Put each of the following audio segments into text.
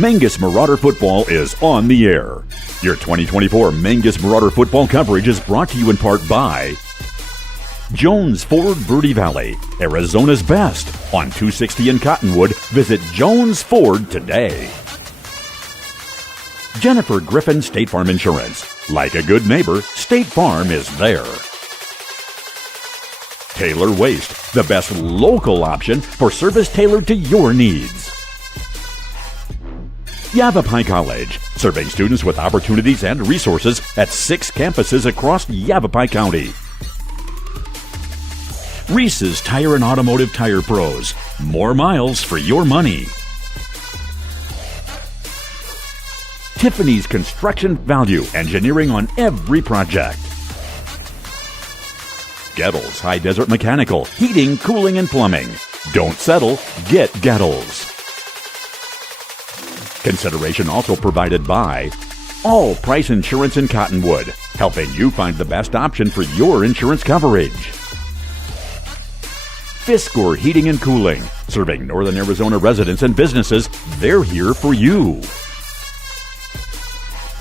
Mingus Marauder football is on the air. Your 2024 Mingus Marauder football coverage is brought to you in part by Jones Ford Verde Valley, Arizona's best. On 260 in Cottonwood, visit Jones Ford today. Jennifer Griffin State Farm Insurance. Like a good neighbor, State Farm is there. Taylor Waste, the best local option for service tailored to your needs. Yavapai College, serving students with opportunities and resources at 6 campuses across Yavapai County. Reese's Tire and Automotive Tire Pros, more miles for your money. Tiffany's Construction Value, engineering on every project. Gettles High Desert Mechanical, heating, cooling, and plumbing. Don't settle, get Gettles. Consideration also provided by All Price Insurance in Cottonwood, helping you find the best option for your insurance coverage. Fiskor Heating and Cooling, serving Northern Arizona residents and businesses. They're here for you.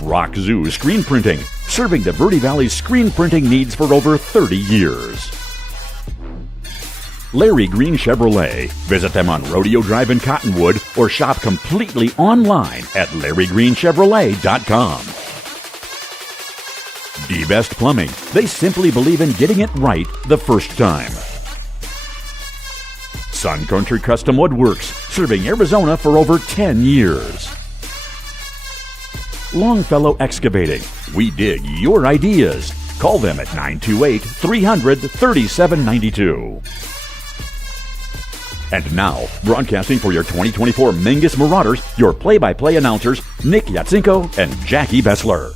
Rock Zoo Screen Printing, serving the Verde Valley screen printing needs for over 30 years. Larry Green Chevrolet. Visit them on Rodeo Drive in Cottonwood or shop completely online at LarryGreenChevrolet.com. D-Best Plumbing. They simply believe in getting it right the first time. Sun Country Custom Woodworks, serving Arizona for over 10 years. Longfellow Excavating. We dig your ideas. Call them at 928-300-3792. And now, broadcasting for your 2024 Mingus Marauders, your play-by-play announcers, Nick Yatsenko and Jackie Bessler.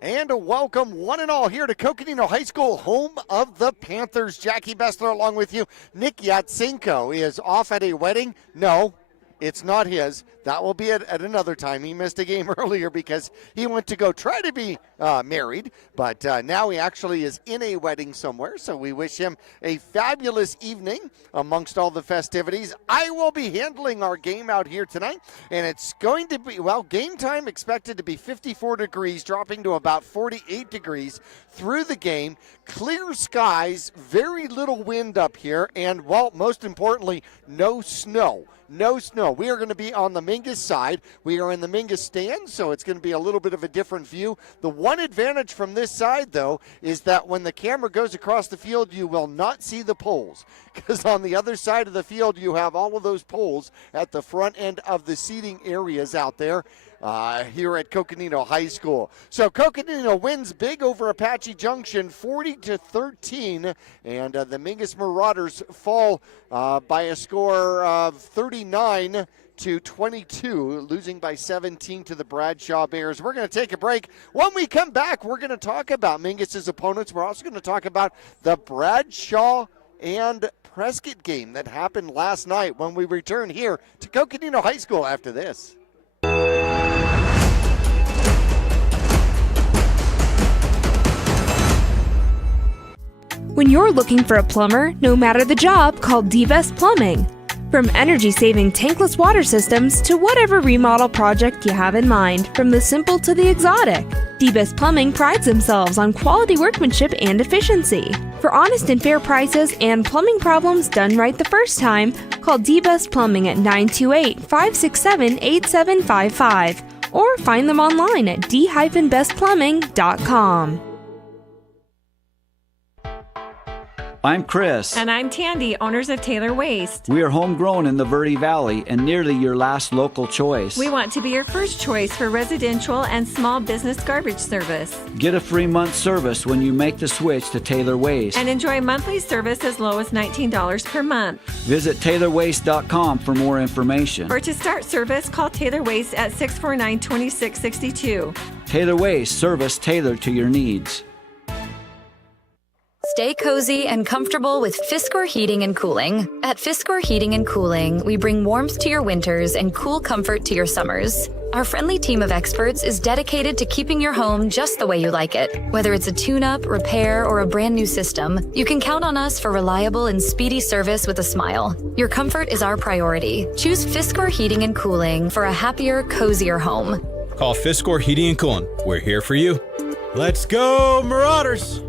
And welcome one and all here to Coconino High School, home of the Panthers. Jackie Bessler along with you. Nick Yatsenko is off at a wedding. No, it's not his. That will be at another time. He missed a game earlier because he went to go try to be married, but now he actually is in a wedding somewhere, so we wish him a fabulous evening amongst all the festivities. I will be handling our game out here tonight, and it's going to be, well, game time expected to be 54 degrees, dropping to about 48 degrees through the game. Clear skies, very little wind up here, and, well, most importantly, no snow. No snow. We are going to be on the Mingus side. We are in the Mingus stand, so it's going to be a little bit of a different view. The one advantage from this side, though, is that when the camera goes across the field, you will not see the poles, because on the other side of the field, you have all of those poles at the front end of the seating areas out there. Here at Coconino High School. So Coconino wins big over Apache Junction 40-13, and the Mingus Marauders fall by a score of 39-22, losing by 17 to the Bradshaw Bears. We're going to take a break. When we come back, we're going to talk about Mingus's opponents. We're also going to talk about the Bradshaw and Prescott game that happened last night when we return here to Coconino High School after this. When you're looking for a plumber, no matter the job, call D-Best Plumbing. From energy-saving tankless water systems to whatever remodel project you have in mind, from the simple to the exotic, D-Best Plumbing prides themselves on quality workmanship and efficiency. For honest and fair prices and plumbing problems done right the first time, call D-Best Plumbing at 928-567-8755 or find them online at d-bestplumbing.com. I'm Chris. And I'm Tandy, owners of Taylor Waste. We are homegrown in the Verde Valley and nearly your last local choice. We want to be your first choice for residential and small business garbage service. Get a free month service when you make the switch to Taylor Waste. And enjoy monthly service as low as $19 per month. Visit TaylorWaste.com for more information. Or to start service, call Taylor Waste at 649-2662. Taylor Waste, service tailored to your needs. Stay cozy and comfortable with Fiskor Heating and Cooling. At Fiskor Heating and Cooling, we bring warmth to your winters and cool comfort to your summers. Our friendly team of experts is dedicated to keeping your home just the way you like it. Whether it's a tune-up, repair, or a brand new system, you can count on us for reliable and speedy service with a smile. Your comfort is our priority. Choose Fiskor Heating and Cooling for a happier, cozier home. Call Fiskor Heating and Cooling. We're here for you. Let's go, Marauders!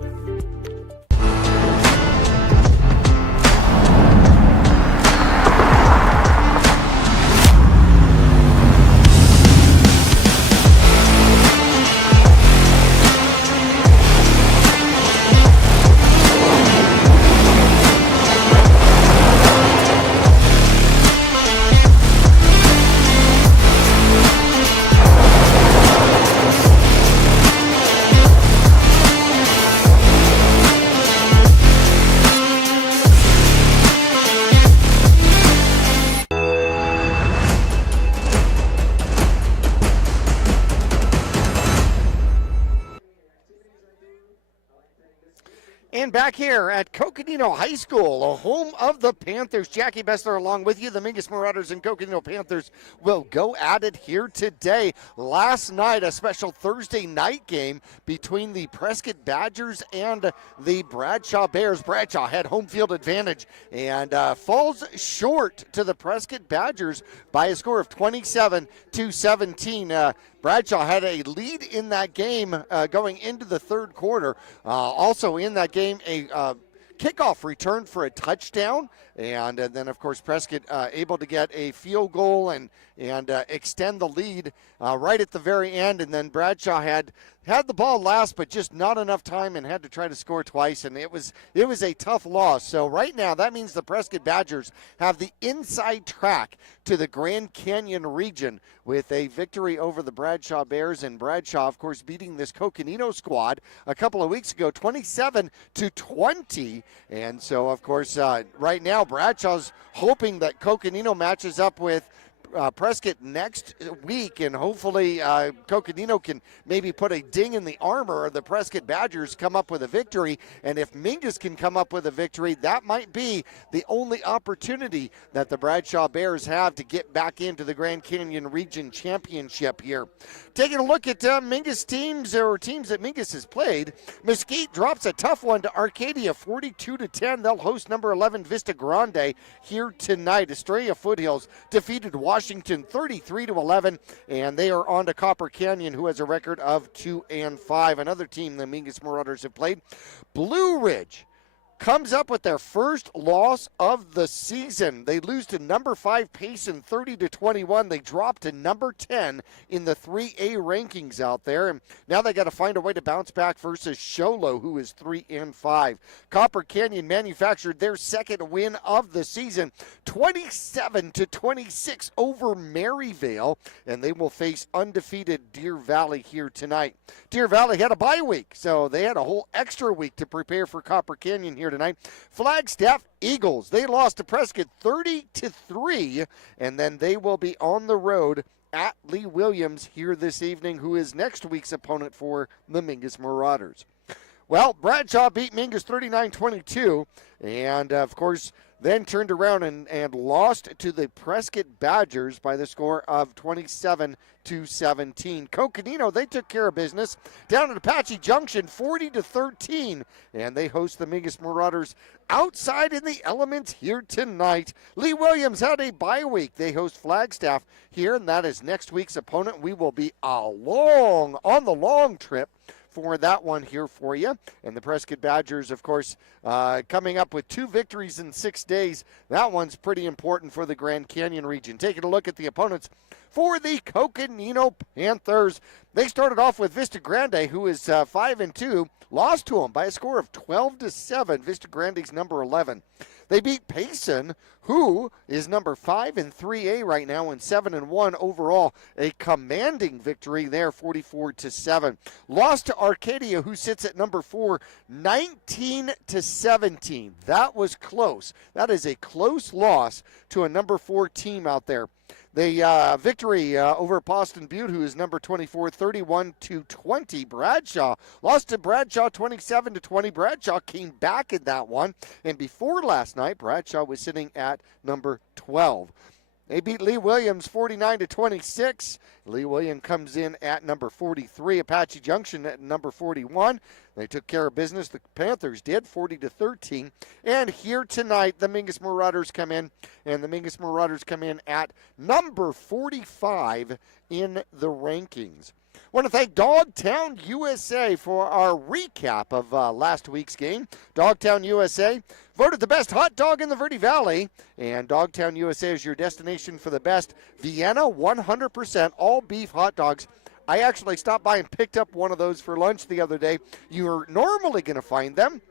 And back here at Coconino High School, a home of the Panthers. Jackie Bessler along with you. The Mingus Marauders and Coconino Panthers will go at it here today. Last night, a special Thursday night game between the Prescott Badgers and the Bradshaw Bears. Bradshaw had home field advantage and falls short to the Prescott Badgers by a score of 27-17. Bradshaw had a lead in that game going into the third quarter. Also in that game, a kickoff return for a touchdown. And then, of course, Prescott able to get a field goal and extend the lead right at the very end. And then Bradshaw had the ball last, but just not enough time and had to try to score twice. And it was a tough loss. So right now, that means the Prescott Badgers have the inside track to the Grand Canyon region with a victory over the Bradshaw Bears. And Bradshaw, of course, beating this Coconino squad a couple of weeks ago, 27-20. And so, of course, right now, Bradshaw's hoping that Coconino matches up with Prescott next week, and hopefully Coconino can maybe put a ding in the armor of the Prescott Badgers, come up with a victory. And if Mingus can come up with a victory, that might be the only opportunity that the Bradshaw Bears have to get back into the Grand Canyon Region Championship here. Taking a look at Mingus teams that Mingus has played, Mesquite drops a tough one to Arcadia, 42-10. They'll host number 11 Vista Grande here tonight. Estrella Foothills defeated Washington 33-11, and they are on to Copper Canyon, who has a record of 2-5. Another team the Mingus Marauders have played, Blue Ridge, comes up with their first loss of the season. They lose to number 5 Payson 30-21. They drop to number 10 in the 3A rankings out there. And now they got to find a way to bounce back versus Sholo, who is 3-5. Copper Canyon manufactured their second win of the season, 27-26 over Maryvale, and they will face undefeated Deer Valley here tonight. Deer Valley had a bye week, so they had a whole extra week to prepare for Copper Canyon here tonight. Flagstaff Eagles, they lost to Prescott 30-3, and then they will be on the road at Lee Williams here this evening, who is next week's opponent for the Mingus Marauders. Well, Bradshaw beat Mingus 39-22, and of course then turned around and lost to the Prescott Badgers by the score of 27-17. Coconino, they took care of business down at Apache Junction, 40-13, and they host the Mingus Marauders outside in the elements here tonight. Lee Williams had a bye week. They host Flagstaff here, and that is next week's opponent. We will be on the long trip for that one here for you. And the Prescott Badgers, of course, coming up with 2 victories in 6 days. That one's pretty important for the Grand Canyon region. Taking a look at the opponents for the Coconino Panthers. They started off with Vista Grande, who is 5-2, lost to them by a score of 12-7. Vista Grande's number 11. They beat Payson, who is number 5 in 3A right now and 7-1 overall. A commanding victory there, 44-7. Lost to Arcadia, who sits at number 4, 19-17. That was close. That is a close loss to a number 4 team out there. The victory over Boston Butte, who is number 24, 31-20. Bradshaw lost to Bradshaw 27-20. Bradshaw came back in that one. And before last night, Bradshaw was sitting at number 12. They beat Lee Williams 49-26. Lee Williams comes in at number 43. Apache Junction at number 41. They took care of business. The Panthers did 40-13. And here tonight, the Mingus Marauders come in, and the Mingus Marauders come in at number 45 in the rankings. I want to thank Dogtown USA for our recap of last week's game. Dogtown USA voted the best hot dog in the Verde Valley, and Dogtown USA is your destination for the best Vienna 100% all beef hot dogs. I actually stopped by and picked up one of those for lunch the other day. You're normally going to find them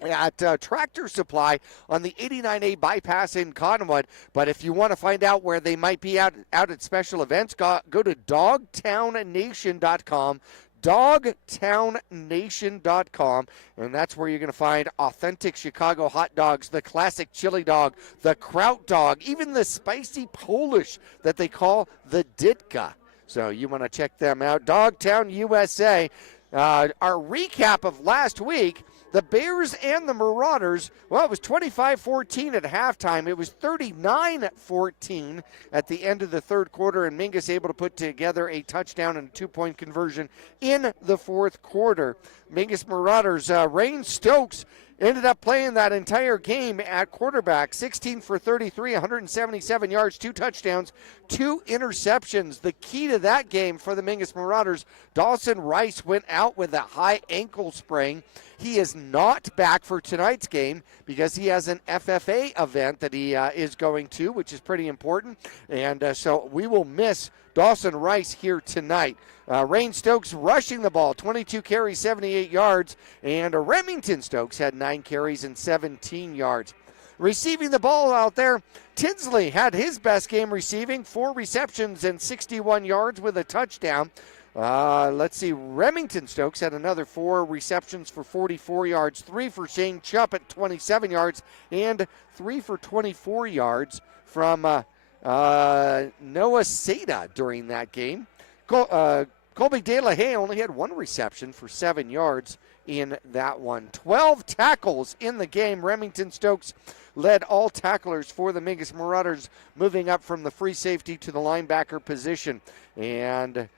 at Tractor Supply on the 89A bypass in Cottonwood. But if you want to find out where they might be out at special events, go to dogtownnation.com. dogtownnation.com, and that's where you're going to find authentic Chicago hot dogs, the classic chili dog, the kraut dog, even the spicy Polish that they call the Ditka. So you want to check them out. Dogtown USA. Our recap of last week, the Bears and the Marauders, well, it was 25-14 at halftime. It was 39-14 at the end of the third quarter, and Mingus able to put together a touchdown and a two-point conversion in the fourth quarter. Mingus Marauders, Rain Stokes ended up playing that entire game at quarterback, 16 for 33, 177 yards, 2 touchdowns, 2 interceptions. The key to that game for the Mingus Marauders, Dawson Rice went out with a high ankle sprain. He is not back for tonight's game because he has an FFA event that he is going to, which is pretty important. And so we will miss Dawson Rice here tonight. Rain Stokes rushing the ball, 22 carries, 78 yards. And Remington Stokes had 9 carries and 17 yards. Receiving the ball out there, Tinsley had his best game receiving, 4 receptions and 61 yards with a touchdown. Let's see, Remington Stokes had another 4 receptions for 44 yards, 3 for Shane Chupp at 27 yards, and 3 for 24 yards from Noah Seda during that game. Colby De La Haye only had 1 reception for 7 yards in that one. 12 tackles in the game. Remington Stokes led all tacklers for the Mingus Marauders, moving up from the free safety to the linebacker position. And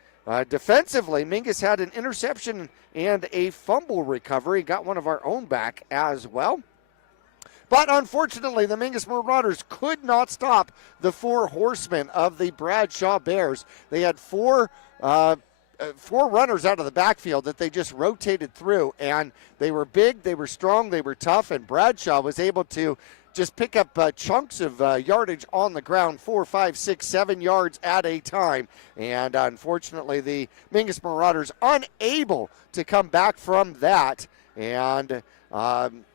defensively, Mingus had an interception and a fumble recovery. Got one of our own back as well. But unfortunately, the Mingus Marauders could not stop the 4 horsemen of the Bradshaw Bears. They had 4 runners out of the backfield that they just rotated through, and they were big, they were strong, they were tough, and Bradshaw was able to just pick up chunks of yardage on the ground, 4, 5, 6, 7 yards at a time. And unfortunately, the Mingus Marauders unable to come back from that. And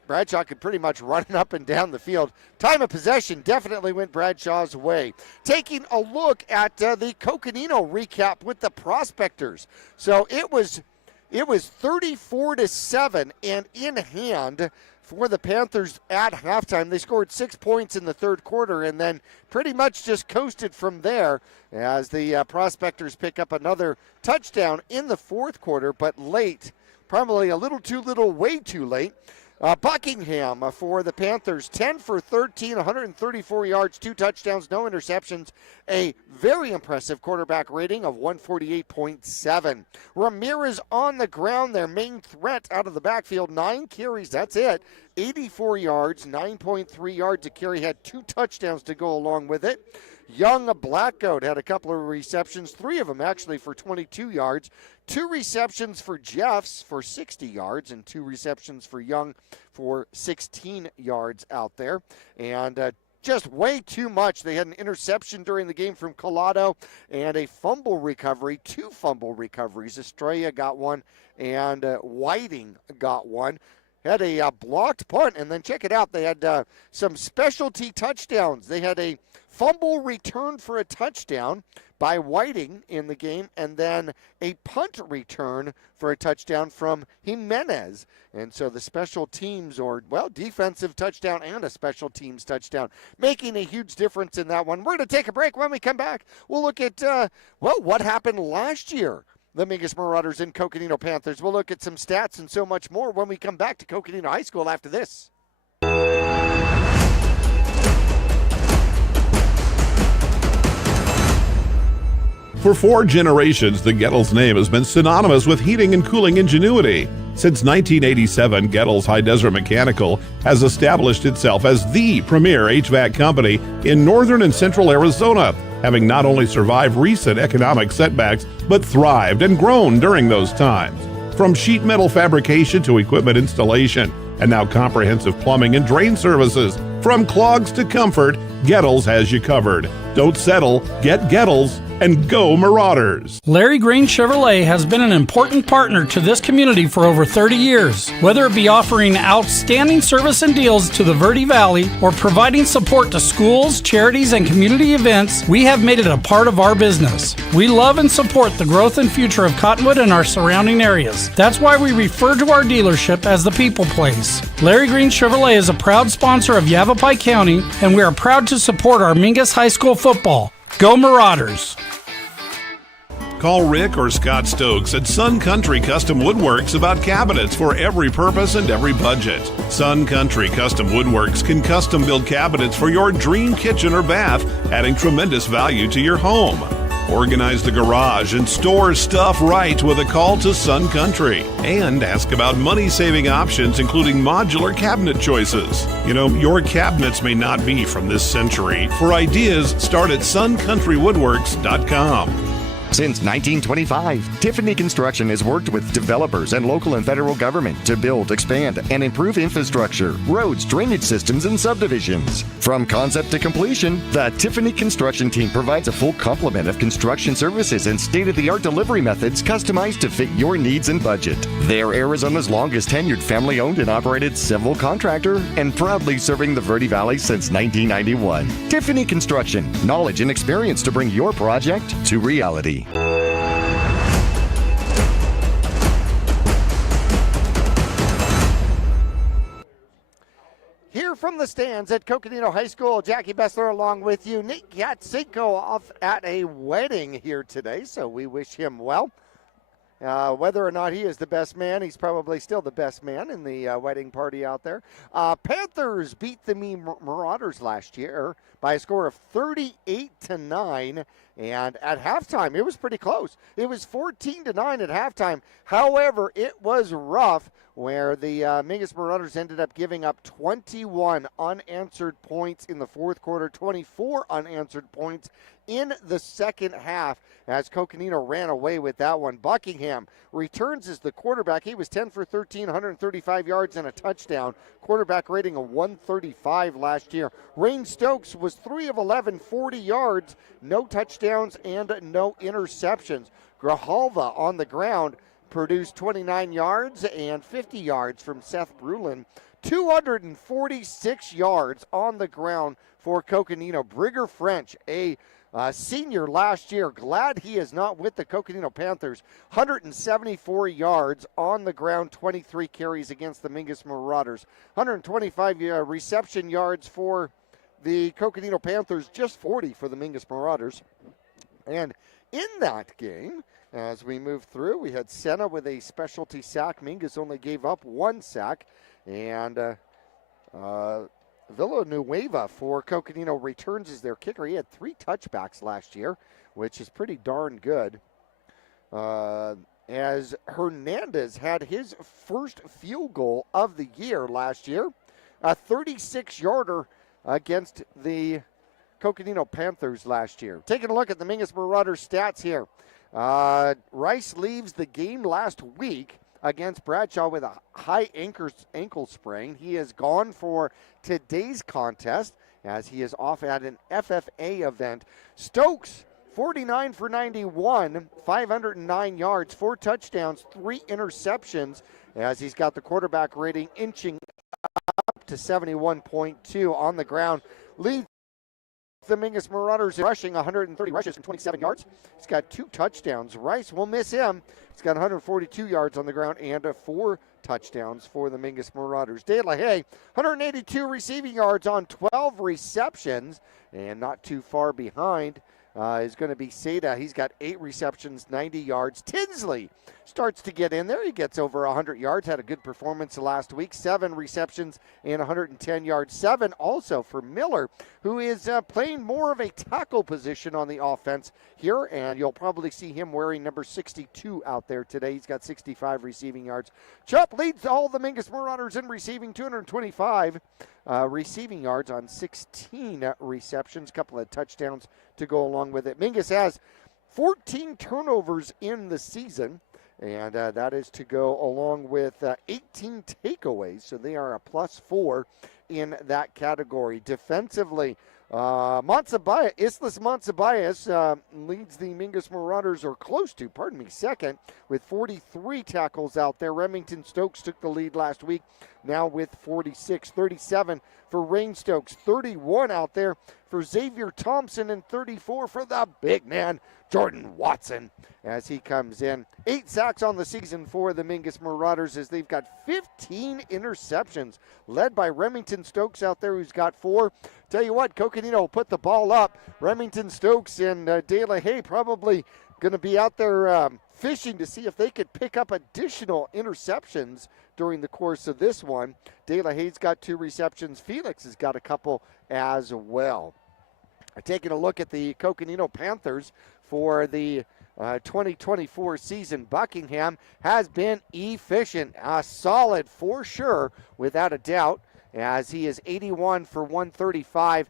Bradshaw could pretty much run it up and down the field. Time of possession definitely went Bradshaw's way. Taking a look at the Coconino recap with the Prospectors. So it was 34-7 and in hand for the Panthers at halftime. They scored 6 points in the third quarter and then pretty much just coasted from there as the Prospectors pick up another touchdown in the fourth quarter, but late, probably a little too little, way too late. Buckingham for the Panthers, 10 for 13, 134 yards, 2 touchdowns, no interceptions, a very impressive quarterback rating of 148.7. Ramirez on the ground, their main threat out of the backfield, 9 carries, that's it, 84 yards, 9.3 yards a carry, had 2 touchdowns to go along with it. Young Blackgoat had a couple of receptions, 3 of them actually for 22 yards. 2 receptions for Jeffs for 60 yards and 2 receptions for Young for 16 yards out there. And just way too much. They had an interception during the game from Collado and a fumble recovery, 2 fumble recoveries. Estrella got one and Whiting got one. Had a blocked punt, and then check it out. They had some specialty touchdowns. They had a fumble return for a touchdown by Whiting in the game, and then a punt return for a touchdown from Jimenez. And so the special teams, or, well, defensive touchdown and a special teams touchdown, making a huge difference in that one. We're going to take a break. When we come back, we'll look at, what happened last year. The Mingus Marauders and Coconino Panthers. We'll look at some stats and so much more when we come back to Coconino High School after this. For 4 generations, the Gettles name has been synonymous with heating and cooling ingenuity. Since 1987, Gettles High Desert Mechanical has established itself as the premier HVAC company in northern and central Arizona, having not only survived recent economic setbacks, but thrived and grown during those times. From sheet metal fabrication to equipment installation, and now comprehensive plumbing and drain services. From clogs to comfort, Gettles has you covered. Don't settle, get Gettles, and go Marauders. Larry Green Chevrolet has been an important partner to this community for over 30 years. Whether it be offering outstanding service and deals to the Verde Valley or providing support to schools, charities, and community events, we have made it a part of our business. We love and support the growth and future of Cottonwood and our surrounding areas. That's why we refer to our dealership as the People Place. Larry Green Chevrolet is a proud sponsor of Yavapai County, and we are proud to support our Mingus High School football. Go Marauders! Call Rick or Scott Stokes at Sun Country Custom Woodworks about cabinets for every purpose and every budget. Sun Country Custom Woodworks can custom build cabinets for your dream kitchen or bath, adding tremendous value to your home. Organize the garage and store stuff right with a call to Sun Country. And ask about money-saving options, including modular cabinet choices. You know, your cabinets may not be from this century. For ideas, start at suncountrywoodworks.com. Since 1925, Tiffany Construction has worked with developers and local and federal government to build, expand, and improve infrastructure, roads, drainage systems, and subdivisions. From concept to completion, the Tiffany Construction team provides a full complement of construction services and state-of-the-art delivery methods customized to fit your needs and budget. They're Arizona's longest tenured family-owned and operated civil contractor and proudly serving the Verde Valley since 1991. Tiffany Construction, knowledge and experience to bring your project to reality. Here from the stands at Coconino High School, Jackie Bessler along with you. Nick Yatsenko off at a wedding here today, so we wish him well. Whether or not he is the best man, he's probably still the best man in the wedding party out there. Panthers beat the Marauders last year by a score of 38-9. And at halftime, it was pretty close. It was 14-9 at halftime. However, it was rough where the Mingus Marauders ended up giving up 21 unanswered points in the fourth quarter, 24 unanswered points in the second half as Coconino ran away with that one. Buckingham returns as the quarterback. He was 10 for 13, 135 yards and a touchdown. Quarterback rating of 135 last year. Rain Stokes was 3 of 11, 40 yards, no touchdowns and no interceptions. Grijalva on the ground produced 29 yards and 50 yards from Seth Brulin. 246 yards on the ground for Coconino. Brigger French, a senior last year, glad he is not with the Coconino Panthers. 174 yards on the ground, 23 carries against the Mingus Marauders. 125 reception yards for the Coconino Panthers, just 40 for the Mingus Marauders. And in that game, as we move through, we had Senna with a specialty sack. Mingus only gave up 1 sack. And Villanueva for Coconino returns as their kicker. He had 3 touchbacks last year, which is pretty darn good. As Hernandez had his first field goal of the year last year, a 36-yarder against the Coconino Panthers last year. Taking a look at the Mingus Marauders stats here. Rice leaves the game last week against Bradshaw with a high ankle sprain. He is gone for today's contest as he is off at an FFA event. Stokes, 49 for 91, 509 yards, 4 touchdowns, 3 interceptions as he's got the quarterback rating inching up to 71.2 on the ground. Leads the Mingus Marauders rushing 130 rushes and 27 yards. He's got 2 touchdowns. Rice will miss him. He's got 142 yards on the ground and 4 touchdowns for the Mingus Marauders. De La Haye, 182 receiving yards on 12 receptions and not too far behind is going to be Seda. He's got 8 receptions, 90 yards. Tinsley starts to get in there. He gets over 100 yards, had a good performance last week. 7 receptions and 110 yards. 7 also for Miller, who is playing more of a tackle position on the offense here, and you'll probably see him wearing number 62 out there today. He's got 65 receiving yards. Chup leads all the Mingus Marauders in receiving, 225 receiving yards on 16 receptions, a couple of touchdowns to go along with it. Mingus has 14 turnovers in the season, and that is to go along with 18 takeaways, so they are a +4 in that category. Defensively, Islas Montzabayas leads the Mingus Marauders, or close to, second, with 43 tackles out there. Remington Stokes took the lead last week, now with 46. 37 for Rain Stokes, 31 out there for Xavier Thompson, and 34 for the big man, Jordan Watson, as he comes in. 8 sacks on the season for the Mingus Marauders, as they've got 15 interceptions, led by Remington Stokes out there, who's got 4. Tell you what, Coconino will put the ball up. Remington Stokes and De La Haye probably going to be out there fishing to see if they could pick up additional interceptions during the course of this one. De La Haye's got 2 receptions. Felix has got a couple as well. Taking a look at the Coconino Panthers for the 2024 season, Buckingham has been efficient, solid for sure, without a doubt, as he is 81 for 135,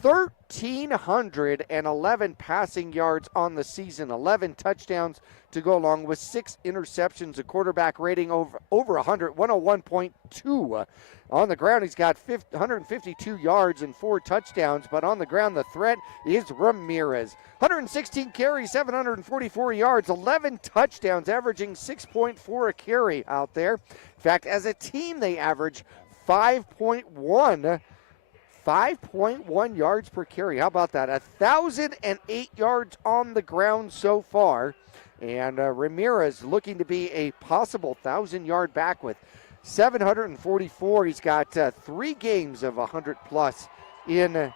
1,311 passing yards on the season, 11 touchdowns to go along with 6 interceptions, a quarterback rating over 100, 101.2. On the ground, he's got 152 yards and 4 touchdowns, but on the ground, the threat is Ramirez. 116 carries, 744 yards, 11 touchdowns, averaging 6.4 a carry out there. In fact, as a team, they average 5.1 yards per carry. How about that? 1,008 yards on the ground so far. And Ramirez looking to be a possible 1,000-yard back with 744. He's got 3 games of 100-plus in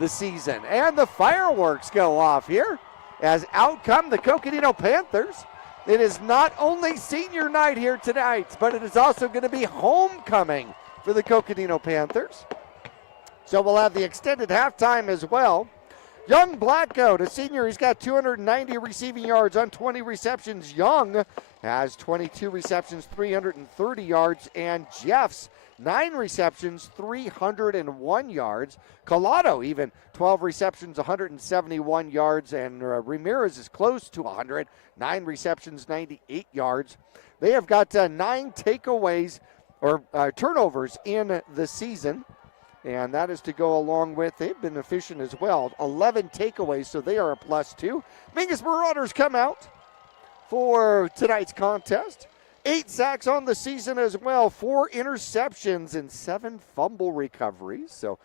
the season. And the fireworks go off here as out come the Coconino Panthers. It is not only senior night here tonight, but it is also going to be homecoming for the Coconino Panthers. So we'll have the extended halftime as well. Young Blackgoat, a senior, he's got 290 receiving yards on 20 receptions. Young has 22 receptions, 330 yards, and Jeffs, 9 receptions, 301 yards. Collado, even 12 receptions, 171 yards, and Ramirez is close to 100, 9 receptions, 98 yards. They have got 9 takeaways or turnovers in the season. And that is to go along with, they've been efficient as well. 11 takeaways, so they are a +2. Mingus Marauders come out for tonight's contest. 8 sacks on the season as well. 4 interceptions and 7 fumble recoveries. So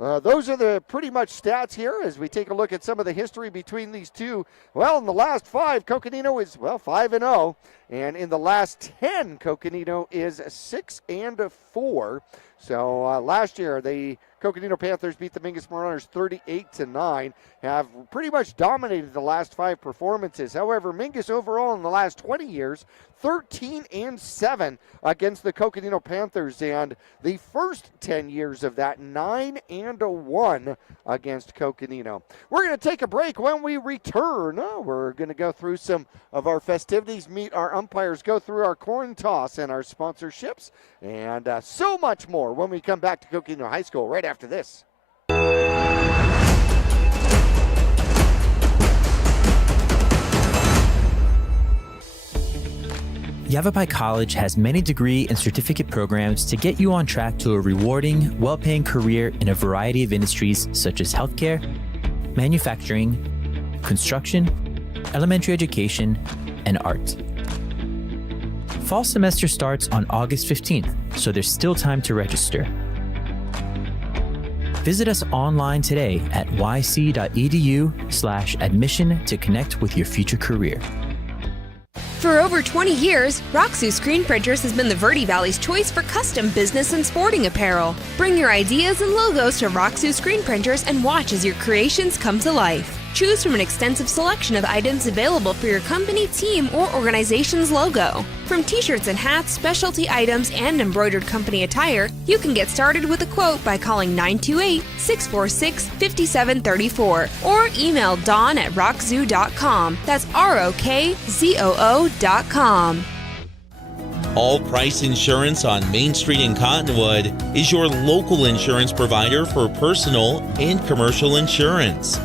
those are the pretty much stats here as we take a look at some of the history between these two. Well, in the last 5, Coconino is, 5-0. And in the last 10, Coconino is 6-4. So last year, the Coconino Panthers beat the Mingus Marauders 38-9, have pretty much dominated the last 5 performances. However, Mingus overall in the last 20 years, 13-7 against the Coconino Panthers, and the first 10 years of that, 9-1 against Coconino. We're going to take a break. When we return, we're going to go through some of our festivities, meet our umpires, go through our coin toss and our sponsorships, and so much more when we come back to Coconino High School right after this. Yavapai College has many degree and certificate programs to get you on track to a rewarding, well-paying career in a variety of industries such as healthcare, manufacturing, construction, elementary education, and art. Fall semester starts on August 15th, so there's still time to register. Visit us online today at yc.edu/admission to connect with your future career. For over 20 years, Roxu Screen Printers has been the Verde Valley's choice for custom business and sporting apparel. Bring your ideas and logos to Roxu Screen Printers and watch as your creations come to life. Choose from an extensive selection of items available for your company, team, or organization's logo. From t-shirts and hats, specialty items, and embroidered company attire, you can get started with a quote by calling 928-646-5734 or email dawn@rockzoo.com. That's ROKZOO.com. All Price Insurance on Main Street in Cottonwood is your local insurance provider for personal and commercial insurance.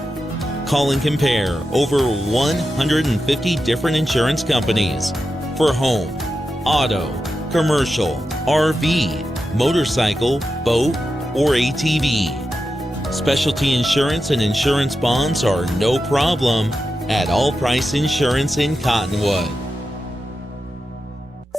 Call and compare over 150 different insurance companies for home, auto, commercial, RV, motorcycle, boat, or ATV. Specialty insurance and insurance bonds are no problem at All Price Insurance in Cottonwood.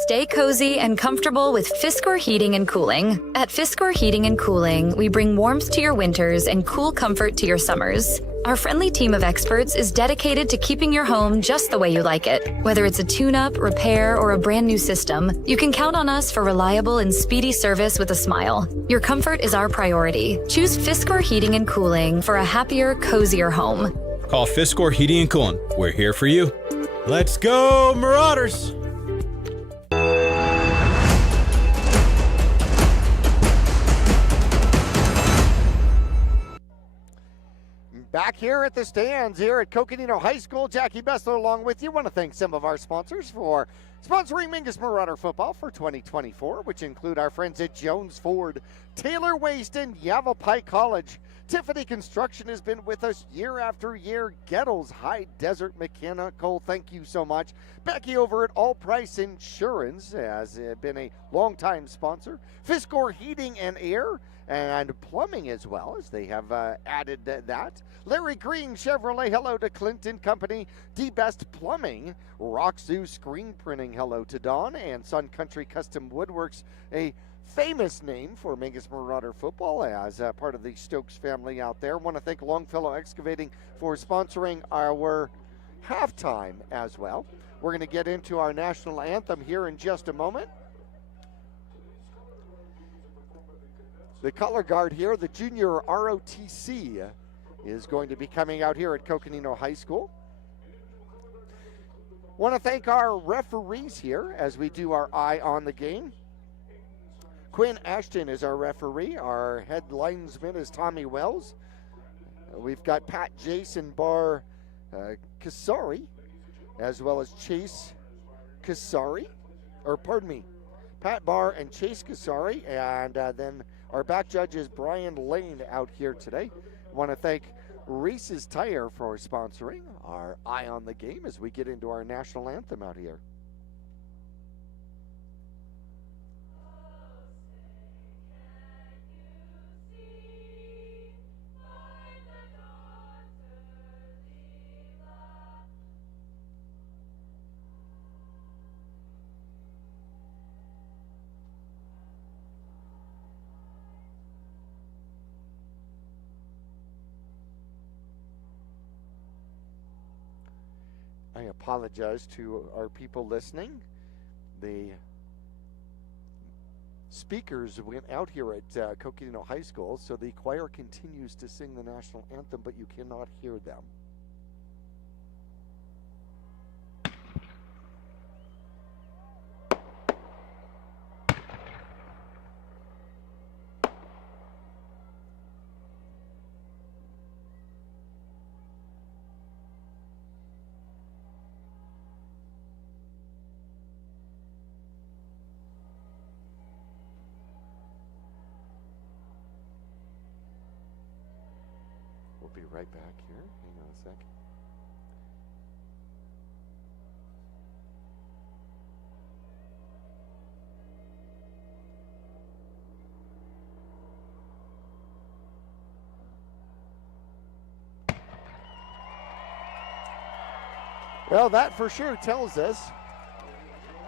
Stay cozy and comfortable with Fiskor Heating and Cooling. At Fiskor Heating and Cooling, we bring warmth to your winters and cool comfort to your summers. Our friendly team of experts is dedicated to keeping your home just the way you like it. Whether it's a tune-up, repair, or a brand new system, you can count on us for reliable and speedy service with a smile. Your comfort is our priority. Choose Fiskor Heating and Cooling for a happier, cozier home. Call Fiskor Heating and Cooling. We're here for you. Let's go, Marauders! Back here at the stands here at Coconino High School, Jackie Bessler along with you. Want to thank some of our sponsors for sponsoring Mingus Marauder football for 2024, which include our friends at Jones Ford, Taylor Waste, and Yavapai College. Tiffany Construction has been with us year after year. Gettles High Desert Mechanical, thank you so much. Becky over at All Price Insurance has been a longtime sponsor. Fiskor Heating and Air and Plumbing as well, as they have added that. Larry Green Chevrolet, hello to Clinton Company. D-Best Plumbing, Rock Zoo Screen Printing, hello to Dawn. And Sun Country Custom Woodworks, a famous name for Mingus Marauder football as part of the Stokes family out there. Want to thank Longfellow Excavating for sponsoring our halftime as well. We're going to get into our national anthem here in just a moment. The color guard here, the junior ROTC, is going to be coming out here at Coconino High School. Want to thank our referees here as we do our eye on the game. Quinn Ashton is our referee. Our head linesman is Tommy Wells. We've got Pat Jason Bar Kasari, as well as Chase Kasari, or pardon me, Pat Barr and Chase Kasari, and then our back judge is Brian Lane out here today. Want to thank Reese's Tire for sponsoring our eye on the game as we get into our national anthem out here. I apologize to our people listening. The speakers went out here at Coconino High School, so the choir continues to sing the national anthem, but you cannot hear them. We'll be right back here. Hang on a sec. Well, that for sure tells us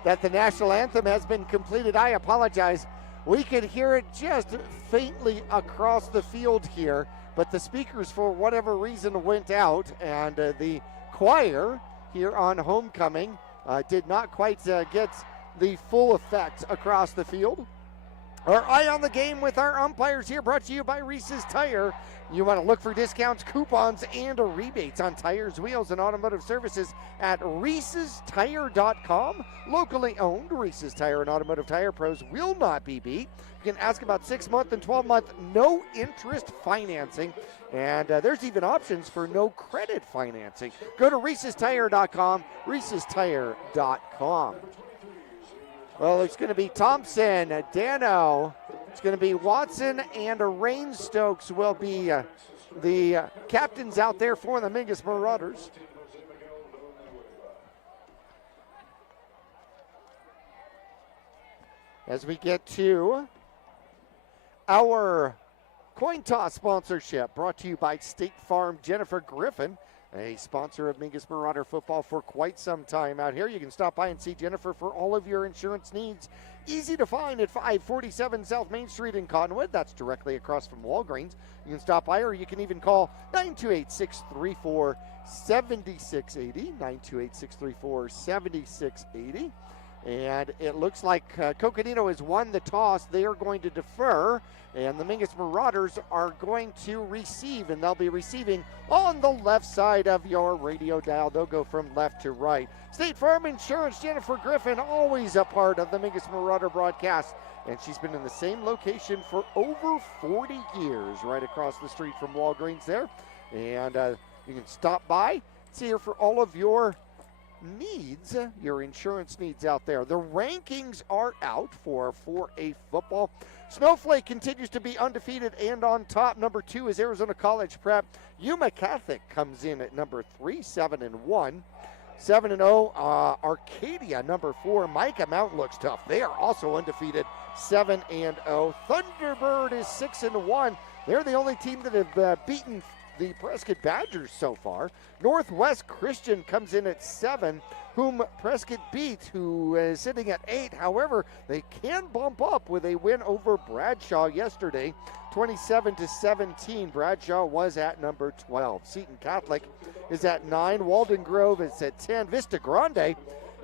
that the national anthem has been completed. I apologize. We could hear it just faintly across the field here, but the speakers, for whatever reason, went out, and the choir here on homecoming did not quite get the full effect across the field. Our Eye on the Game with our umpires here, brought to you by Reese's Tire. You want to look for discounts, coupons, and rebates on tires, wheels, and automotive services at reesestire.com. Locally owned, Reese's Tire and Automotive Tire Pros will not be beat. You can ask about 6-month and 12-month no-interest financing, and there's even options for no-credit financing. Go to reesestire.com, reesestire.com. Well, it's going to be Thompson, Dano, it's going to be Watson, and Rain Stokes will be the captains out there for the Mingus Marauders. As we get to our coin toss sponsorship, brought to you by State Farm. Jennifer Griffin, a sponsor of Mingus Marauder football for quite some time out here. You can stop by and see Jennifer for all of your insurance needs. Easy to find at 547 South Main Street in Cottonwood. That's directly across from Walgreens. You can stop by, or you can even call 928-634-7680, 928-634-7680. And it looks like Coconino has won the toss. They are going to defer, and the Mingus Marauders are going to receive, and they'll be receiving on the left side of your radio dial. They'll go from left to right. State Farm Insurance, Jennifer Griffin, always a part of the Mingus Marauder broadcast, and she's been in the same location for over 40 years, right across the street from Walgreens there. And you can stop by, see her for all of your needs, your insurance needs out there. The rankings are out for 4A football. Snowflake continues to be undefeated and on top. Number 2 is Arizona College Prep. Yuma Catholic comes in at number 3, 7-1. 7-0, Arcadia, number 4. Micah Mountain looks tough. They are also undefeated, 7-0. Thunderbird is 6-1. They're the only team that have beaten the Prescott Badgers so far. Northwest Christian comes in at 7, whom Prescott beats, who is sitting at 8. However, they can bump up with a win over Bradshaw yesterday, 27-17. Bradshaw was at number 12. Seton Catholic is at 9. Walden Grove is at 10. Vista Grande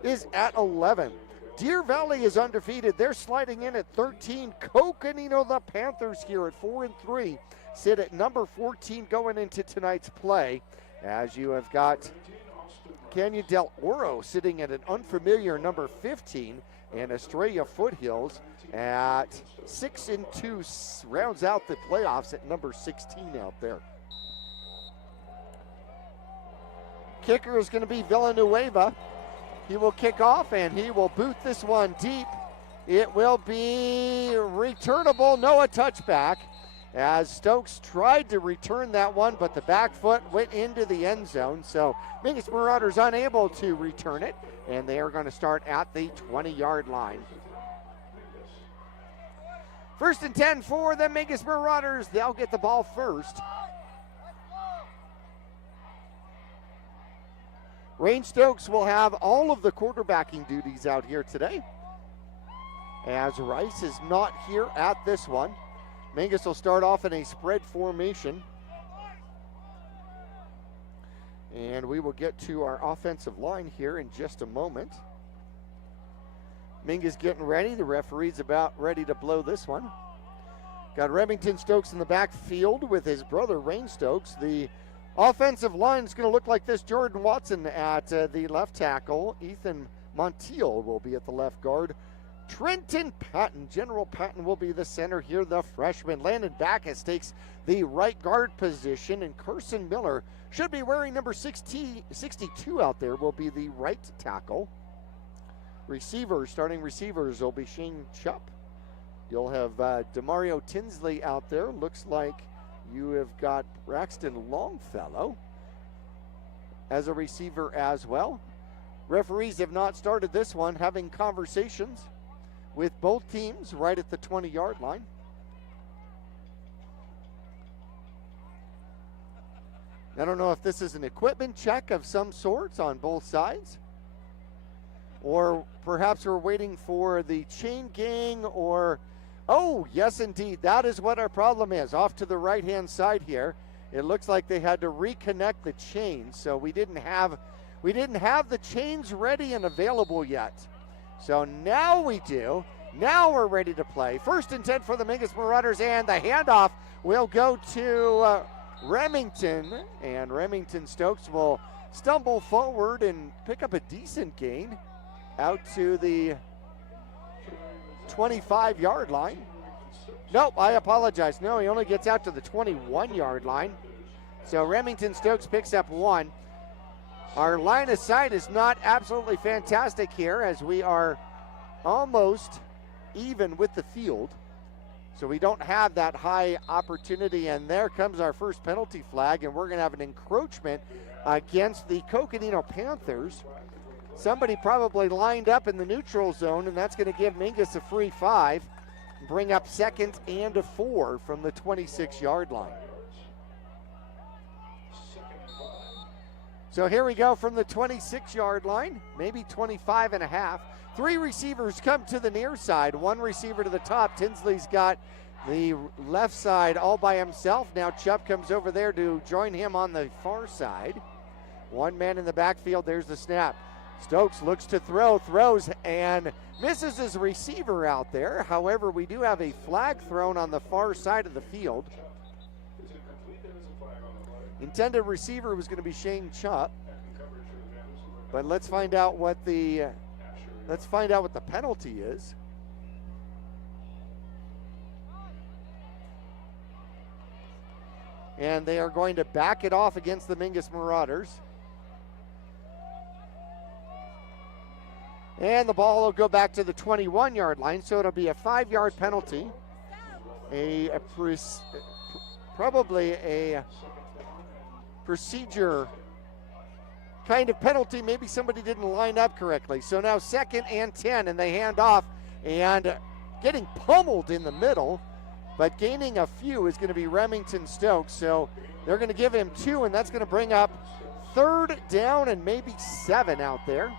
is at 11. Deer Valley is undefeated. They're sliding in at 13. Coconino, the Panthers, here at 4-3, sit at number 14 going into tonight's play, as you have got Canyon del Oro sitting at an unfamiliar number 15, and Estrella Foothills at 6-2 rounds out the playoffs at number 16 out there. Kicker is going to be Villanueva. He will kick off, and he will boot this one deep. It will be returnable, no, a touchback, as Stokes tried to return that one, but the back foot went into the end zone. So Mingus Marauders unable to return it, and they are going to start at the 20-yard line. 1st and 10 for the Mingus Marauders. They'll get the ball first. Rain Stokes will have all of the quarterbacking duties out here today, as Rice is not here at this one. Mingus will start off in a spread formation. And we will get to our offensive line here in just a moment. Mingus getting ready. The referee's about ready to blow this one. Got Remington Stokes in the backfield with his brother Rain Stokes. The offensive line is going to look like this. Jordan Watson at the left tackle. Ethan Montiel will be at the left guard. Trenton Patton, General Patton, will be the center here, the freshman. Landon Backus takes the right guard position, and Carson Miller should be wearing number 62 out there, will be the right tackle. Starting receivers will be Shane Chupp. You'll have Demario Tinsley out there. Looks like you have got Braxton Longfellow as a receiver as well. Referees have not started this one, having conversations with both teams right at the 20-yard line. I don't know if this is an equipment check of some sorts on both sides, or perhaps we're waiting for the chain gang, or, oh, yes, indeed, that is what our problem is. Off to the right-hand side here, it looks like they had to reconnect the chains, so we didn't have the chains ready and available yet. So now we do. Now we're ready to play. 1st and 10 for the Mingus Marauders, and the handoff will go to Remington, and Remington Stokes will stumble forward and pick up a decent gain out to the 25-yard line. Nope, I apologize. No, he only gets out to the 21-yard line. So Remington Stokes picks up 1. Our line of sight is not absolutely fantastic here, as we are almost even with the field. So we don't have that high opportunity, and there comes our first penalty flag, and we're going to have an encroachment against the Coconino Panthers. Somebody probably lined up in the neutral zone, and that's going to give Mingus a free 5, and bring up 2nd and a 4 from the 26-yard line. So here we go from the 26-yard line, maybe 25 and a half. 3 receivers come to the near side, 1 receiver to the top. Tinsley's got the left side all by himself. Now Chubb comes over there to join him on the far side. 1 man in the backfield, there's the snap. Stokes looks to throw, throws, and misses his receiver out there. However, we do have a flag thrown on the far side of the field. Intended receiver was going to be Shane Chubb. But let's find out what the penalty is. And they are going to back it off against the Mingus Marauders. And the ball will go back to the 21-yard line, so it'll be a 5-yard penalty. Probably a procedure kind of penalty. Maybe somebody didn't line up correctly. So now 2nd and 10, and they hand off, and getting pummeled in the middle, but gaining a few is going to be Remington Stokes. So they're going to give him 2, and that's going to bring up 3rd down and maybe 7 out there.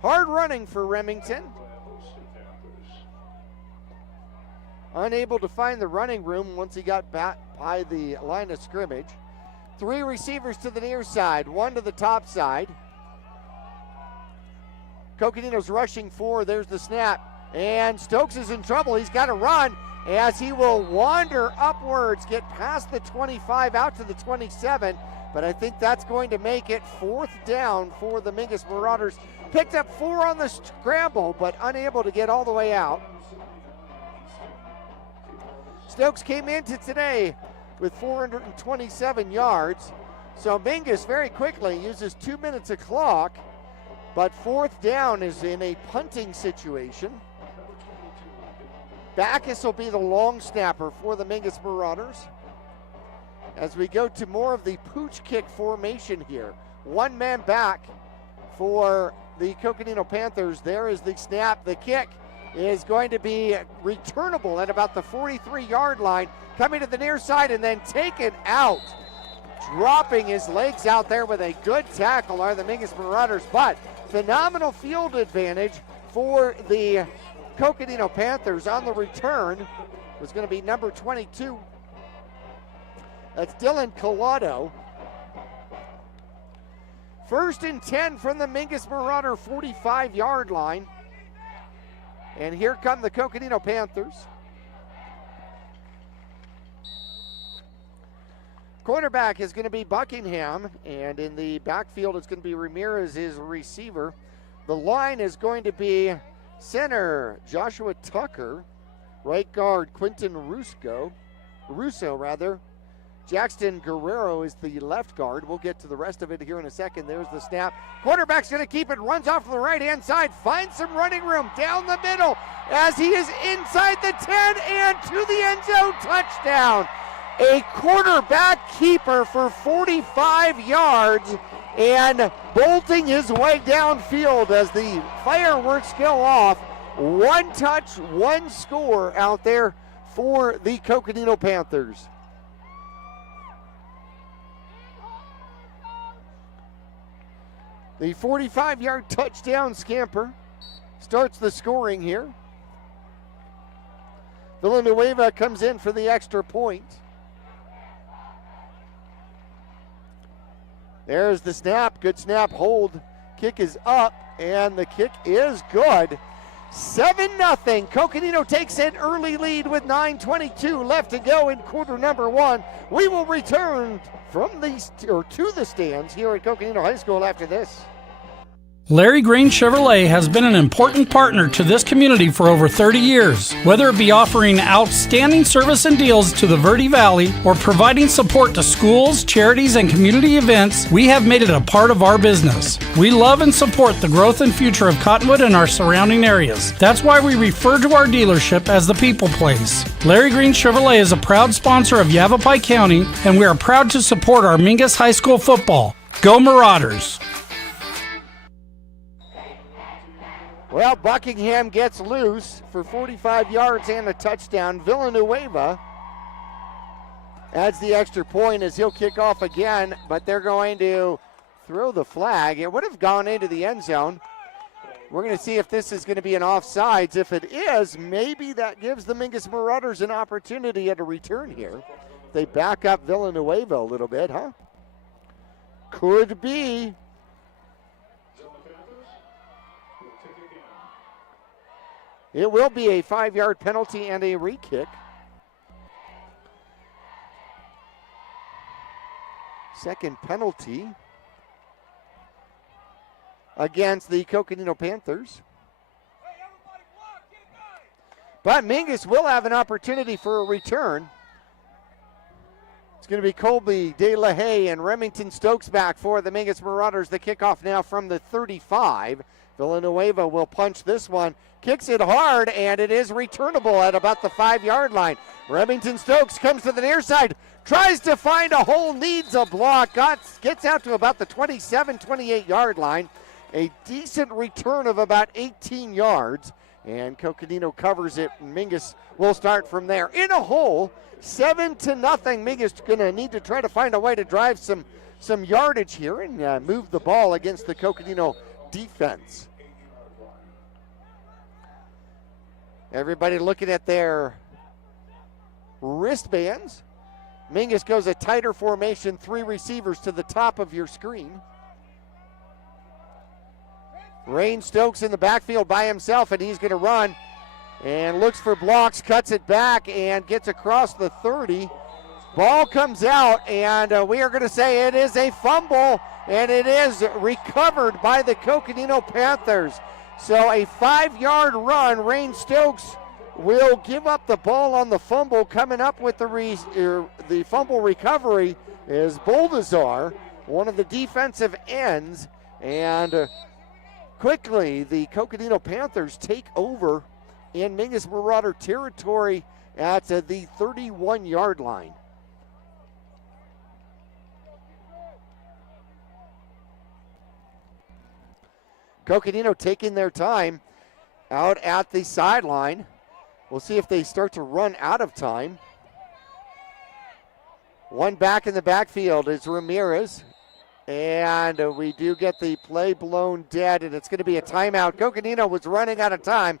Hard running for Remington. Unable to find the running room once he got back by the line of scrimmage. 3 receivers to the near side, 1 to the top side. Coconino's rushing 4, there's the snap. And Stokes is in trouble, he's got to run as he will wander upwards, get past the 25 out to the 27. But I think that's going to make it 4th down for the Mingus Marauders. Picked up 4 on the scramble, but unable to get all the way out. Stokes came into today with 427 yards. So Mingus very quickly uses 2 minutes of clock, but 4th down is in a punting situation. Backus will be the long snapper for the Mingus Marauders. As we go to more of the pooch kick formation here. 1 man back for the Coconino Panthers. There is the snap. The kick is going to be returnable at about the 43-yard line, coming to the near side and then taken out. Dropping his legs out there with a good tackle are the Mingus Marauders, but phenomenal field advantage for the Coconino Panthers. On the return was going to be number 22. That's Dylan Collado. 1st and 10 from the Mingus Marauder 45-yard line. And here come the Coconino Panthers. Cornerback is going to be Buckingham, and in the backfield it's going to be Ramirez, his receiver. The line is going to be center Joshua Tucker, right guard Quentin Russo. Jackson Guerrero is the left guard. We'll get to the rest of it here in a second. There's the snap. Quarterback's going to keep it, runs off to the right-hand side, finds some running room down the middle as he is inside the 10 and to the end zone. Touchdown. A quarterback keeper for 45 yards and bolting his way downfield as the fireworks go off. 1 touch, 1 score out there for the Coconino Panthers. The 45-yard touchdown scamper starts the scoring here. Villanueva comes in for the extra point. There's the snap. Good snap. Hold Kick is up, and the kick is good. 7-0. Coconino takes an early lead with 9:22 left to go in quarter number one. We will return to the stands here at Coconino High School after this. Larry Green Chevrolet has been an important partner to this community for over 30 years. Whether it be offering outstanding service and deals to the Verde Valley or providing support to schools, charities, and community events, we have made it a part of our business. We love and support the growth and future of Cottonwood and our surrounding areas. That's why we refer to our dealership as the People Place. Larry Green Chevrolet is a proud sponsor of Yavapai County, and we are proud to support our Mingus High School football. Go Marauders! Well, Buckingham gets loose for 45 yards and a touchdown. Villanueva adds the extra point as he'll kick off again, but they're going to throw the flag. It would have gone into the end zone. We're going to see if this is going to be an offsides. If it is, maybe that gives the Mingus Marauders an opportunity at a return here. They back up Villanueva a little bit, huh? Could be. It will be a 5-yard penalty and a re-kick. Second penalty against the Coconino Panthers. But Mingus will have an opportunity for a return. It's going to be Colby De La Haye and Remington Stokes back for the Mingus Marauders. The kickoff now from the 35. Villanueva will punch this one. Kicks it hard, and it is returnable at about the 5-yard line. Remington Stokes comes to the near side, tries to find a hole, needs a block, gets out to about the 27, 28-yard line. A decent return of about 18 yards, and Coconino covers it, and Mingus will start from there. In a hole, 7-0. Mingus going to need to try to find a way to drive some yardage here and move the ball against the Coconino defense. Everybody looking at their wristbands. Mingus goes a tighter formation, 3 receivers to the top of your screen. Rain Stokes in the backfield by himself, and he's going to run and looks for blocks, cuts it back, and gets across the 30. Ball comes out, and we are going to say it is a fumble, and it is recovered by the Coconino Panthers. So a 5-yard run. Rain Stokes will give up the ball on the fumble. Coming up with the fumble recovery is Boldazar, one of the defensive ends. And quickly, the Coconino Panthers take over in Mingus Marauder territory at the 31-yard line. Coconino taking their time out at the sideline. We'll see if they start to run out of time. One back in the backfield is Ramirez. And we do get the play blown dead, and it's going to be a timeout. Coconino was running out of time.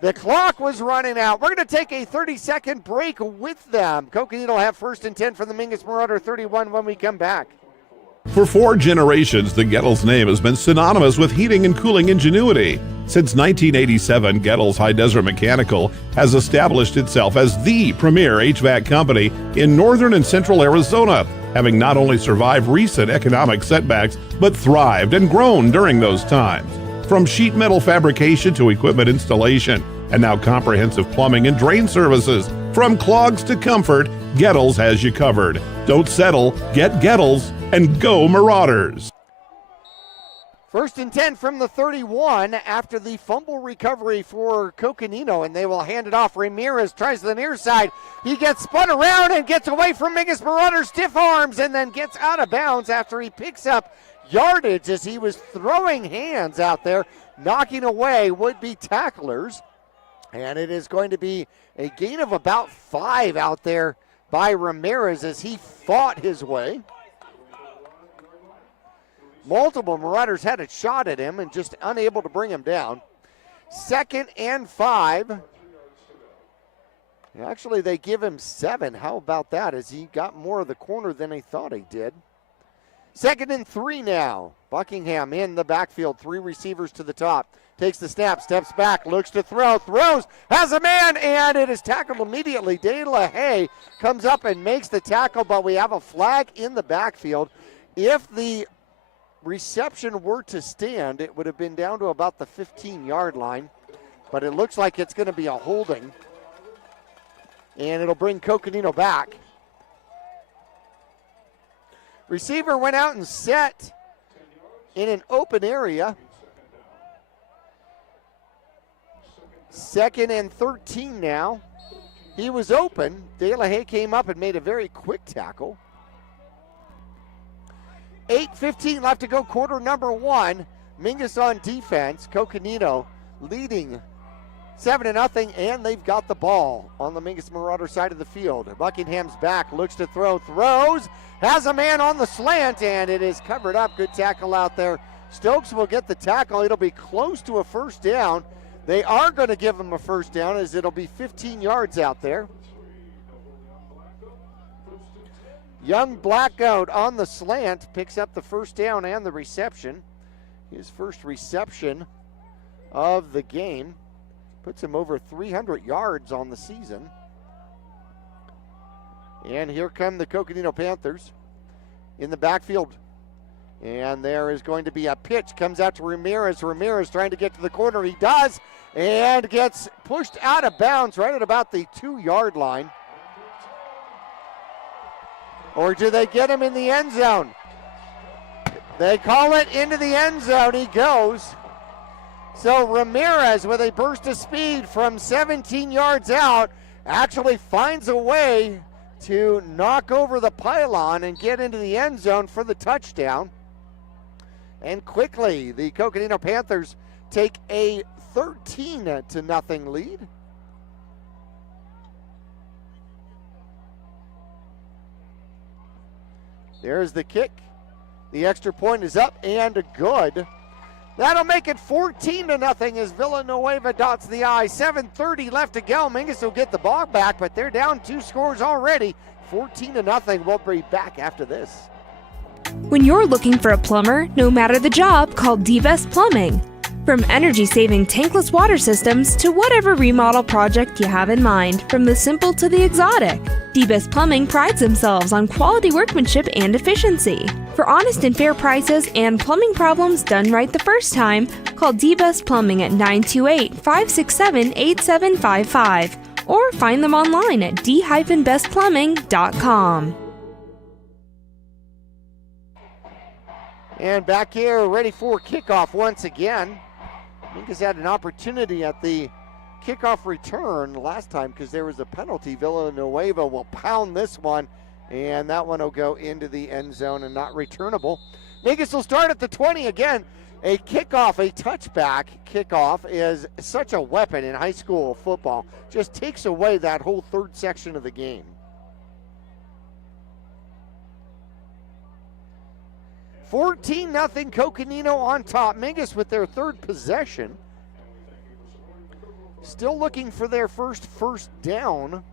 The clock was running out. We're going to take a 30-second break with them. Coconino will have 1st and 10 from the Mingus Marauder 31 when we come back. For 4 generations, the Gettles name has been synonymous with heating and cooling ingenuity. Since 1987, Gettles High Desert Mechanical has established itself as the premier HVAC company in northern and central Arizona, having not only survived recent economic setbacks, but thrived and grown during those times. From sheet metal fabrication to equipment installation, and now comprehensive plumbing and drain services. From clogs to comfort, Gettles has you covered. Don't settle, get Gettles, and go Marauders. 1st and 10 from the 31 after the fumble recovery for Coconino, and they will hand it off. Ramirez tries the near side. He gets spun around and gets away from Mingus Marauder, stiff arms, and then gets out of bounds after he picks up yardage as he was throwing hands out there, knocking away would-be tacklers. And it is going to be a gain of about 5 out there by Ramirez as he fought his way. Multiple Marauders had a shot at him and just unable to bring him down. 2nd and 5. Actually, they give him 7. How about that, as he got more of the corner than he thought he did. 2nd and 3 now. Buckingham in the backfield, 3 receivers to the top. Takes the snap, steps back, looks to throw, throws, has a man, and it is tackled immediately. De La Haye comes up and makes the tackle, but we have a flag in the backfield. If the reception were to stand, it would have been down to about the 15-yard line, but it looks like it's going to be a holding, and it'll bring Coconino back. Receiver went out and set in an open area. 2nd and 13 now. He was open. De La Haye came up and made a very quick tackle. 8:15 left to go, quarter number 1. Mingus on defense. Coconino leading 7-0, and they've got the ball on the Mingus Marauder side of the field. Buckingham's back, looks to throw, throws, has a man on the slant, and it is covered up. Good tackle out there. Stokes will get the tackle. It'll be close to a first down. They are going to give him a first down, as it'll be 15 yards out there. Young Blackgoat on the slant picks up the first down and the reception. His first reception of the game. Puts him over 300 yards on the season. And here come the Coconino Panthers in the backfield. And there is going to be a pitch. Comes out to Ramirez. Ramirez trying to get to the corner. He does. And gets pushed out of bounds right at about the 2-yard line. Or do they get him in the end zone? They call it into the end zone. He goes. So Ramirez, with a burst of speed from 17 yards out, actually finds a way to knock over the pylon and get into the end zone for the touchdown. And quickly, the Coconino Panthers take a 13-0 lead. There's the kick. The extra point is up and good. That'll make it 14-0 as Villanueva dots the I. 7:30 left to go. Mingus will get the ball back, but they're down 2 scores already. 14-0. We'll be back after this. When you're looking for a plumber, no matter the job, call D-Best Plumbing. From energy-saving tankless water systems to whatever remodel project you have in mind, from the simple to the exotic, D-Best Plumbing prides themselves on quality workmanship and efficiency. For honest and fair prices and plumbing problems done right the first time, call D-Best Plumbing at 928-567-8755 or find them online at d-bestplumbing.com. And back here, ready for kickoff once again. Mingus had an opportunity at the kickoff return last time because there was a penalty. Villanueva will pound this one, and that one will go into the end zone and not returnable. Mingus will start at the 20 again. A kickoff, a touchback kickoff is such a weapon in high school football. Just takes away that whole third section of the game. 14-0 Coconino on top. Mingus with their third possession. Still looking for their first down.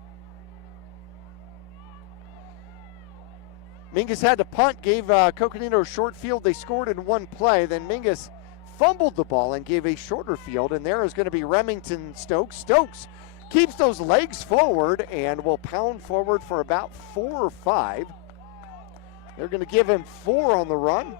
Mingus had to punt, gave Coconino a short field. They scored in one play. Then Mingus fumbled the ball and gave a shorter field. And there is going to be Remington Stokes. Stokes keeps those legs forward and will pound forward for about 4 or 5. They're going to give him 4 on the run.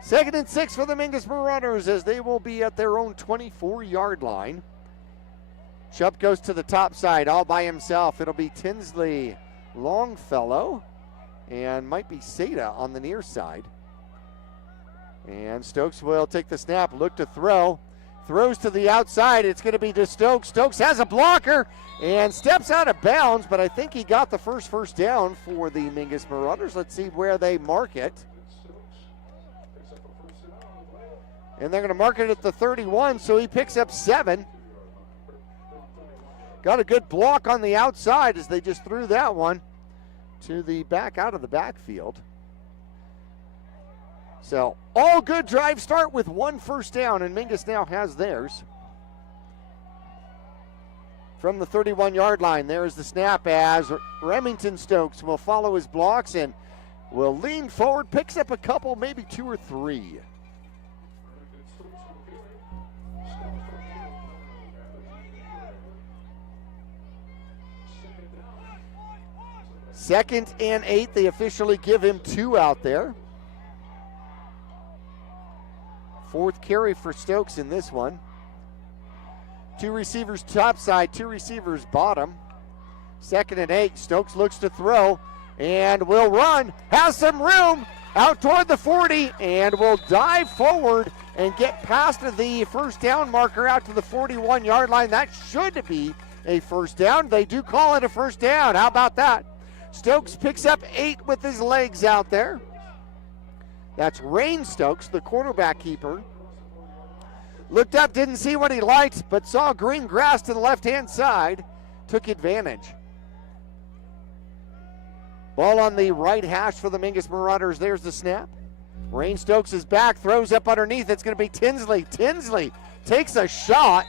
Second and 6 for the Mingus Marauders as they will be at their own 24-yard line. Chubb goes to the top side all by himself. It'll be Tinsley Longfellow and might be Seda on the near side. And Stokes will take the snap, look to throw. Throws to the outside. It's going to be to Stokes. Stokes has a blocker and steps out of bounds, but I think he got the first down for the Mingus Marauders. Let's see where they mark it. And they're going to mark it at the 31, so he picks up 7. Got a good block on the outside as they just threw that one to the back out of the backfield. So all good drive start with 1 first down, and Mingus now has theirs. from the 31-yard line. There's the snap as Remington Stokes will follow his blocks and will lean forward, picks up a couple, maybe 2 or 3. Second and 8, they officially give him 2 out there. 4th carry for Stokes in this one. 2 receivers top side, 2 receivers bottom. 2nd and 8, Stokes looks to throw and will run, has some room out toward the 40 and will dive forward and get past the first down marker out to the 41-yard line. That should be a first down. They do call it a first down. How about that? Stokes picks up 8 with his legs out there. That's Rain Stokes, the quarterback keeper. Looked up, didn't see what he liked, but saw green grass to the left-hand side. Took advantage. Ball on the right hash for the Mingus Marauders. There's the snap. Rain Stokes is back, throws up underneath. It's going to be Tinsley. Tinsley takes a shot.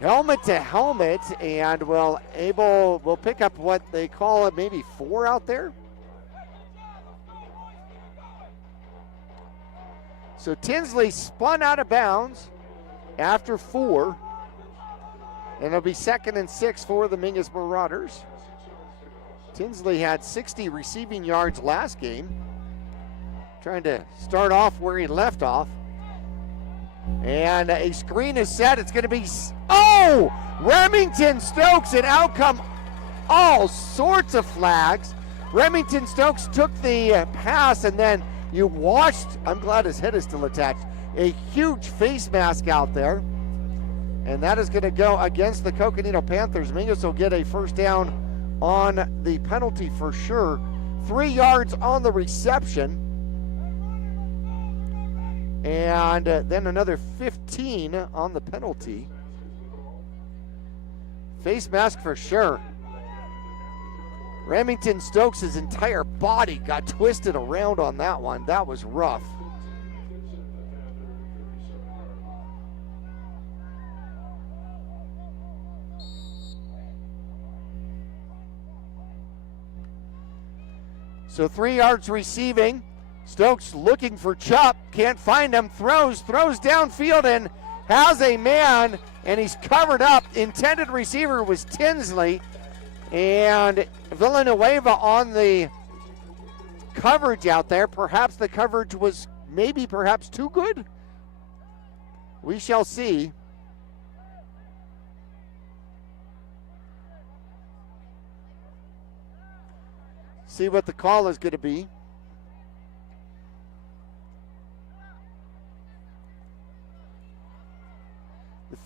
Helmet to helmet, and will pick up what they call it, maybe 4 out there. So Tinsley spun out of bounds after 4, and it'll be 2nd and 6 for the Mingus Marauders. Tinsley had 60 receiving yards last game. Trying to start off where he left off. And a screen is set. It's going to be, Remington Stokes, and out come all sorts of flags. Remington Stokes took the pass, and then you watched, I'm glad his head is still attached, a huge face mask out there. And that is going to go against the Coconino Panthers. Mingus will get a first down on the penalty for sure. 3 yards on the reception. And then another 15 on the penalty. Face mask for sure. Remington Stokes' entire body got twisted around on that one. That was rough. So 3 yards receiving. Stokes looking for Chupp, can't find him, throws downfield and has a man, and he's covered up. Intended receiver was Tinsley, and Villanueva on the coverage out there. Perhaps the coverage was perhaps too good. We shall see. See what the call is going to be.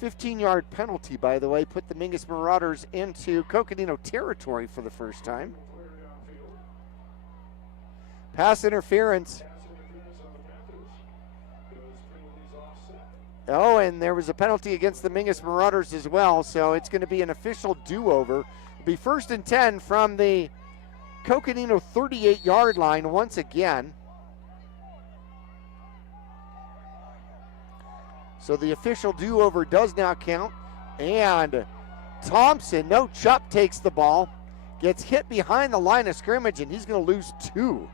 The 15-yard penalty, by the way, put the Mingus Marauders into Coconino territory for the first time. Pass interference. Oh, and there was a penalty against the Mingus Marauders as well, so it's going to be an official do-over. It'll be 1st and 10 from the Coconino 38-yard line once again. So the official do-over does now count. And Thompson, no, Chupp takes the ball, gets hit behind the line of scrimmage, and he's going to lose 2.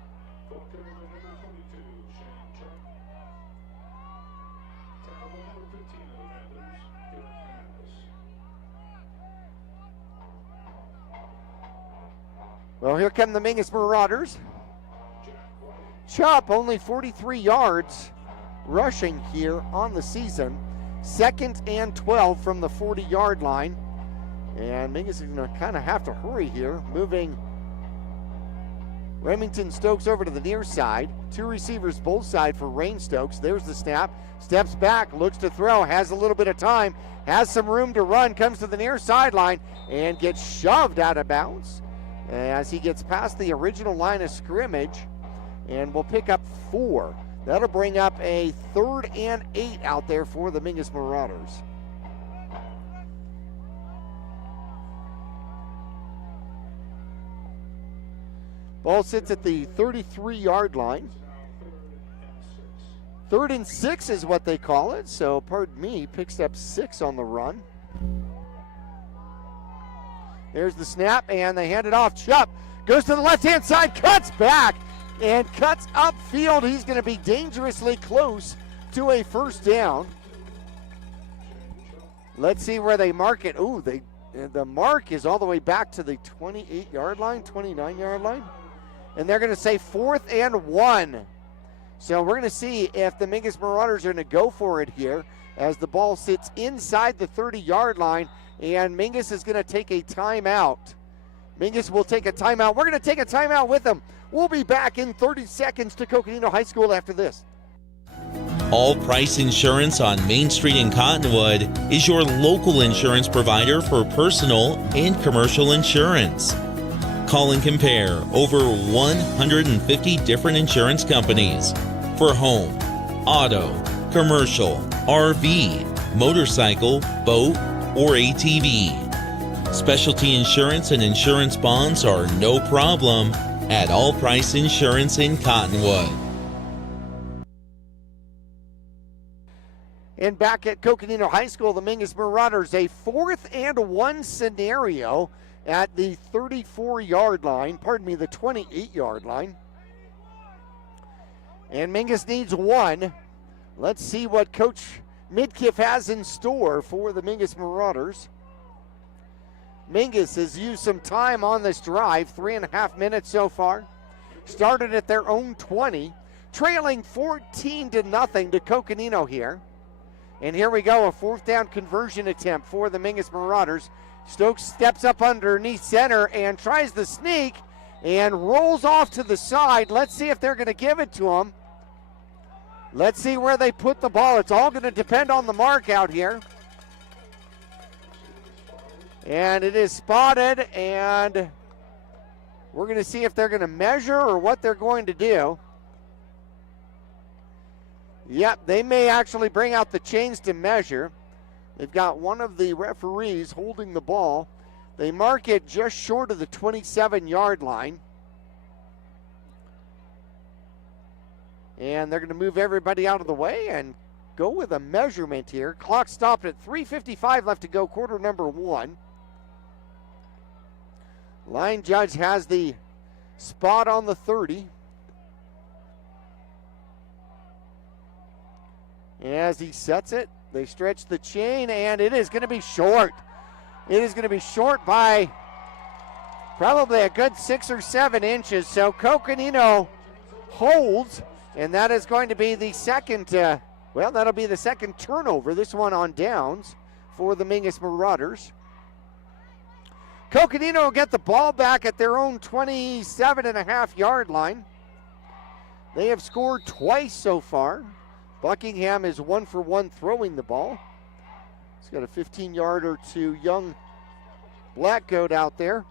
Well, here come the Mingus Marauders. Chupp only 43 yards rushing here on the season. 2nd and 12 from the 40-yard line. And Mingus is going to kind of have to hurry here, moving Remington Stokes over to the near side. 2 receivers both side for Rain Stokes. There's the snap. Steps back, looks to throw, has a little bit of time, has some room to run, comes to the near sideline, and gets shoved out of bounds as he gets past the original line of scrimmage, and will pick up 4. That'll bring up a 3rd and 8 out there for the Mingus Marauders. Ball sits at the 33-yard line. 3rd and 6 is what they call it, so pardon me, picks up 6 on the run. There's the snap, and they hand it off. Chubb goes to the left-hand side, cuts back, and cuts upfield. He's going to be dangerously close to a first down. Let's see where they mark it. Ooh, the mark is all the way back to the 28-yard line, 29-yard line. And they're going to say 4th and 1. So we're going to see if the Mingus Marauders are going to go for it here as the ball sits inside the 30-yard line, and Mingus is going to take a timeout. Mingus will take a timeout. We're going to take a timeout with them. We'll be back in 30 seconds to Coconino High School after this. All Price Insurance on Main Street in Cottonwood is your local insurance provider for personal and commercial insurance. Call and compare over 150 different insurance companies for home, auto, commercial, RV, motorcycle, boat, or ATV. Specialty insurance and insurance bonds are no problem at All Price Insurance in Cottonwood. And back at Coconino High School, the Mingus Marauders, a 4th and 1 scenario at the 34-yard line, the 28-yard line. And Mingus needs 1. Let's see what Coach Midkiff has in store for the Mingus Marauders. Mingus has used some time on this drive, 3.5 minutes so far. Started at their own 20, trailing 14-0 to Coconino here. And here we go, a 4th down conversion attempt for the Mingus Marauders. Stokes steps up underneath center and tries the sneak and rolls off to the side. Let's see if they're going to give it to him. Let's see where they put the ball. It's all going to depend on the mark out here. And it is spotted, and we're going to see if they're going to measure or what they're going to do. Yep, they may actually bring out the chains to measure. They've got one of the referees holding the ball. They mark it just short of the 27-yard line. And they're going to move everybody out of the way and go with a measurement here. Clock stopped at 3:55 left to go, quarter number 1. Line judge has the spot on the 30. As he sets it, they stretch the chain, and it is going to be short. It is going to be short by probably a good 6 or 7 inches. So Coconino holds, and that is going to be the second, that'll be the second turnover, this one on downs for the Mingus Marauders. Coconino will get the ball back at their own 27.5-yard line. They have scored twice so far. Buckingham is 1 for 1 throwing the ball. He's got a 15-yarder to young Blackcoat out there.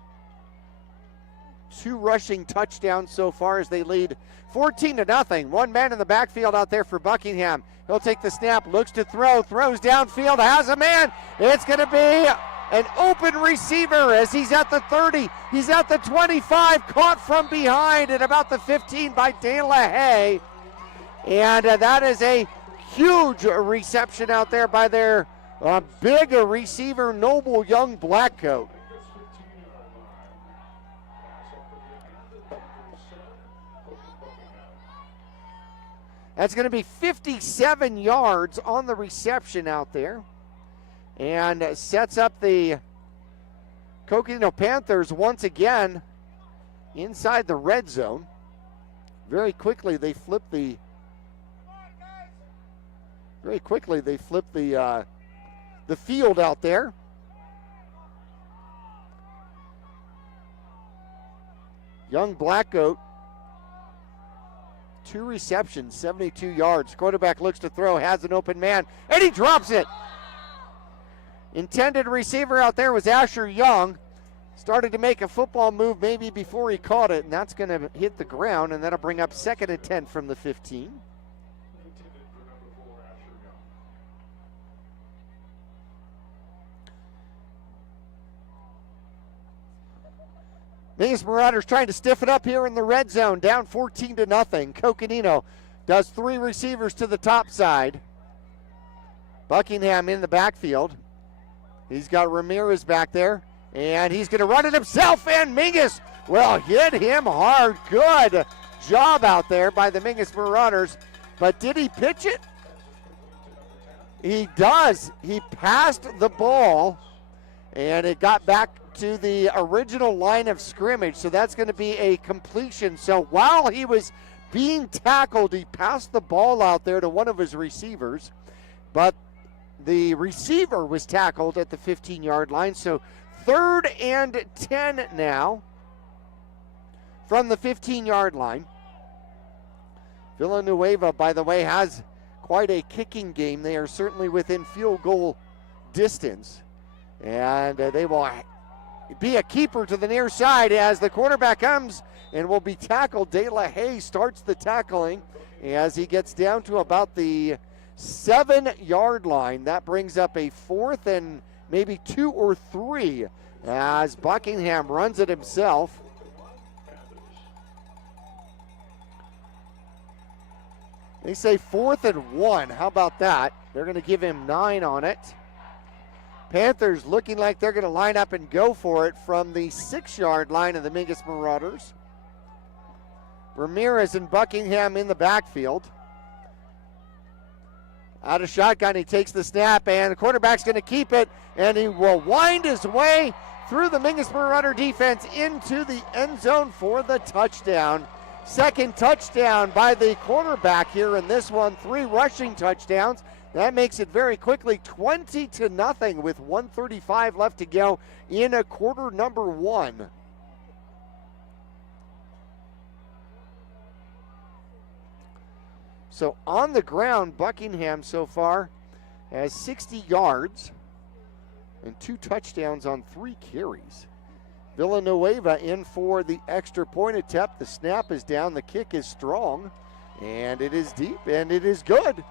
2 rushing touchdowns so far as they lead 14-0. One man in the backfield out there for Buckingham. He'll take the snap, looks to throw, throws downfield, has a man. It's going to be an open receiver as he's at the 30. He's at the 25, caught from behind at about the 15 by Dane LaHaye. And that is a huge reception out there by their big receiver, Noble Young Blackcoat. That's going to be 57 yards on the reception out there. And sets up the Coconino Panthers once again inside the red zone. Very quickly they flip the field out there. Young Blackcoat, 2 receptions, 72 yards. Quarterback looks to throw, has an open man, and he drops it. Intended receiver out there was Asher Young. Started to make a football move maybe before he caught it, and that's going to hit the ground, and that'll bring up 2nd and 10 from the 15. Mingus Marauders trying to stiffen up here in the red zone, down 14-0. Coconino does 3 receivers to the top side. Buckingham in the backfield. He's got Ramirez back there. And he's going to run it himself, and Mingus will hit him hard. Good job out there by the Mingus Marauders. But did he pitch it? He does. He passed the ball, and it got back to the original line of scrimmage, so that's going to be a completion. So while he was being tackled, he passed the ball out there to one of his receivers, but the receiver was tackled at the 15-yard line. So 3rd and 10 now from the 15-yard line. Villanueva, by the way, has quite a kicking game. They are certainly within field goal distance, and they will be a keeper to the near side as the quarterback comes and will be tackled. De La Haye starts the tackling as he gets down to about the 7-yard line. That brings up a 4th and maybe 2 or 3 as Buckingham runs it himself. They say 4th and 1. How about that? They're going to give him 9 on it. Panthers looking like they're going to line up and go for it from the 6-yard line of the Mingus Marauders. Ramirez and Buckingham in the backfield. Out of shotgun, he takes the snap, and the quarterback's going to keep it, and he will wind his way through the Mingus Marauder defense into the end zone for the touchdown. Second touchdown by the quarterback here in this one. 3 rushing touchdowns. That makes it very quickly 20-0 with 1:35 left to go in quarter number 1. So on the ground, Buckingham so far has 60 yards and 2 touchdowns on 3 carries. Villanueva in for the extra point attempt. The snap is down, the kick is strong, and it is deep, and it is good.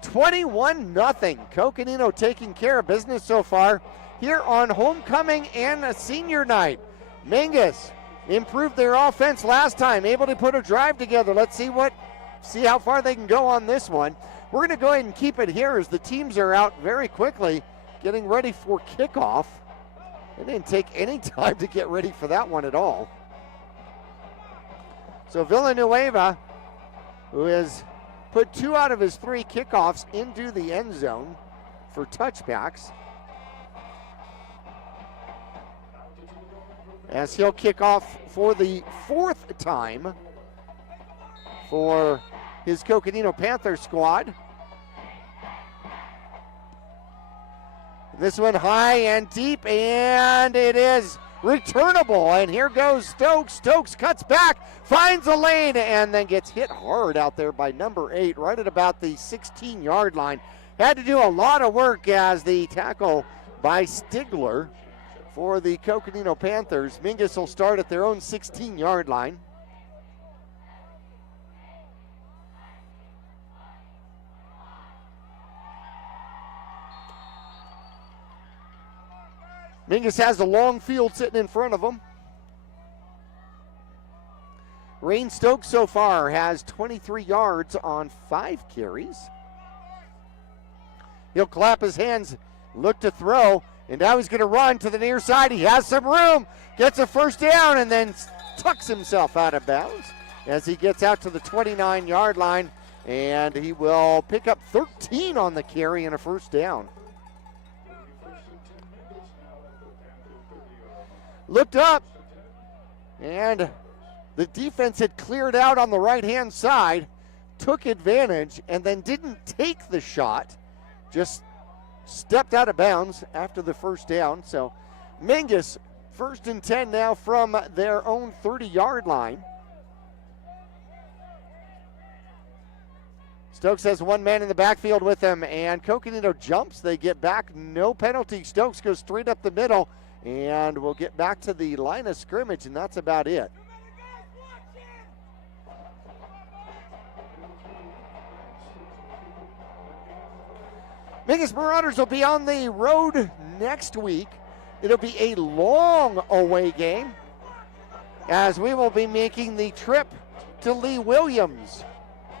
21-0. Coconino taking care of business so far here on homecoming and a senior night. Mingus improved their offense last time, able to put a drive together. Let's see how far they can go on this one. We're going to go ahead and keep it here as the teams are out very quickly getting ready for kickoff. It didn't take any time to get ready for that one at all. So Villanueva, who has put 2 out of his 3 kickoffs into the end zone for touchbacks, as he'll kick off for the 4th time for his Coconino Panther squad. This one high and deep, and it is returnable. And here goes Stokes. Stokes cuts back, finds a lane, and then gets hit hard out there by number 8, right at about the 16-yard line. Had to do a lot of work as the tackle by Stigler for the Coconino Panthers. Mingus will start at their own 16-yard line. Mingus has a long field sitting in front of him. Rain Stokes so far has 23 yards on 5 carries. He'll clap his hands, look to throw, and now he's going to run to the near side. He has some room, gets a first down, and then tucks himself out of bounds as he gets out to the 29-yard line, and he will pick up 13 on the carry and a first down. Looked up, and the defense had cleared out on the right-hand side, took advantage, and then didn't take the shot, just stepped out of bounds after the first down. So Mingus, 1st and 10 now from their own 30-yard line. Stokes has one man in the backfield with him, and Coconino jumps. They get back, no penalty. Stokes goes straight up the middle, and we'll get back to the line of scrimmage, and that's about it. Mingus Marauders will be on the road next week. It'll be a long away game as we will be making the trip to Lee Williams.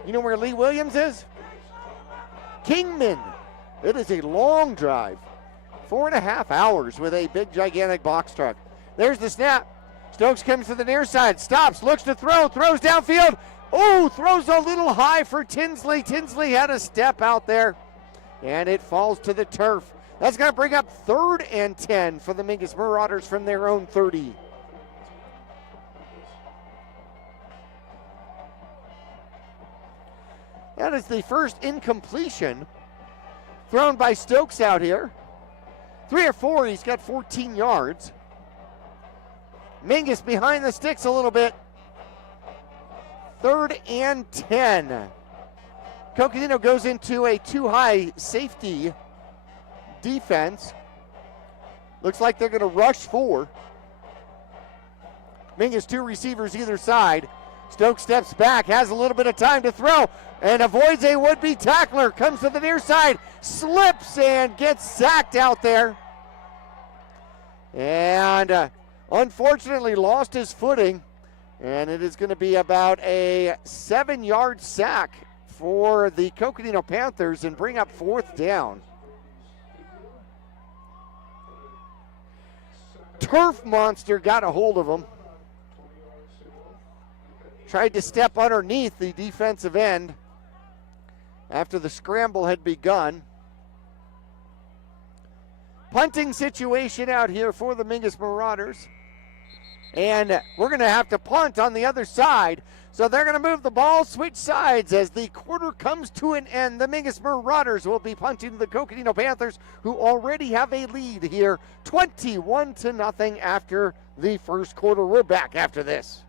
You know where Lee Williams is? Kingman. It is a long drive. 4.5 hours with a big, gigantic box truck. There's the snap. Stokes comes to the near side, stops, looks to throw, throws downfield. Oh, throws a little high for Tinsley. Tinsley had a step out there, and it falls to the turf. That's going to bring up 3rd and 10 for the Mingus Marauders from their own 30. That is the first incompletion thrown by Stokes out here. 3 or 4, he's got 14 yards. Mingus behind the sticks a little bit. 3rd and 10. Coconino goes into a too-high safety defense. Looks like they're going to rush 4. Mingus 2 receivers either side. Stokes steps back, has a little bit of time to throw, and avoids a would-be tackler. Comes to the near side, slips and gets sacked out there. And unfortunately lost his footing, and it is going to be about a 7-yard sack for the Coconino Panthers and bring up 4th down. Turf monster got a hold of him. Tried to step underneath the defensive end after the scramble had begun. Punting situation out here for the Mingus Marauders. And we're going to have to punt on the other side. So they're going to move the ball, switch sides as the quarter comes to an end. The Mingus Marauders will be punting the Coconino Panthers, who already have a lead here, 21-0 after the first quarter. We're back after this.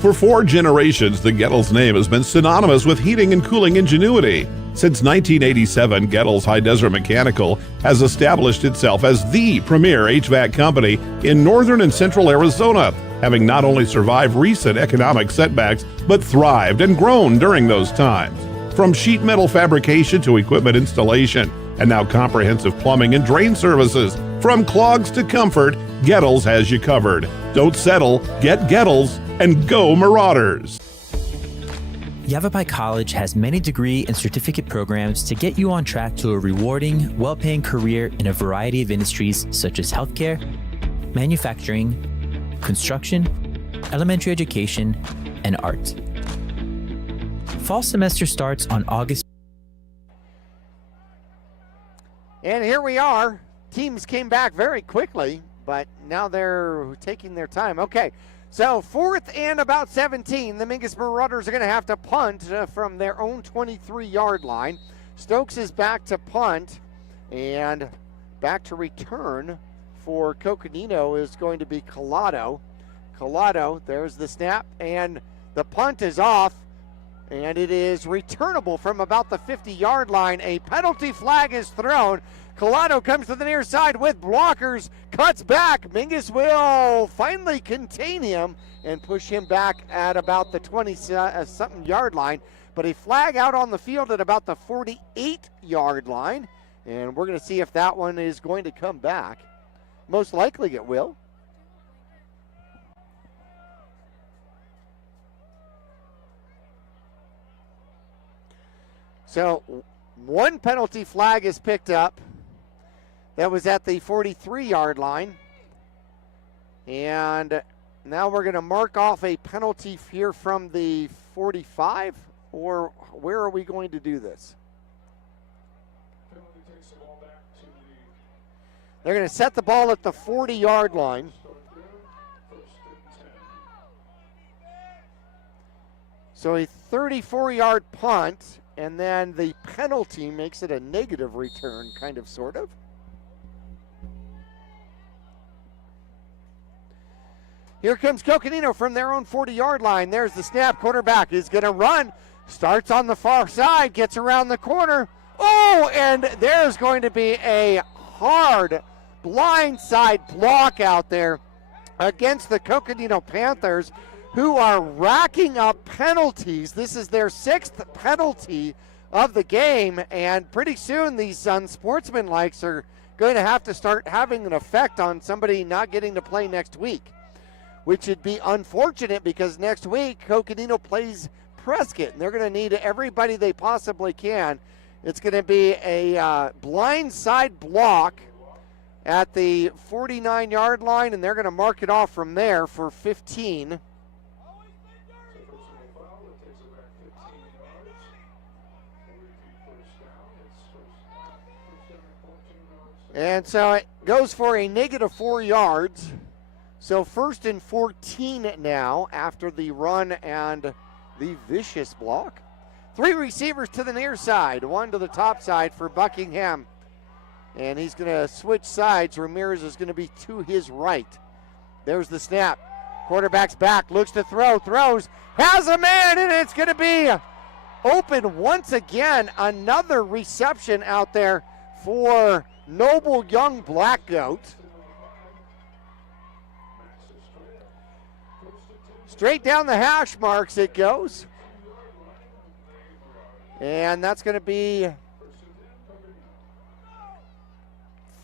For 4 generations, the Gettles name has been synonymous with heating and cooling ingenuity. Since 1987, Gettles High Desert Mechanical has established itself as the premier HVAC company in northern and central Arizona, having not only survived recent economic setbacks, but thrived and grown during those times. From sheet metal fabrication to equipment installation, and now comprehensive plumbing and drain services. From clogs to comfort, Gettles has you covered. Don't settle, get Gettles, and go Marauders! Yavapai College has many degree and certificate programs to get you on track to a rewarding, well-paying career in a variety of industries such as healthcare, manufacturing, construction, elementary education, and art. Fall semester starts on August. And here we are. Teams came back very quickly, but now they're taking their time. Okay, so 4th and about 17. The Mingus Marauders are going to have to punt from their own 23-yard line. Stokes is back to punt, and back to return for Coconino is going to be Collado. Collado, there's the snap, and the punt is off, and it is returnable from about the 50-yard line. A penalty flag is thrown. Collado comes to the near side with blockers, cuts back. Mingus will finally contain him and push him back at about the 20-something yard line. But a flag out on the field at about the 48-yard line. And we're going to see if that one is going to come back. Most likely it will. So one penalty flag is picked up. That was at the 43-yard line. And now we're going to mark off a penalty here from the 45, or where are we going to do this? They're going to set the ball at the 40-yard line. So a 34-yard punt, and then the penalty makes it a negative return, kind of, sort of. Here comes Coconino from their own 40-yard line. There's the snap. Quarterback is going to run. Starts on the far side. Gets around the corner. Oh, and there's going to be a hard blindside block out there against the Coconino Panthers, who are racking up penalties. This is their 6th penalty of the game, and pretty soon these unsportsmanlikes are going to have to start having an effect on somebody not getting to play next week, which would be unfortunate because next week Coconino plays Prescott, and they're going to need everybody they possibly can. It's going to be a blind side block at the 49-yard line, and they're going to mark it off from there for 15. And so it goes for a negative 4 yards. So 1st and 14 now after the run and the vicious block. 3 receivers to the near side, 1 to the top side for Buckingham. And he's going to switch sides. Ramirez is going to be to his right. There's the snap. Quarterback's back, looks to throw, throws, has a man, and it's going to be open once again. Another reception out there for Noble Young Black Goat. Straight down the hash marks it goes. And that's going to be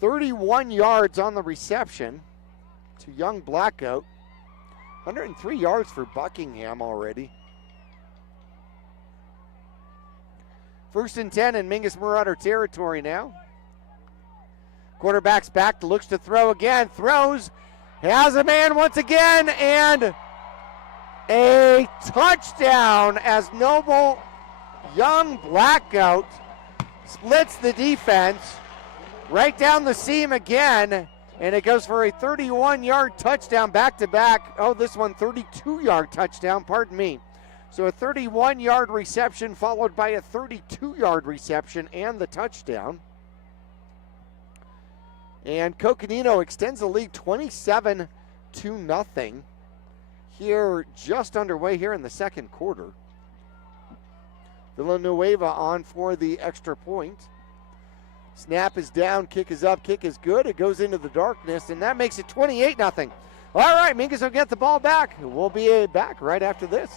31 yards on the reception to Young Black Goat. 103 yards for Buckingham already. 1st and 10 in Mingus Marauder territory now. Quarterback's back, looks to throw again, throws, has a man once again, and a touchdown as Noble Young Black Goat splits the defense right down the seam again, and it goes for a 31-yard touchdown back-to-back. Oh, this one 32-yard touchdown, pardon me. So a 31-yard reception followed by a 32-yard reception and the touchdown. And Coconino extends the lead 27-0 here, just underway here in the second quarter. Villanueva on for the extra point. Snap is down, kick is up, kick is good. It goes into the darkness, and that makes it 28-0. All right, Mingus will get the ball back. We'll be back right after this.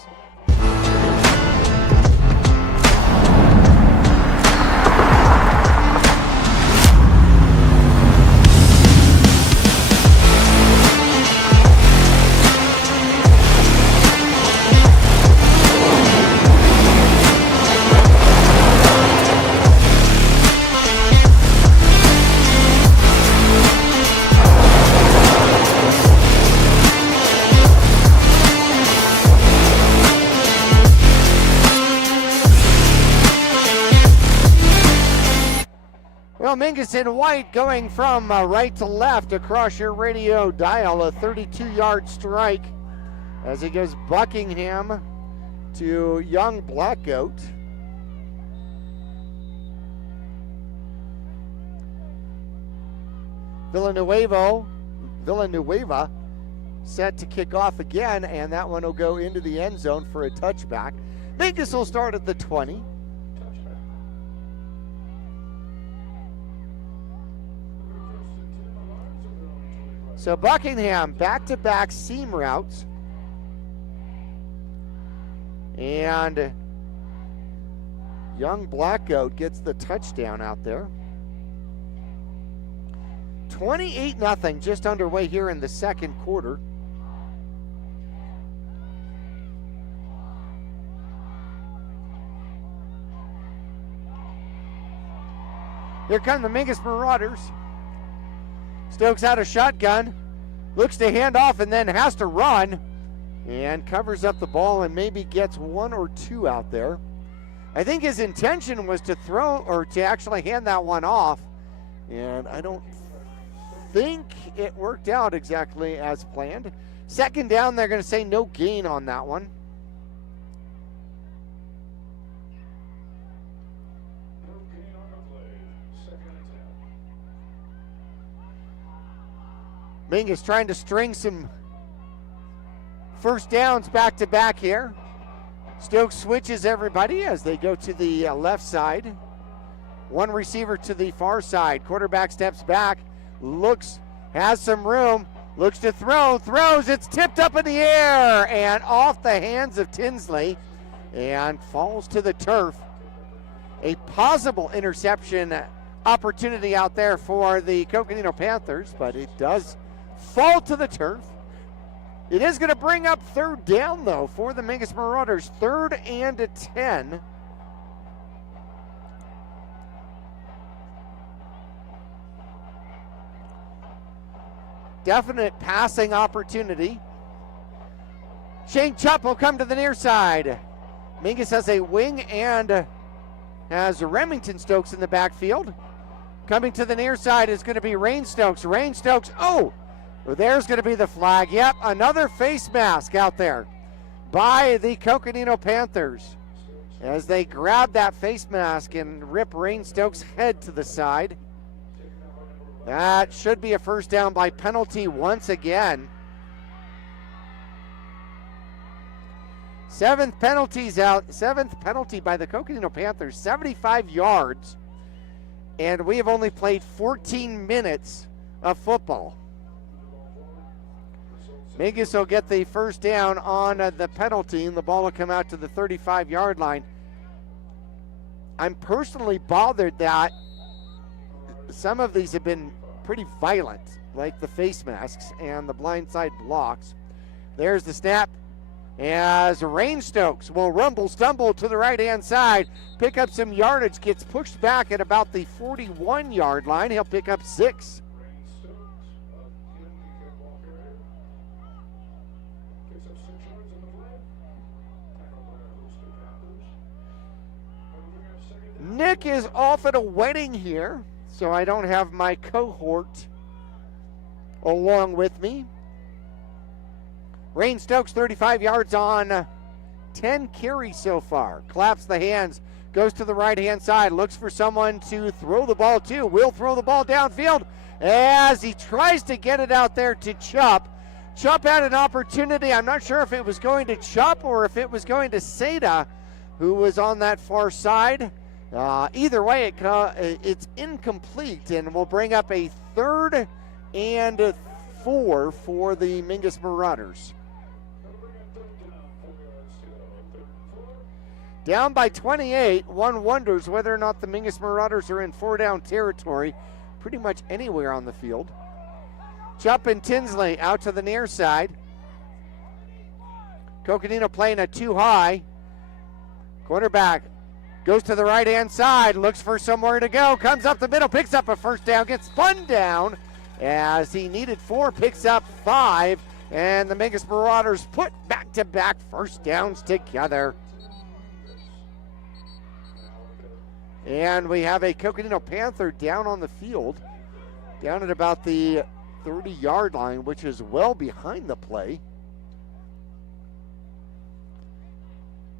Well, Mingus in white going from right to left across your radio dial, a 32-yard strike as it goes Buckingham to Young Black Goat. Villanueva set to kick off again, and that one will go into the end zone for a touchback. Mingus will start at the 20. So Buckingham back-to-back seam routes. And Young Black Goat gets the touchdown out there. 28-0, just underway here in the second quarter. Here come the Mingus Marauders. Stokes out a shotgun, looks to hand off and then has to run and covers up the ball and maybe gets 1 or 2 out there. I think his intention was to throw or to actually hand that one off, and I don't think it worked out exactly as planned. Second down, they're going to say no gain on that one. Mingus trying to string some first downs back-to-back here. Stokes switches everybody as they go to the left side. One receiver to the far side. Quarterback steps back, looks, has some room, looks to throw, throws, it's tipped up in the air and off the hands of Tinsley and falls to the turf. A possible interception opportunity out there for the Coconino Panthers, but it does fall to the turf. It is going to bring up third down, though, for the Mingus Marauders. 3rd and 10. Definite passing opportunity. Shane Chupp will come to the near side. Mingus has a wing and has Remington Stokes in the backfield. Coming to the near side is going to be Rain Stokes. Rain Stokes, oh, there's going to be the flag. Yep, another face mask out there by the Coconino Panthers as they grab that face mask and rip Rain Stokes' head to the side. That should be a first down by penalty once again. 7th penalty by the Coconino Panthers, 75 yards. And we have only played 14 minutes of football. Mingus will get the first down on the penalty, and the ball will come out to the 35-yard line. I'm personally bothered that some of these have been pretty violent, like the face masks and the blindside blocks. There's the snap as Rain Stokes will stumble to the right-hand side, pick up some yardage, gets pushed back at about the 41-yard line. He'll pick up 6. Nick is off at a wedding here, so I don't have my cohort along with me. Rain Stokes, 35 yards on 10 carries so far. Claps the hands, goes to the right-hand side, looks for someone to throw the ball to. Will throw the ball downfield as he tries to get it out there to Chupp. Chupp had an opportunity. I'm not sure if it was going to Chupp or if it was going to Seda, who was on that far side. Either way, it's incomplete, and we'll bring up a 3rd and 4 for the Mingus Marauders. Down by 28, one wonders whether or not the Mingus Marauders are in 4-down territory pretty much anywhere on the field. Chupp and Tinsley out to the near side. Coconino playing a 2 high. Quarterback goes to the right-hand side, looks for somewhere to go, comes up the middle, picks up a first down, gets spun down as he needed 4, picks up 5, and the Mingus Marauders put back-to-back first downs together. And we have a Coconino Panther down on the field, down at about the 30-yard line, which is well behind the play.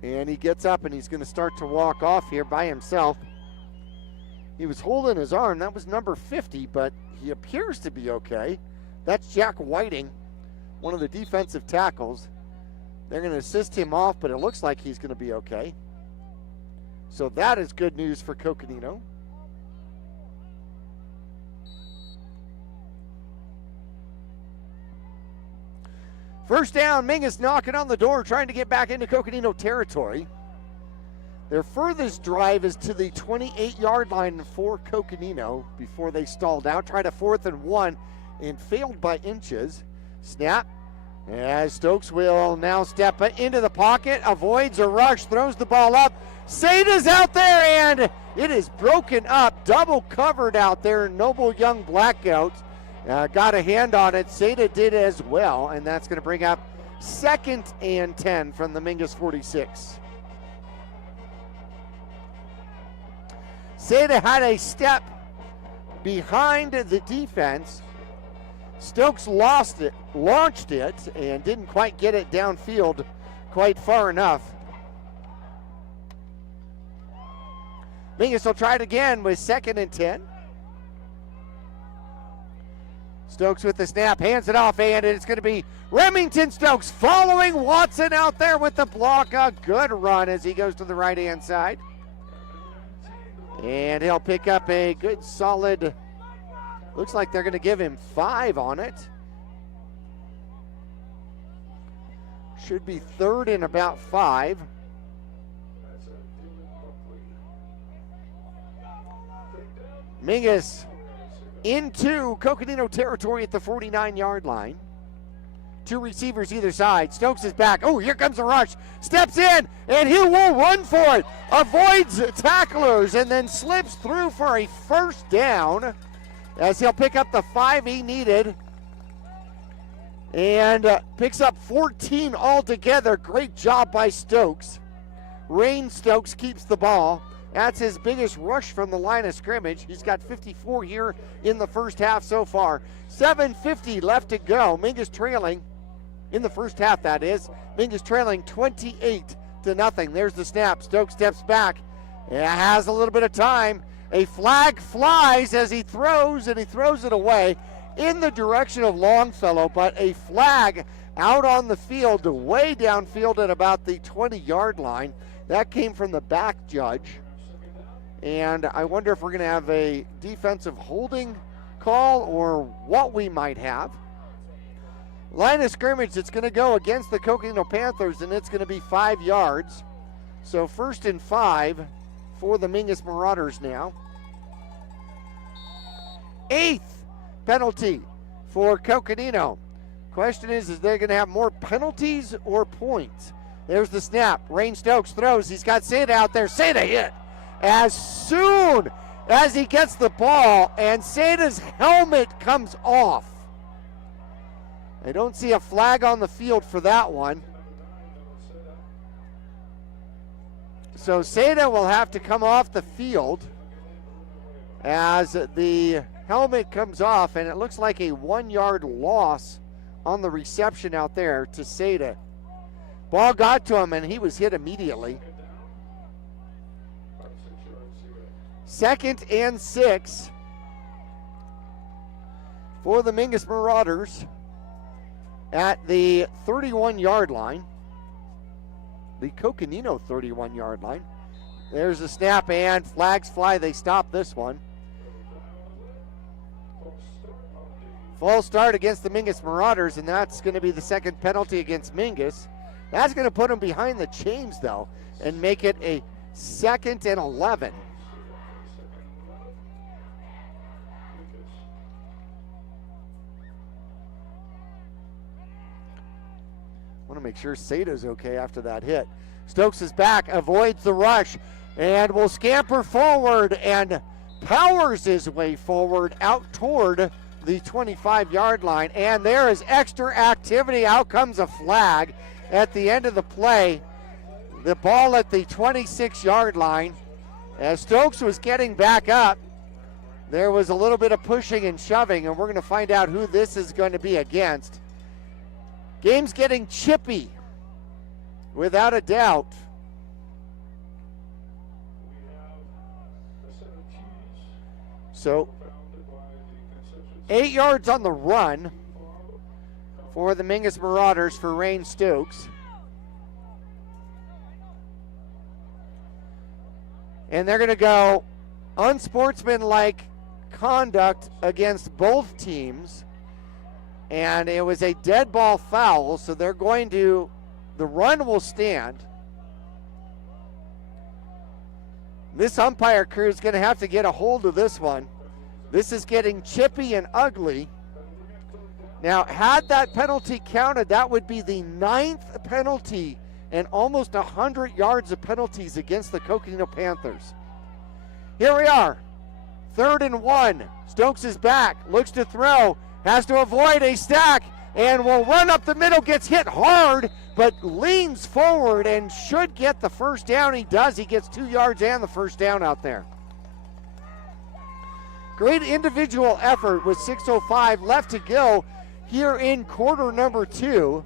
And he gets up and he's going to start to walk off here by himself. He was holding his arm. That was number 50, but he appears to be okay. That's Jack Whiting, one of the defensive tackles. They're going to assist him off, but it looks like he's going to be okay. So that is good news for Coconino. First down, Mingus knocking on the door, trying to get back into Coconino territory. Their furthest drive is to the 28-yard line for Coconino before they stalled out. Tried a 4th and 1 and failed by inches. Snap as Stokes will now step into the pocket, avoids a rush, throws the ball up. Seda's out there, and it is broken up, double covered out there. Noble Young Blackout got a hand on it. Seda did as well, and that's going to bring up 2nd and 10 from the Mingus 46. Seda had a step behind the defense. Stokes launched it, and didn't quite get it downfield quite far enough. Mingus will try it again with 2nd and 10. Stokes with the snap, hands it off, and it's going to be Remington Stokes following Watson out there with the block. A good run as he goes to the right-hand side. And he'll pick up a good solid, looks like they're going to give him 5 on it. Should be 3rd and about 5. Mingus into Coconino territory at the 49-yard line. Two receivers either side. Stokes is back. Oh, here comes the rush. Steps in, and he will run for it. Avoids tacklers and then slips through for a first down as he'll pick up the 5 he needed. And picks up 14 altogether. Great job by Stokes. Rain Stokes keeps the ball. That's his biggest rush from the line of scrimmage. He's got 54 here in the first half so far. 7:50 left to go. Mingus trailing in the first half, that is. Mingus trailing 28-0. There's the snap. Stokes steps back. It has a little bit of time. A flag flies as he throws, and he throws it away in the direction of Longfellow, but a flag out on the field, way downfield at about the 20-yard line. That came from the back judge. And I wonder if we're going to have a defensive holding call or what we might have. Line of scrimmage, it's going to go against the Coconino Panthers, and it's going to be 5 yards. So 1st and 5 for the Mingus Marauders now. 8th penalty for Coconino. Question is they going to have more penalties or points? There's the snap. Rain Stokes throws. He's got Seda out there. Seda hit as soon as he gets the ball, and Seda's helmet comes off. I don't see a flag on the field for that one. So Seda will have to come off the field as the helmet comes off, and it looks like a 1-yard loss on the reception out there to Seda. Ball got to him, and he was hit immediately. 2nd and 6 for the Mingus Marauders at the 31-yard line. The Coconino 31-yard line. There's the snap, and flags fly. They stop this one. False start against the Mingus Marauders, and that's going to be the 2nd penalty against Mingus. That's going to put him behind the chains, though, and make it a 2nd and 11. Want to make sure Seda's okay after that hit. Stokes is back, avoids the rush, and will scamper forward and powers his way forward out toward the 25-yard line. And there is extra activity. Out comes a flag at the end of the play. The ball at the 26-yard line. As Stokes was getting back up, there was a little bit of pushing and shoving, and we're going to find out who this is going to be against. Game's getting chippy, without a doubt. So 8 yards on the run for the Mingus Marauders for Rain Stokes. And they're going to go unsportsmanlike conduct against both teams. And it was a dead ball foul, so they're going to, the run will stand. This umpire crew is going to have to get a hold of this one. This is getting chippy and ugly. Now, had that penalty counted, that would be the 9th penalty and almost 100 yards of penalties against the Coconino Panthers. Here we are, 3rd and 1. Stokes is back, looks to throw, has to avoid a stack, and will run up the middle, gets hit hard, but leans forward and should get the first down. He does. He gets 2 yards and the first down out there. Great individual effort with 6:05 left to go here in quarter number 2.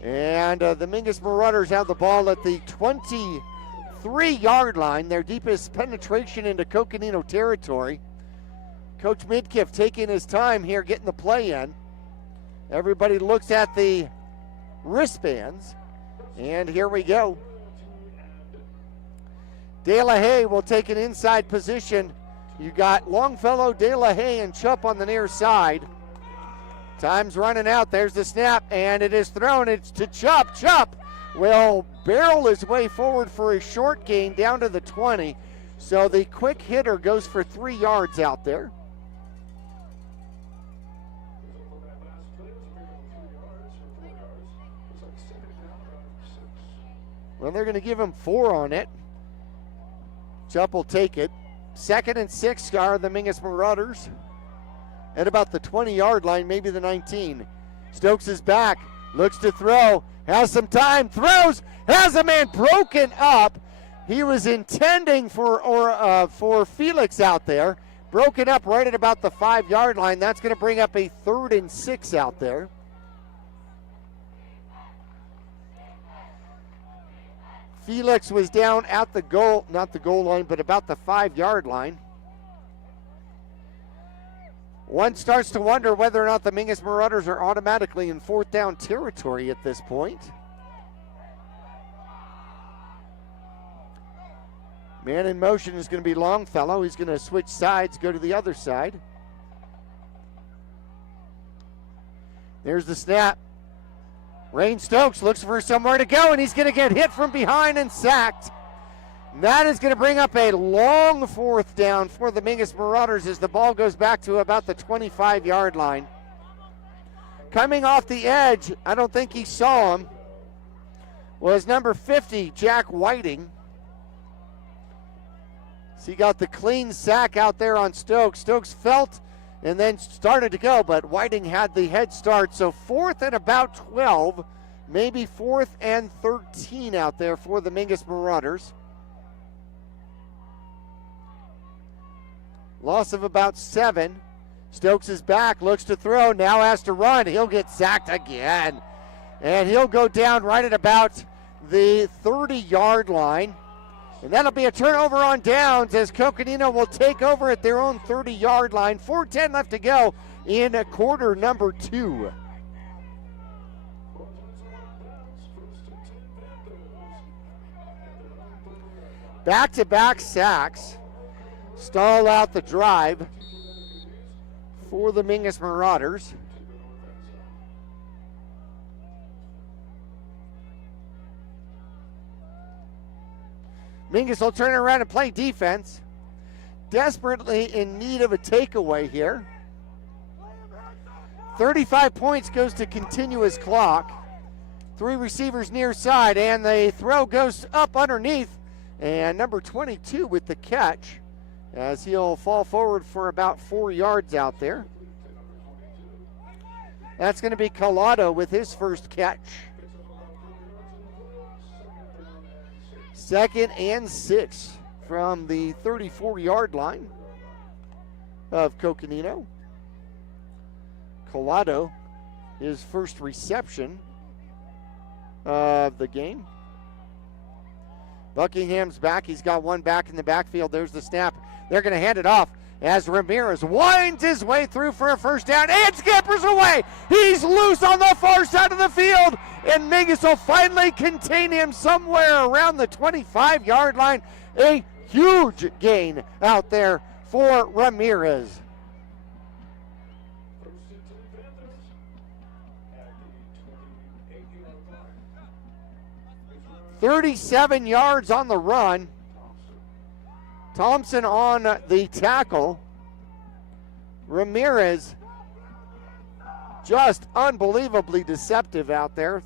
And the Mingus Marauders have the ball at the 23-yard line, their deepest penetration into Coconino territory. Coach Midkiff taking his time here getting the play in. Everybody looks at the wristbands, and here we go. De La Haye will take an inside position. You got Longfellow, De La Haye, and Chupp on the near side. Time's running out. There's the snap, and it is thrown. It's to Chupp. Chupp will barrel his way forward for a short gain down to the 20. So the quick hitter goes for 3 yards out there. Well, they're going to give him 4 on it. Jupp will take it. 2nd and 6 are the Mingus Marauders at about the 20-yard line, maybe the 19. Stokes is back, looks to throw, has some time, throws, has a man broken up. He was intending for Felix out there. Broken up right at about the 5-yard line. That's going to bring up a 3rd and 6 out there. Felix was down at the goal, not the goal line, but about the 5-yard line. One starts to wonder whether or not the Mingus Marauders are automatically in 4th down territory at this point. Man in motion is going to be Longfellow. He's going to switch sides, go to the other side. There's the snap. Rain Stokes looks for somewhere to go, and he's going to get hit from behind and sacked. That is going to bring up a long 4th down for the Mingus Marauders as the ball goes back to about the 25-yard line. Coming off the edge, I don't think he saw him, was number 50, Jack Whiting. So he got the clean sack out there on Stokes. Stokes felt and then started to go, but Whiting had the head start. So 4th and about 12, maybe 4th and 13 out there for the Mingus Marauders. Loss of about 7. Stokes is back, looks to throw, now has to run. He'll get sacked again. And he'll go down right at about the 30-yard line. And that'll be a turnover on downs as Coconino will take over at their own 30-yard line. 4:10 left to go in quarter number 2. Back-to-back sacks stall out the drive for the Mingus Marauders. Mingus will turn around and play defense. Desperately in need of a takeaway here. 35 points goes to continuous clock. 3 receivers near side, and the throw goes up underneath. And number 22 with the catch as he'll fall forward for about 4 yards out there. That's going to be Collado with his first catch. 2nd and 6 from the 34-yard line of Coconino. Collado, his first reception of the game. Buckingham's back. He's got one back in the backfield. There's the snap. They're going to hand it off as Ramirez winds his way through for a first down and scampers away. He's loose on the far side of the field, and Mingus will finally contain him somewhere around the 25-yard line. A huge gain out there for Ramirez. $37 yards on the run. Thompson on the tackle. Ramirez just unbelievably deceptive out there.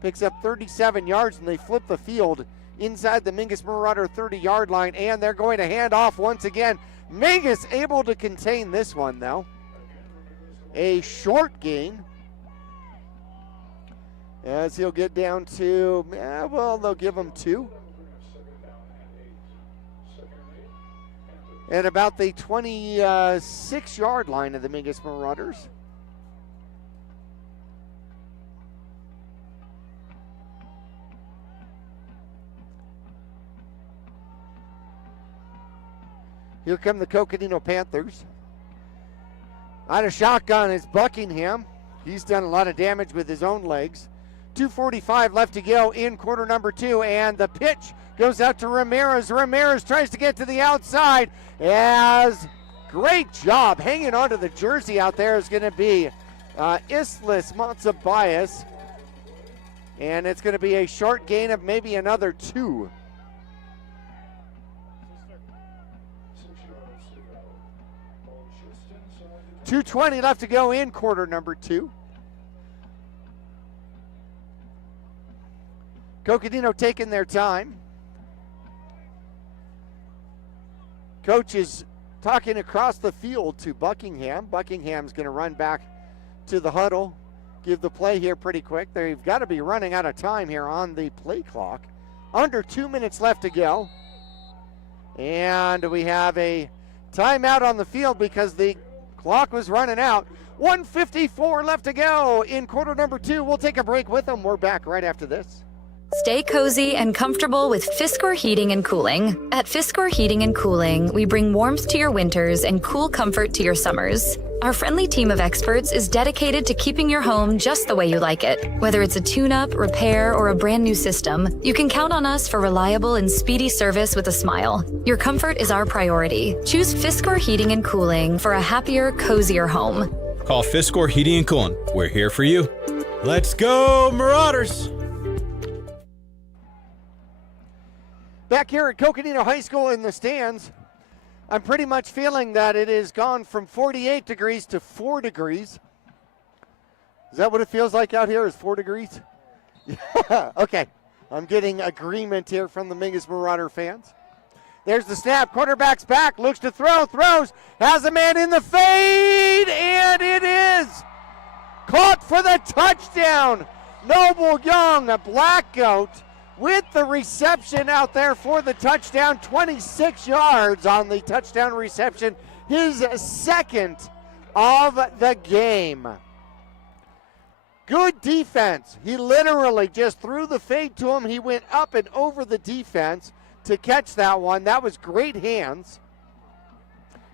Picks up 37 yards, and they flip the field inside the Mingus Marauder 30-yard line, and they're going to hand off once again. Mingus able to contain this one, though. A short gain, as he'll get down to, they'll give him 2. At about the 26-yard line of the Mingus Marauders. Here come the Coconino Panthers. Out of shotgun is Buckingham. He's done a lot of damage with his own legs. 2:45 left to go in quarter number 2, and the pitch goes out to Ramirez. Ramirez tries to get to the outside, as great job hanging onto the jersey out there is going to be Islas Montzabayas, and it's going to be a short gain of maybe another 2. $2:20 left to go in quarter number 2. Coconino taking their time. Coach is talking across the field to Buckingham. Buckingham's going to run back to the huddle, give the play here pretty quick. They've got to be running out of time here on the play clock. Under 2 minutes left to go. And we have a timeout on the field because the clock was running out. 1:54 left to go in quarter number 2. We'll take a break with them. We're back right after this. Stay cozy and comfortable with Fiskor Heating and Cooling. At Fiskor Heating and Cooling, we bring warmth to your winters and cool comfort to your summers. Our friendly team of experts is dedicated to keeping your home just the way you like it. Whether it's a tune-up, repair, or a brand new system, you can count on us for reliable and speedy service with a smile. Your comfort is our priority. Choose Fiskor Heating and Cooling for a happier, cozier home. Call Fiskor Heating and Cooling. We're here for you. Let's go, Marauders! Back here at Coconino High School in the stands, I'm pretty much feeling that it has gone from 48 degrees to 4 degrees. Is that what it feels like out here, is 4 degrees? Okay, I'm getting agreement here from the Mingus Marauder fans. There's the snap, quarterback's back, looks to throw, throws, has a man in the fade, and it is caught for the touchdown. Noble Young, a black goat, with the reception out there for the touchdown, 26 yards on the touchdown reception, his second of the game. Good defense. He literally just threw the fade to him. He went up and over the defense to catch that one. That was great hands.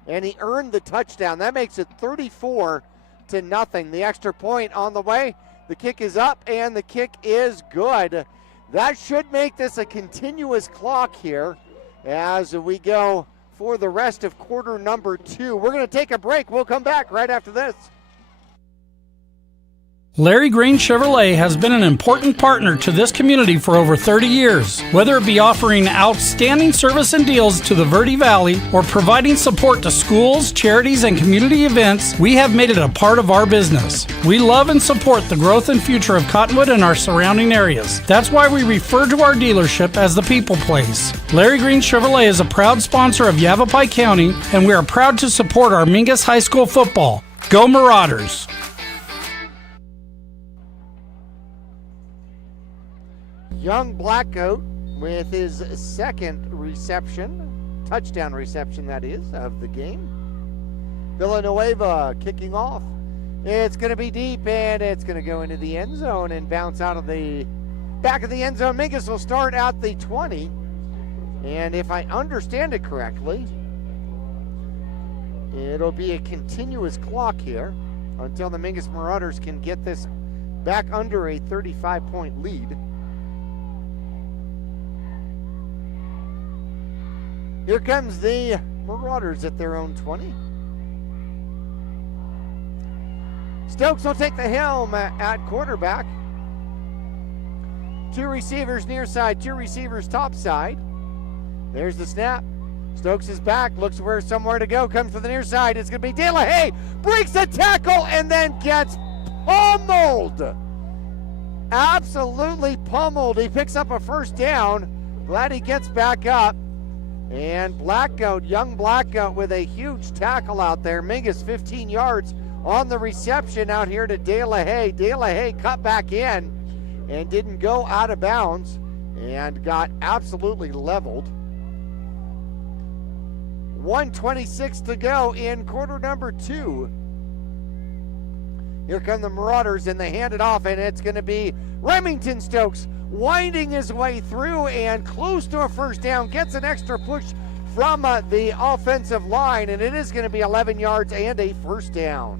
And he earned the touchdown. That makes it 34-0. The extra point on the way. The kick is up and the kick is good. That should make this a continuous clock here as we go for the rest of quarter number 2. We're going to take a break. We'll come back right after this. Larry Green Chevrolet has been an important partner to this community for over 30 years. Whether it be offering outstanding service and deals to the Verde Valley or providing support to schools, charities, and community events, we have made it a part of our business. We love and support the growth and future of Cottonwood and our surrounding areas. That's why we refer to our dealership as the People Place. Larry Green Chevrolet is a proud sponsor of Yavapai County, and we are proud to support our Mingus High School football. Go Marauders! Young black goat with his second reception, touchdown reception that is, of the game. Villanueva kicking off. It's going to be deep and it's going to go into the end zone and bounce out of the back of the end zone. Mingus will start at the 20. And if I understand it correctly, it'll be a continuous clock here until the Mingus Marauders can get this back under a 35-point lead. Here comes the Marauders at their own 20. Stokes will take the helm at quarterback. 2 receivers near side, 2 receivers top side. There's the snap. Stokes is back, looks for somewhere to go, comes to the near side. It's going to be De La Haye, breaks a tackle and then gets pummeled. Absolutely pummeled. He picks up a first down. Glad he gets back up. And black goat, young black goat with a huge tackle out there. Mingus 15 yards on the reception out here to De La Haye. De La Haye cut back in and didn't go out of bounds and got absolutely leveled. 1:26 to go in quarter number 2. Here come the Marauders and they hand it off and it's going to be Remington Stokes winding his way through and close to a first down, gets an extra push from the offensive line, and it is going to be 11 yards and a first down.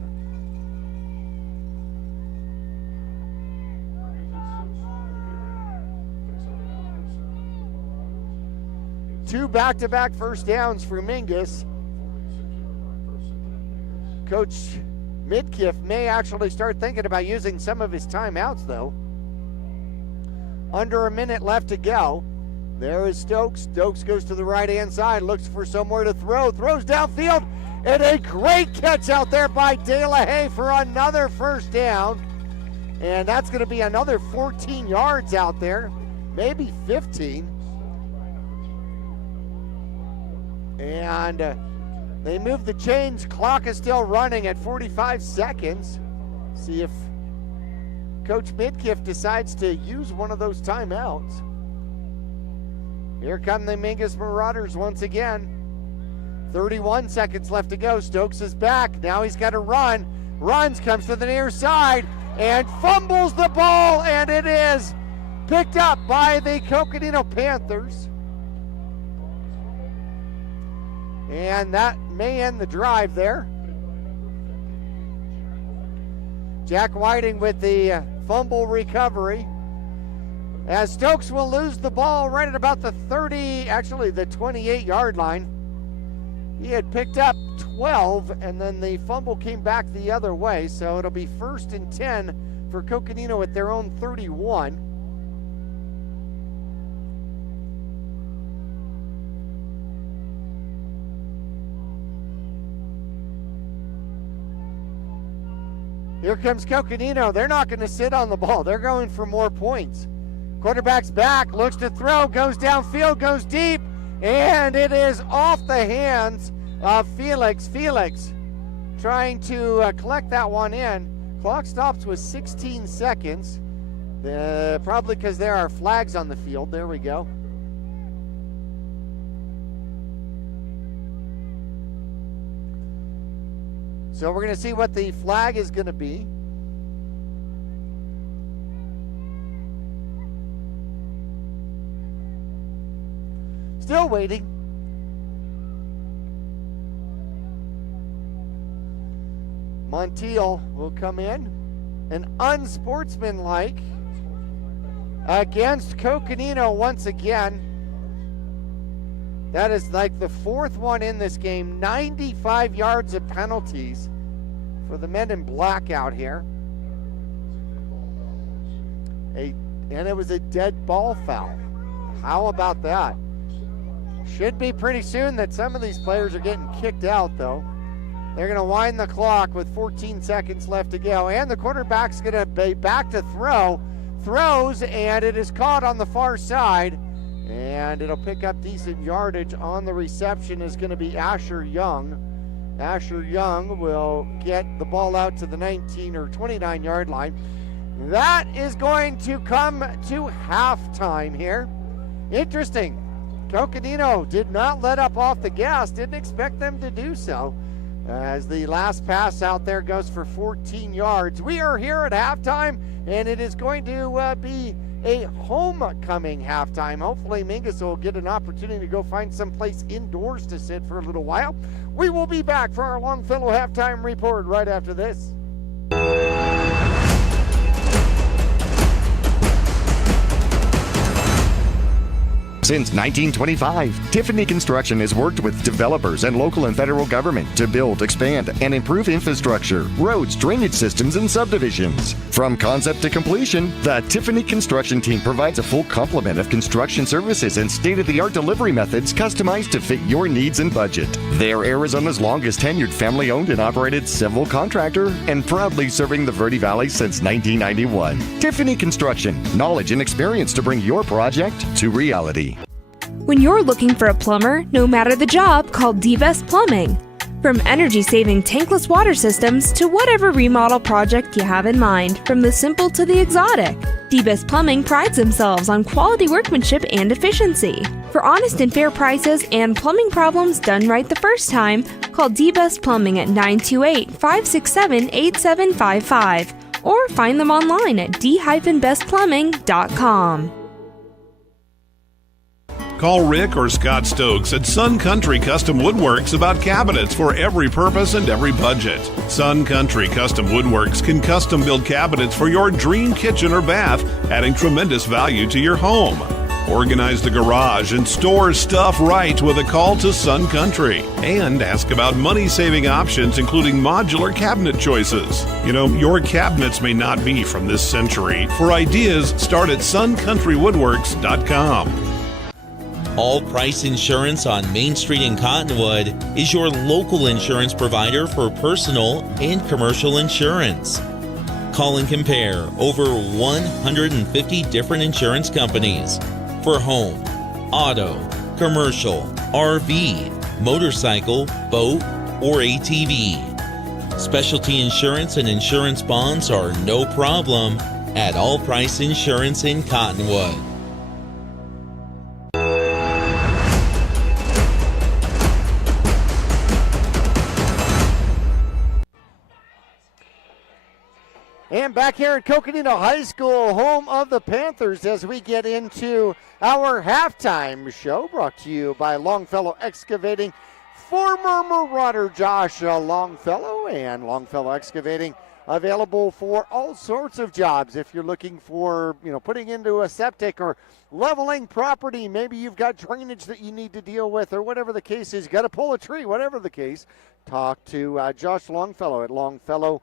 Two back-to-back first downs for Mingus. Coach Midkiff may actually start thinking about using some of his timeouts, though. Under a minute left to go. There is Stokes. Stokes goes to the right-hand side, looks for somewhere to throw, throws downfield, and a great catch out there by De La Haye for another first down. And that's going to be another 14 yards out there. maybe 15. And they move the chains. Clock is still running at 45 seconds. See if Coach Midkiff decides to use one of those timeouts. Here come the Mingus Marauders once again. 31 seconds left to go. Stokes is back. Now he's got to run. Runs, comes to the near side, and fumbles the ball, and it is picked up by the Coconino Panthers. And that may end the drive there. Jack Whiting with the fumble recovery. As Stokes will lose the ball right at about the 28-yard line. He had picked up 12, and then the fumble came back the other way, so it'll be 1st and 10 for Coconino at their own 31. Here comes Coconino. They're not going to sit on the ball. They're going for more points. Quarterback's back, looks to throw, goes downfield, goes deep, and it is off the hands of Felix. Felix trying to collect that one in. Clock stops with 16 seconds. Probably because there are flags on the field. There we go. So we're going to see what the flag is going to be. Still waiting. Montiel will come in. An unsportsmanlike against Coconino once again. That is like the 4th one in this game. 95 yards of penalties for the men in black out here. And it was a dead ball foul. How about that? Should be pretty soon that some of these players are getting kicked out, though. They're going to wind the clock with 14 seconds left to go. And the quarterback's going to be back to throw. Throws, and it is caught on the far side. And it'll pick up decent yardage on the reception is going to be Asher Young. Asher Young will get the ball out to the 19 or 29-yard line. That is going to come to halftime here. Interesting. Coconino did not let up off the gas, didn't expect them to do so. As the last pass out there goes for 14 yards. We are here at halftime, and it is going to be a homecoming halftime. Hopefully Mingus will get an opportunity to go find some place indoors to sit for a little while. We will be back for our Longfellow halftime report right after this. Since 1925, Tiffany Construction has worked with developers and local and federal government to build, expand, and improve infrastructure, roads, drainage systems, and subdivisions. From concept to completion, the Tiffany Construction team provides a full complement of construction services and state-of-the-art delivery methods customized to fit your needs and budget. They're Arizona's longest tenured family-owned and operated civil contractor and proudly serving the Verde Valley since 1991. Tiffany Construction, knowledge and experience to bring your project to reality. When you're looking for a plumber, no matter the job, call D-Best Plumbing. From energy-saving tankless water systems to whatever remodel project you have in mind, from the simple to the exotic, D-Best Plumbing prides themselves on quality workmanship and efficiency. For honest and fair prices and plumbing problems done right the first time, call D-Best Plumbing at 928-567-8755 or find them online at d-bestplumbing.com. Call Rick or Scott Stokes at Sun Country Custom Woodworks about cabinets for every purpose and every budget. Sun Country Custom Woodworks can custom build cabinets for your dream kitchen or bath, adding tremendous value to your home. Organize the garage and store stuff right with a call to Sun Country. And ask about money-saving options, including modular cabinet choices. You know, your cabinets may not be from this century. For ideas, start at suncountrywwoodworks.com. All Price Insurance on Main Street in Cottonwood is your local insurance provider for personal and commercial insurance. Call and compare over 150 different insurance companies for home, auto, commercial, RV, motorcycle, boat, or ATV. Specialty insurance and insurance bonds are no problem at All Price Insurance in Cottonwood. And back here at Coconino High School, home of the Panthers, as we get into our halftime show, brought to you by Longfellow Excavating. Former Marauder Josh Longfellow, and Longfellow Excavating available for all sorts of jobs. If you're looking for, putting into a septic or leveling property, maybe you've got drainage that you need to deal with, or whatever the case is, you got to pull a tree, whatever the case, talk to Josh Longfellow at Longfellow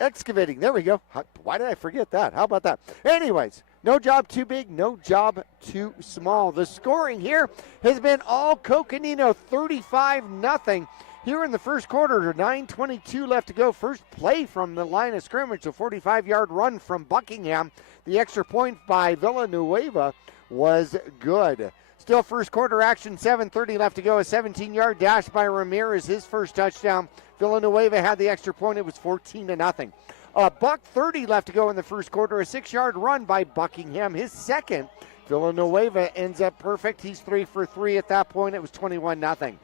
Excavating. There we go. Why did I forget that? How about that? Anyways, no job too big, no job too small. The scoring here has been all Coconino, 35-0. Here in the first quarter, 9:22 left to go. First play from the line of scrimmage, a 45-yard run from Buckingham. The extra point by Villanueva was good. Still first quarter action, 7:30 left to go. A 17-yard dash by Ramirez, his first touchdown. Villanueva had the extra point. It was 14-0. $1:30 left to go in the first quarter. A 6-yard run by Buckingham, his second. Villanueva ends up perfect. He's 3 for 3 at that point. It was 21-0.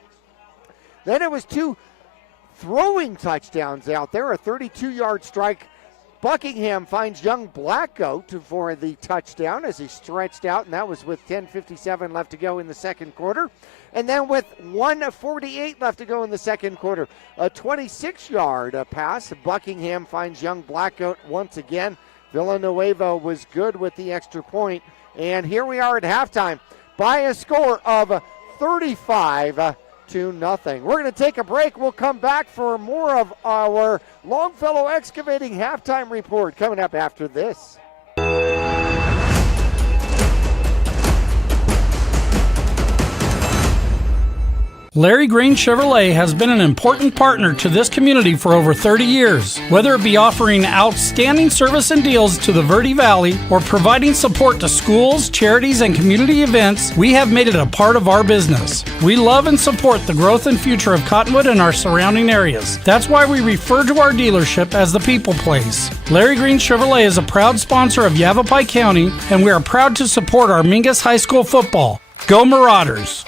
Then it was two throwing touchdowns out there. A 32-yard strike. Buckingham finds young Blackgoat for the touchdown as he stretched out, and that was with 10:57 left to go in the second quarter. And then with 1:48 left to go in the second quarter, a 26-yard pass. Buckingham finds young Blackgoat once again. Villanueva was good with the extra point. And here we are at halftime by a score of 35-0. We're going to take a break. We'll come back for more of our Longfellow Excavating halftime report coming up after this. Larry Green Chevrolet has been an important partner to this community for over 30 years. Whether it be offering outstanding service and deals to the Verde Valley or providing support to schools, charities, and community events, we have made it a part of our business. We love and support the growth and future of Cottonwood and our surrounding areas. That's why we refer to our dealership as the People Place. Larry Green Chevrolet is a proud sponsor of Yavapai County, and we are proud to support our Mingus High School football. Go Marauders!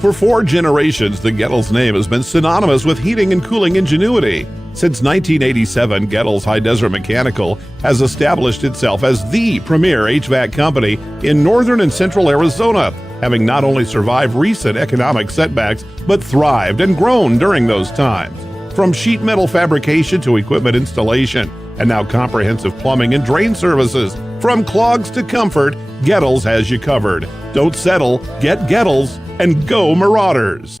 For 4 generations, the Gettles name has been synonymous with heating and cooling ingenuity. Since 1987, Gettles High Desert Mechanical has established itself as the premier HVAC company in northern and central Arizona, having not only survived recent economic setbacks, but thrived and grown during those times. From sheet metal fabrication to equipment installation, and now comprehensive plumbing and drain services. From clogs to comfort, Gettles has you covered. Don't settle, get Gettles, and go Marauders!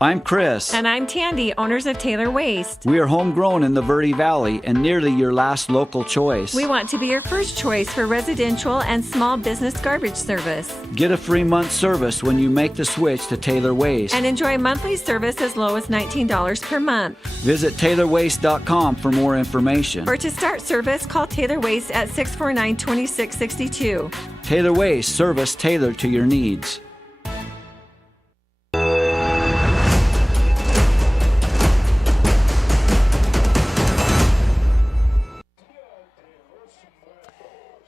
I'm Chris. And I'm Tandy, owners of Taylor Waste. We are homegrown in the Verde Valley and nearly your last local choice. We want to be your first choice for residential and small business garbage service. Get a free month service when you make the switch to Taylor Waste. And enjoy monthly service as low as $19 per month. Visit TaylorWaste.com for more information. Or to start service, call Taylor Waste at 649-2662. Taylor Waste, service tailored to your needs.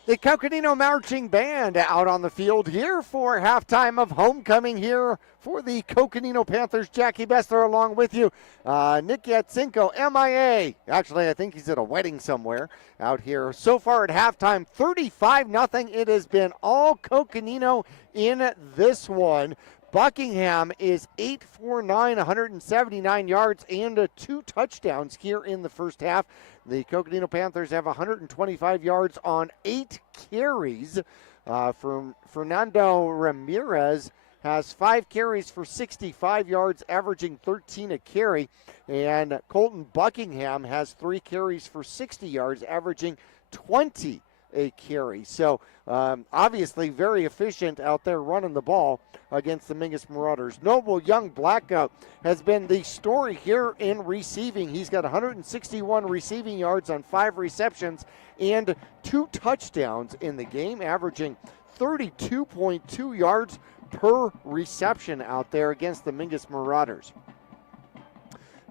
The Coconino Marching Band out on the field here for halftime of homecoming here for the Coconino Panthers. Jackie Bessler along with you. Nick Yatsenko, MIA. Actually, I think he's at a wedding somewhere out here. So far at halftime, 35-0. It has been all Coconino in this one. Buckingham is 8 for 9, 179 yards and 2 touchdowns here in the first half. The Coconino Panthers have 125 yards on 8 carries Fernando Ramirez has 5 carries for 65 yards, averaging 13 a carry. And Colton Buckingham has 3 carries for 60 yards, averaging 20 a carry. So obviously very efficient out there running the ball against the Mingus Marauders. Noble Young Blackout has been the story here in receiving. He's got 161 receiving yards on 5 receptions and 2 touchdowns in the game, averaging 32.2 yards per reception out there against the Mingus Marauders.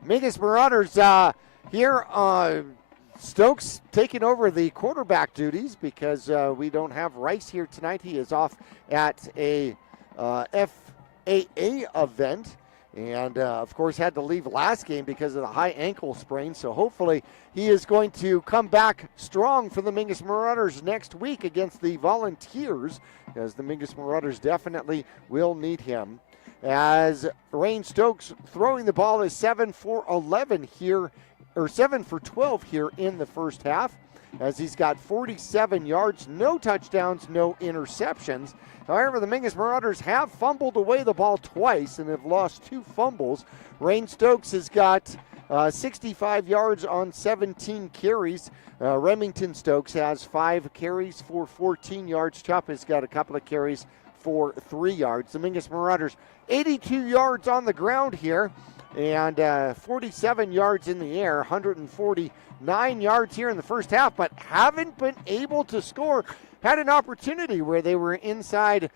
Mingus Marauders here, Stokes taking over the quarterback duties because we don't have Rice here tonight. He is off at a FAA event and, of course, had to leave last game because of the high ankle sprain. So hopefully he is going to come back strong for the Mingus Marauders next week against the Volunteers, as the Mingus Marauders definitely will need him. As Rain Stokes throwing the ball is 7 for 11 here, or 7 for 12 here in the first half, as he's got 47 yards, no touchdowns, no interceptions. However, the Mingus Marauders have fumbled away the ball twice and have lost 2 fumbles. Rain Stokes has got 65 yards on 17 carries. Remington Stokes has 5 carries for 14 yards. Chupp has got a couple of carries for 3 yards. The Mingus Marauders 82 yards on the ground here and 47 yards in the air, 149 yards here in the first half, but haven't been able to score. Had an opportunity where they were inside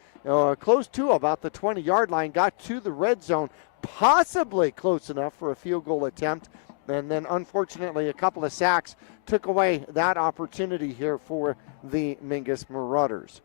close to about the 20-yard line, got to the red zone, possibly close enough for a field goal attempt, and then unfortunately a couple of sacks took away that opportunity here for the Mingus Marauders.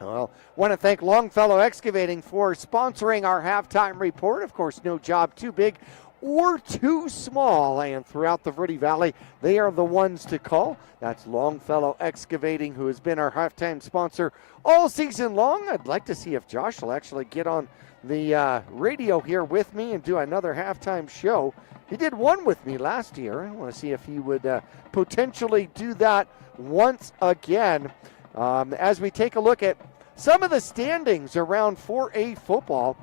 Well, want to thank Longfellow Excavating for sponsoring our halftime report. Of course, no job too big or too small, and throughout the Verde Valley, they are the ones to call. That's Longfellow Excavating, who has been our halftime sponsor all season long. I'd like to see if Josh will actually get on the radio here with me and do another halftime show. He did one with me last year. I want to see if he would potentially do that once again. As we take a look at some of the standings around 4A football,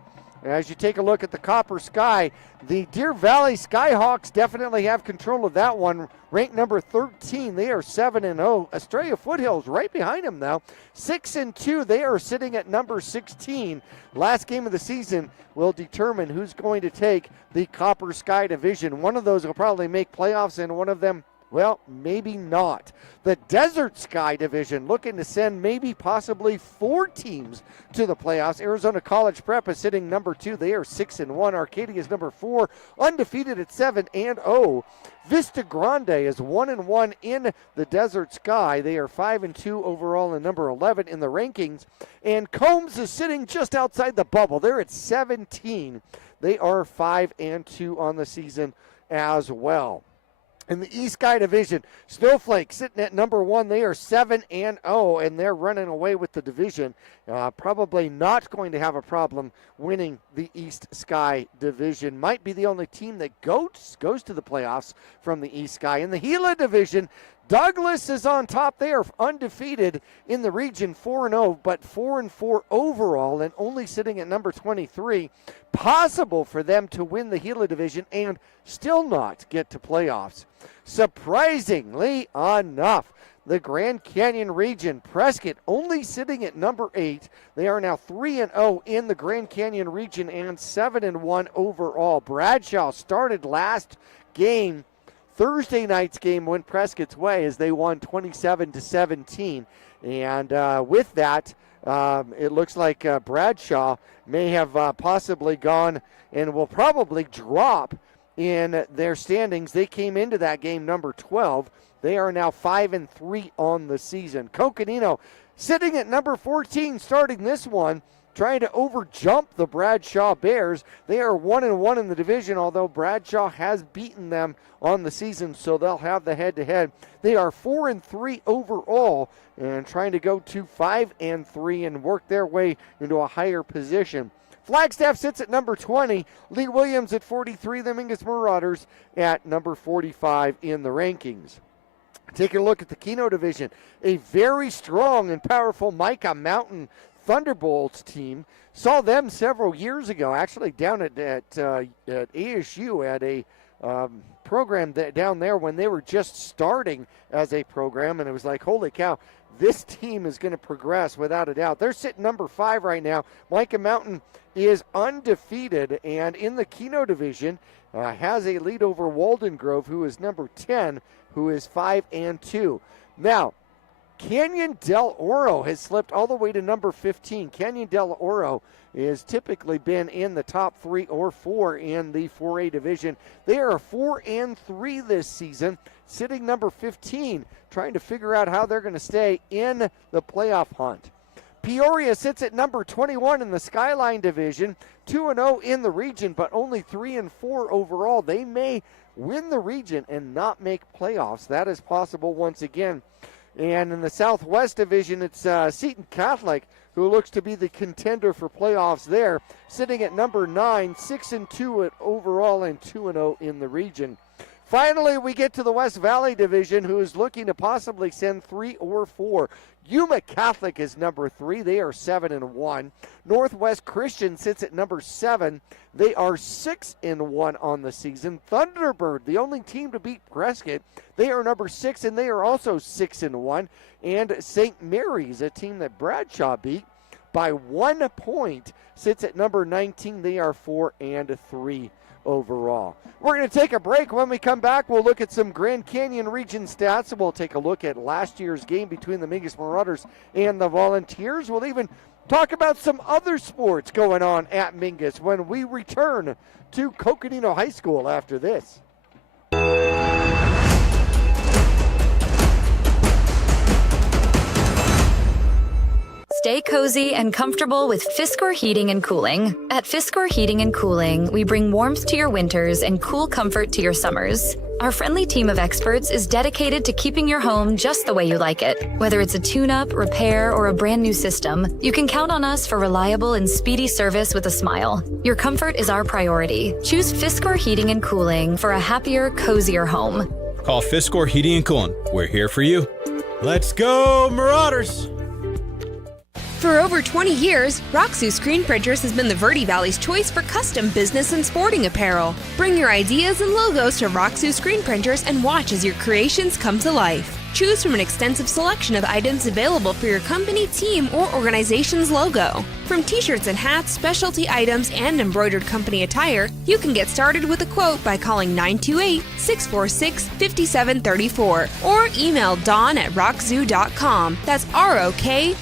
as you take a look at the Copper Sky, the Deer Valley Skyhawks definitely have control of that one. Ranked number 13, they are 7-0. Australia Foothills right behind them now, 6-2. They are sitting at number 16. Last game of the season will determine who's going to take the Copper Sky division. One of those will probably make playoffs, and one of them, well, maybe not. The Desert Sky division looking to send maybe possibly 4 teams to the playoffs. Arizona College Prep is sitting number 2. They are 6-1. Arcadia is number 4, undefeated at 7-0. Vista Grande is 1-1 in the Desert Sky. They are 5-2 overall and number 11 in the rankings. And Combs is sitting just outside the bubble. They're at 17. They are 5-2 on the season as well. In the East Sky Division, Snowflake sitting at number 1. They are 7-0, and they're running away with the division. Probably not going to have a problem winning the East Sky Division. Might be the only team that goes to the playoffs from the East Sky. In the Gila Division, Douglas is on top. They are undefeated in the region, 4-0, but 4-4 overall, and only sitting at number 23. Possible for them to win the Gila Division and still not get to playoffs. Surprisingly enough, the Grand Canyon region, Prescott only sitting at number 8. They are now 3-0 in the Grand Canyon region and 7-1 overall. Bradshaw started last game. Thursday night's game went Prescott's way as they won 27-17. And with that, it looks like Bradshaw may have possibly gone and will probably drop in their standings. They came into that game number 12. They are now 5-3 on the season. Coconino sitting at number 14 starting this one, trying to overjump the Bradshaw Bears. They are 1-1 in the division, although Bradshaw has beaten them on the season, so they'll have the head-to-head. They are 4-3 overall and trying to go to 5-3 and work their way into a higher position. Flagstaff sits at number 20. Lee Williams at 43. The Mingus Marauders at number 45 in the rankings. Taking a look at the Keno division, a very strong and powerful Micah Mountain Thunderbolts team. Saw them several years ago, actually down at ASU at a program down there when they were just starting as a program, and it was like, holy cow, this team is going to progress without a doubt. They're sitting number 5 right now. Micah Mountain is undefeated, and in the Keno division has a lead over Walden Grove, who is number 10, who is 5-2. Now, Canyon Del Oro has slipped all the way to number 15. Canyon Del Oro has typically been in the top 3 or 4 in the 4A division. They are 4-3 this season, sitting number 15, trying to figure out how they're going to stay in the playoff hunt. Peoria sits at number 21 in the Skyline division, 2-0 in the region, but only 3-4 overall. They may win the region and not make playoffs. That is possible once again. And in the Southwest division, it's Seton Catholic, who looks to be the contender for playoffs there, sitting at number 9, 6-2 overall and 2-0 in the region. Finally, we get to the West Valley division, who is looking to possibly send 3 or 4. Yuma Catholic is number 3. They are 7-1. Northwest Christian sits at number 7. They are 6-1 on the season. Thunderbird, the only team to beat Prescott, they are number 6, and they are also 6-1. And St. Mary's, a team that Bradshaw beat by 1 point, sits at number 19. They are 4-3 overall. We're going to take a break. When we come back, we'll look at some Grand Canyon region stats. We'll take a look at last year's game between the Mingus Marauders and the Volunteers. We'll even talk about some other sports going on at Mingus when we return to Coconino High School after this. Stay cozy and comfortable with Fiskor Heating and Cooling. At Fiskor Heating and Cooling, we bring warmth to your winters and cool comfort to your summers. Our friendly team of experts is dedicated to keeping your home just the way you like it. Whether it's a tune-up, repair, or a brand new system, you can count on us for reliable and speedy service with a smile. Your comfort is our priority. Choose Fiskor Heating and Cooling for a happier, cozier home. Call Fiskor Heating and Cooling. We're here for you. Let's go, Marauders! For over 20 years, Roxu Screen Printers has been the Verde Valley's choice for custom business and sporting apparel. Bring your ideas and logos to Roxu Screen Printers and watch as your creations come to life. Choose from an extensive selection of items available for your company, team, or organization's logo. From t-shirts and hats, specialty items, and embroidered company attire, you can get started with a quote by calling 928-646-5734 or email dawn@rockzoo.com. That's ROKZOO.com.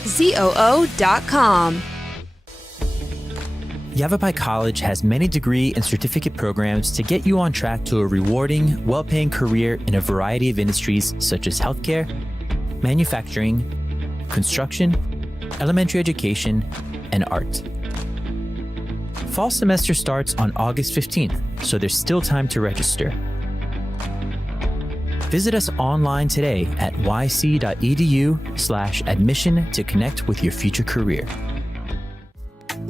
Yavapai College has many degree and certificate programs to get you on track to a rewarding, well-paying career in a variety of industries such as healthcare, manufacturing, construction, elementary education, and art. Fall semester starts on August 15th, so there's still time to register. Visit us online today at yc.edu/admission to connect with your future career.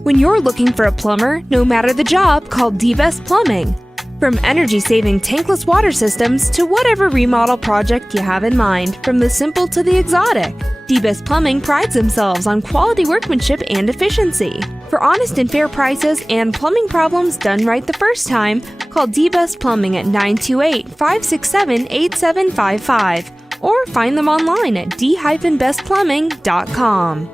When you're looking for a plumber, no matter the job, call D-Best Plumbing. From energy-saving tankless water systems to whatever remodel project you have in mind, from the simple to the exotic, D-Best Plumbing prides themselves on quality workmanship and efficiency. For honest and fair prices and plumbing problems done right the first time, call D-Best Plumbing at 928-567-8755 or find them online at d-bestplumbing.com.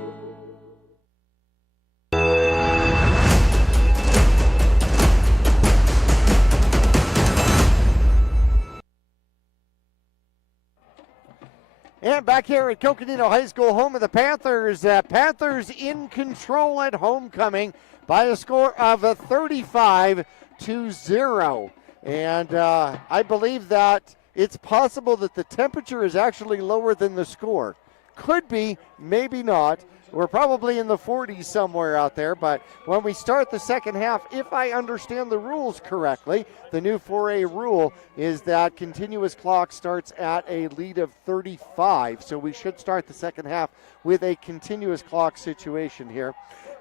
And back here at Coconino High School, home of the Panthers. Panthers in control at homecoming by a score of 35-0. And I believe that it's possible that the temperature is actually lower than the score. Could be, maybe not. We're probably in the 40s somewhere out there, but when we start the second half, if I understand the rules correctly, the new 4A rule is that continuous clock starts at a lead of 35, so we should start the second half with a continuous clock situation here.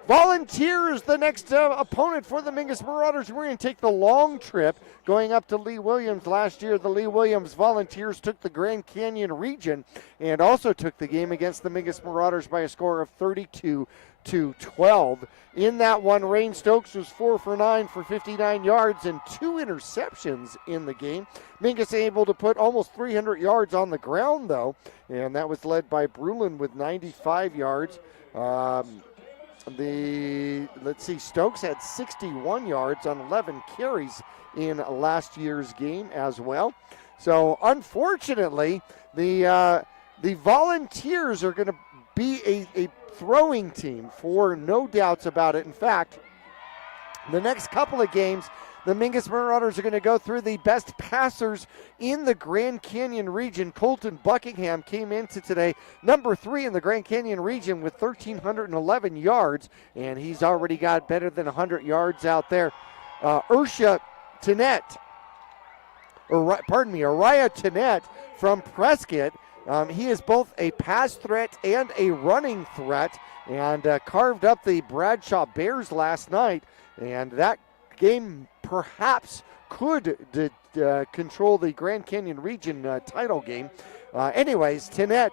Volunteers, the next opponent for the Mingus Marauders. We're going to take the long trip going up to Lee Williams. Last year, the Lee Williams Volunteers took the Grand Canyon region and also took the game against the Mingus Marauders by a score of 32-12. In that one, Rain Stokes was 4 for 9 for 59 yards and 2 interceptions in the game. Mingus able to put almost 300 yards on the ground, though, and that was led by Brulin with 95 yards. Stokes had 61 yards on 11 carries in last year's game as well. So unfortunately, the Volunteers are going to be a throwing team for no doubts about it. In fact, the next couple of games, the Mingus Marauders are going to go through the best passers in the Grand Canyon region. Colton Buckingham came into today number 3 in the Grand Canyon region with 1,311 yards, and he's already got better than 100 yards out there. Araya Tenet from Prescott. He is both a pass threat and a running threat, and carved up the Bradshaw Bears last night, and that game perhaps could control the Grand Canyon region title game. Anyways, Tenet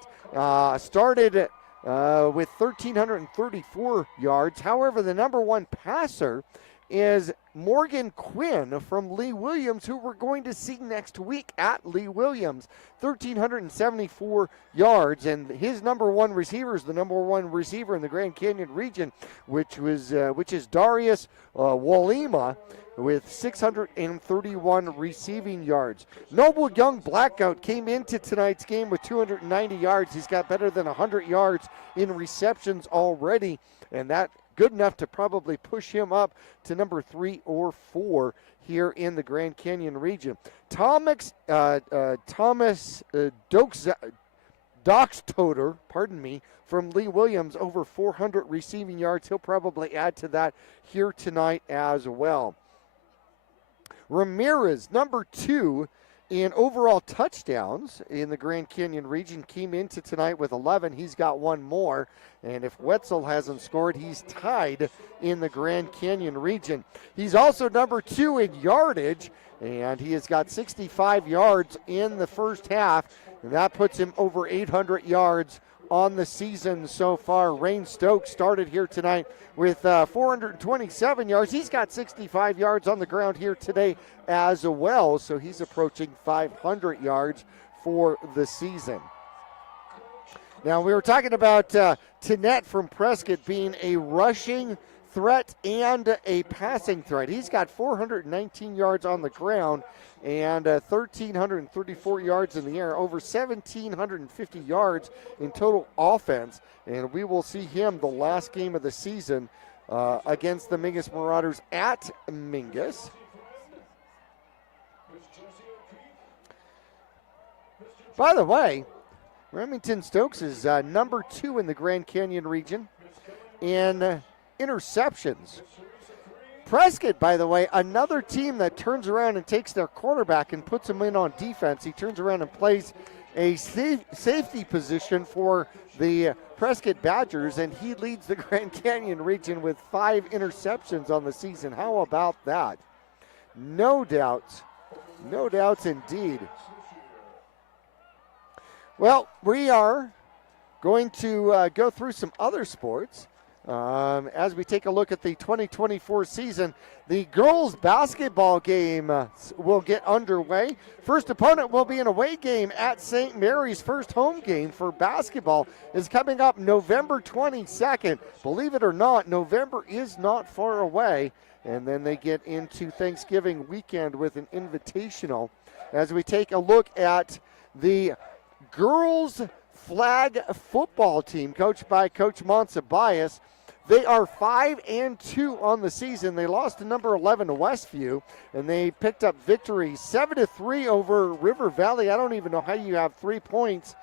started with 1,334 yards. However, the number 1 passer is Morgan Quinn from Lee Williams, who we're going to see next week at Lee Williams. 1,374 yards, and his number 1 receiver is the number 1 receiver in the Grand Canyon region, which is Darius Walima with 631 receiving yards. Noble Young Blackout came into tonight's game with 290 yards. He's got better than 100 yards in receptions already, and that good enough to probably push him up to number 3 or 4 here in the Grand Canyon region. Thomas Doxtoter, from Lee Williams, over 400 receiving yards. He'll probably add to that here tonight as well. Ramirez, number 2 in overall touchdowns in the Grand Canyon region, came into tonight with 11. He's got 1 more. And if Wetzel hasn't scored, he's tied in the Grand Canyon region. He's also number 2 in yardage, and he has got 65 yards in the first half. And that puts him over 800 yards on the season so far. Rain Stokes started here tonight with 427 yards. He's got 65 yards on the ground here today as well, so he's approaching 500 yards for the season. Now, we were talking about Tenet from Prescott being a rushing threat and a passing threat. He's got 419 yards on the ground and 1,334 yards in the air, over 1,750 yards in total offense. And we will see him the last game of the season against the Mingus Marauders at Mingus. By the way, Remington Stokes is number 2 in the Grand Canyon region in interceptions. Prescott, by the way, another team that turns around and takes their quarterback and puts him in on defense. He turns around and plays a safety position for the Prescott Badgers, and he leads the Grand Canyon region with 5 interceptions on the season. How about that? No doubts indeed. Well, we are going to go through some other sports. As we take a look at the 2024 season, the girls basketball game will get underway. First opponent will be an away game at St. Mary's. First home game for basketball is coming up November 22nd. Believe it or not, November is not far away. And then they get into Thanksgiving weekend with an invitational. As we take a look at the girls flag football team coached by Coach Monsibias. They are 5-2 on the season. They lost to number 11 Westview, and they picked up victory 7-3 over River Valley. I don't even know how you have 3 points.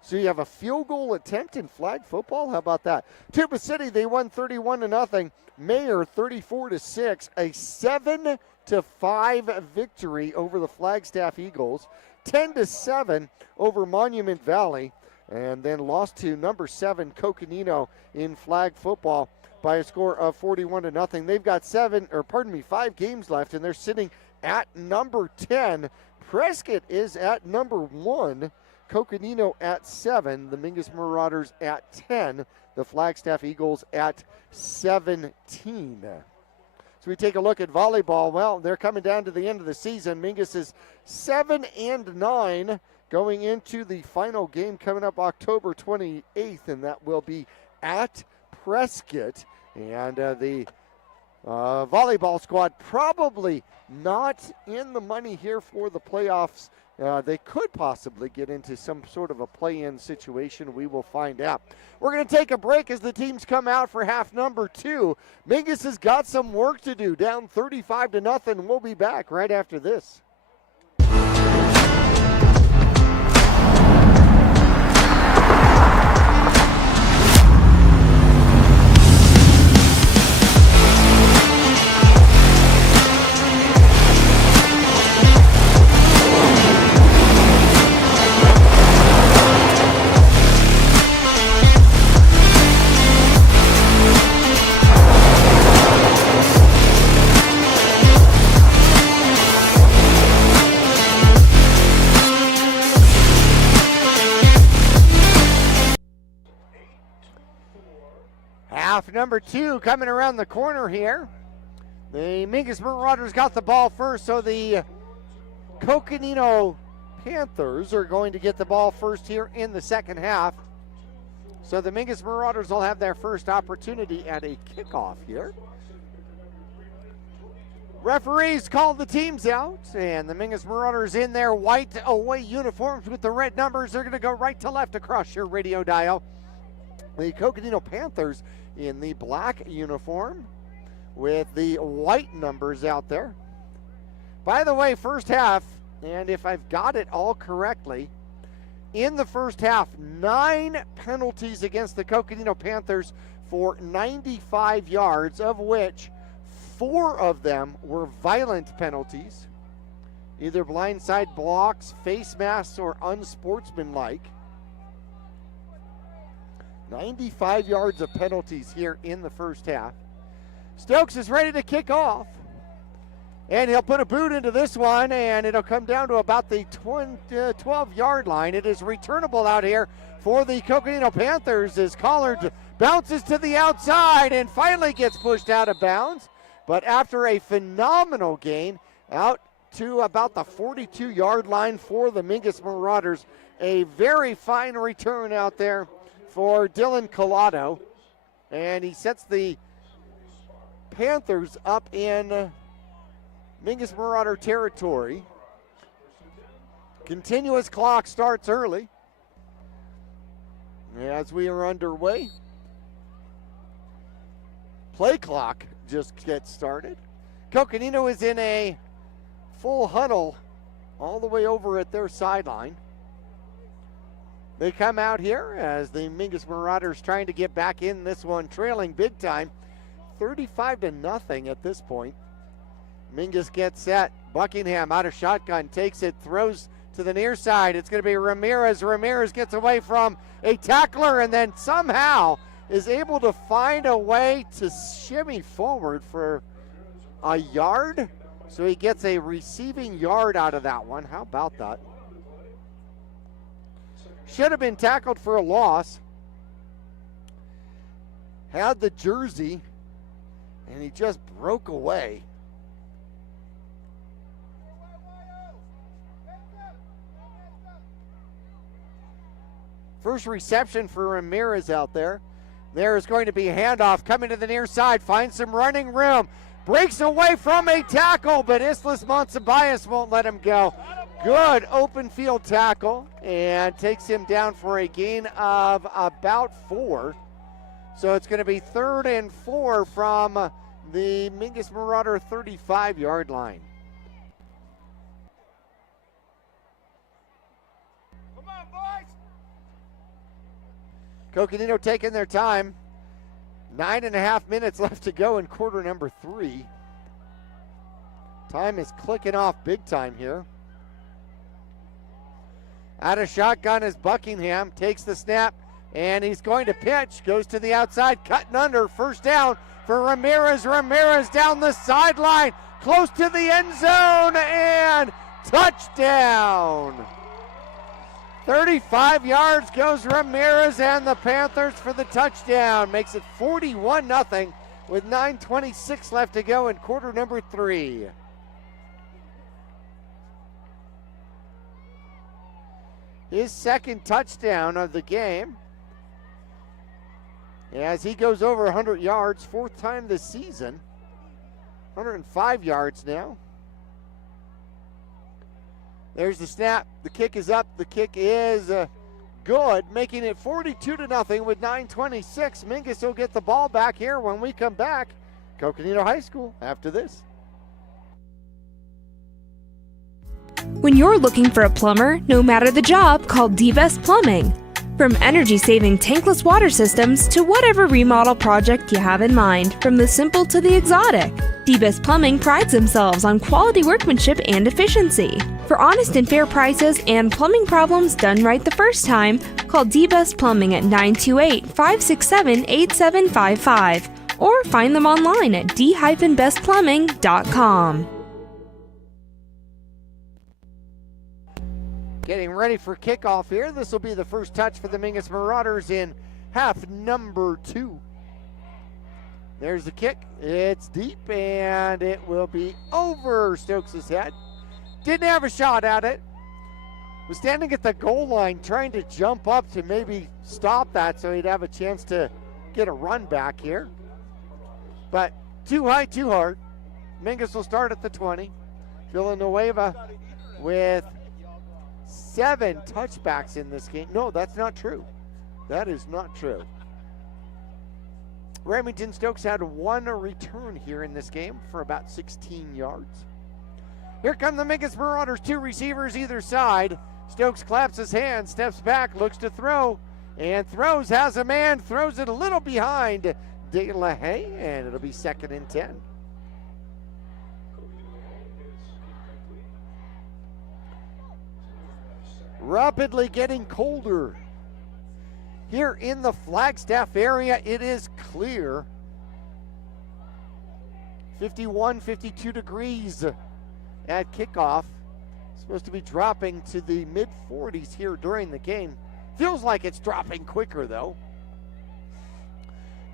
So you have a field goal attempt in flag football? How about that? Tuba City, they won 31-0. Mayor 34-6, a 7-5 victory over the Flagstaff Eagles. 10-7 over Monument Valley. And then lost to number 7 Coconino in flag football by a score of 41-0. They've got 5 games left, and they're sitting at number 10. Prescott is at number 1. Coconino at 7. The Mingus Marauders at 10. The Flagstaff Eagles at 17. So we take a look at volleyball. Well, they're coming down to the end of the season. Mingus is 7-9 going into the final game coming up October 28th, and that will be at Prescott. And the volleyball squad probably not in the money here for the playoffs. They could possibly get into some sort of a play-in situation. We will find out. We're going to take a break as the teams come out for half number 2. Mingus has got some work to do, down 35-0. We'll be back right after this. Half number 2 coming around the corner here. The Mingus Marauders got the ball first, so the Coconino Panthers are going to get the ball first here in the second half. So the Mingus Marauders will have their first opportunity at a kickoff here. Referees called the teams out, and the Mingus Marauders in their white away uniforms with the red numbers. They're going to go right to left across your radio dial. The Coconino Panthers in the black uniform with the white numbers out there. By the way, first half, and if I've got it all correctly, in the first half, 9 penalties against the Coconino Panthers for 95 yards, of which 4 of them were violent penalties, either blindside blocks, face masks, or unsportsmanlike. 95 yards of penalties here in the first half. Stokes is ready to kick off. And he'll put a boot into this one, and it'll come down to about the 12-yard line. It is returnable out here for the Coconino Panthers as Collard bounces to the outside and finally gets pushed out of bounds. But after a phenomenal gain out to about the 42-yard line for the Mingus Marauders, a very fine return out there for Dylan Collado, and he sets the Panthers up in Mingus Marauder territory. Continuous clock starts early as we are underway. Play clock just gets started. Coconino is in a full huddle all the way over at their sideline. They come out here as the Mingus Marauders trying to get back in this one, trailing big time, 35-0 at this point. Mingus gets set. Buckingham out of shotgun, takes it, throws to the near side. It's going to be Ramirez. Ramirez gets away from a tackler and then somehow is able to find a way to shimmy forward for a yard. So he gets a receiving yard out of that one. How about that? Should have been tackled for a loss. Had the jersey, and he just broke away. First reception for Ramirez out there. There is going to be a handoff coming to the near side. Finds some running room. Breaks away from a tackle, but Islas Monsabayas won't let him go. Good open field tackle and takes him down for a gain of about 4. So it's going to be 3rd and 4 from the Mingus Marauder 35-yard line. Come on, boys! Coconino taking their time. 9.5 minutes left to go in quarter number 3. Time is clicking off big time here. Out of shotgun is Buckingham, takes the snap And he's going to pitch, goes to the outside, cutting under, first down for Ramirez. Ramirez down the sideline, close to the end zone, and touchdown. 35 yards goes Ramirez, and the Panthers for the touchdown. Makes it 41-0 with 9:26 left to go in quarter number 3. His second touchdown of the game. As he goes over 100 yards, fourth time this season. 105 yards now. There's the snap. The kick is up. The kick is good, making it 42-0 with 9:26. Mingus will get the ball back here when we come back. Coconino High School after this. When you're looking for a plumber, no matter the job, call D-Best Plumbing. From energy-saving tankless water systems to whatever remodel project you have in mind, from the simple to the exotic, D-Best Plumbing prides themselves on quality workmanship and efficiency. For honest and fair prices and plumbing problems done right the first time, call D-Best Plumbing at 928-567-8755 or find them online at d-bestplumbing.com. Getting ready for kickoff here. This will be the first touch for the Mingus Marauders in half number 2. There's the kick. It's deep, and it will be over Stokes' head. Didn't have a shot at it. Was standing at the goal line trying to jump up to maybe stop that so he'd have a chance to get a run back here. But too high, too hard. Mingus will start at the 20. Villanueva with 7 touchbacks in this game. No, that's not true. That is not true. Remington Stokes had 1 return here in this game for about 16 yards. Here come the Mingus Marauders, 2 receivers either side. Stokes claps his hands, steps back, looks to throw, and throws, has a man, throws it a little behind De La Haye, and it'll be 2nd and 10. Rapidly getting colder. Here in the Flagstaff area, it is clear. 51, 52 degrees at kickoff. Supposed to be dropping to the mid-40s here during the game. Feels like it's dropping quicker, though.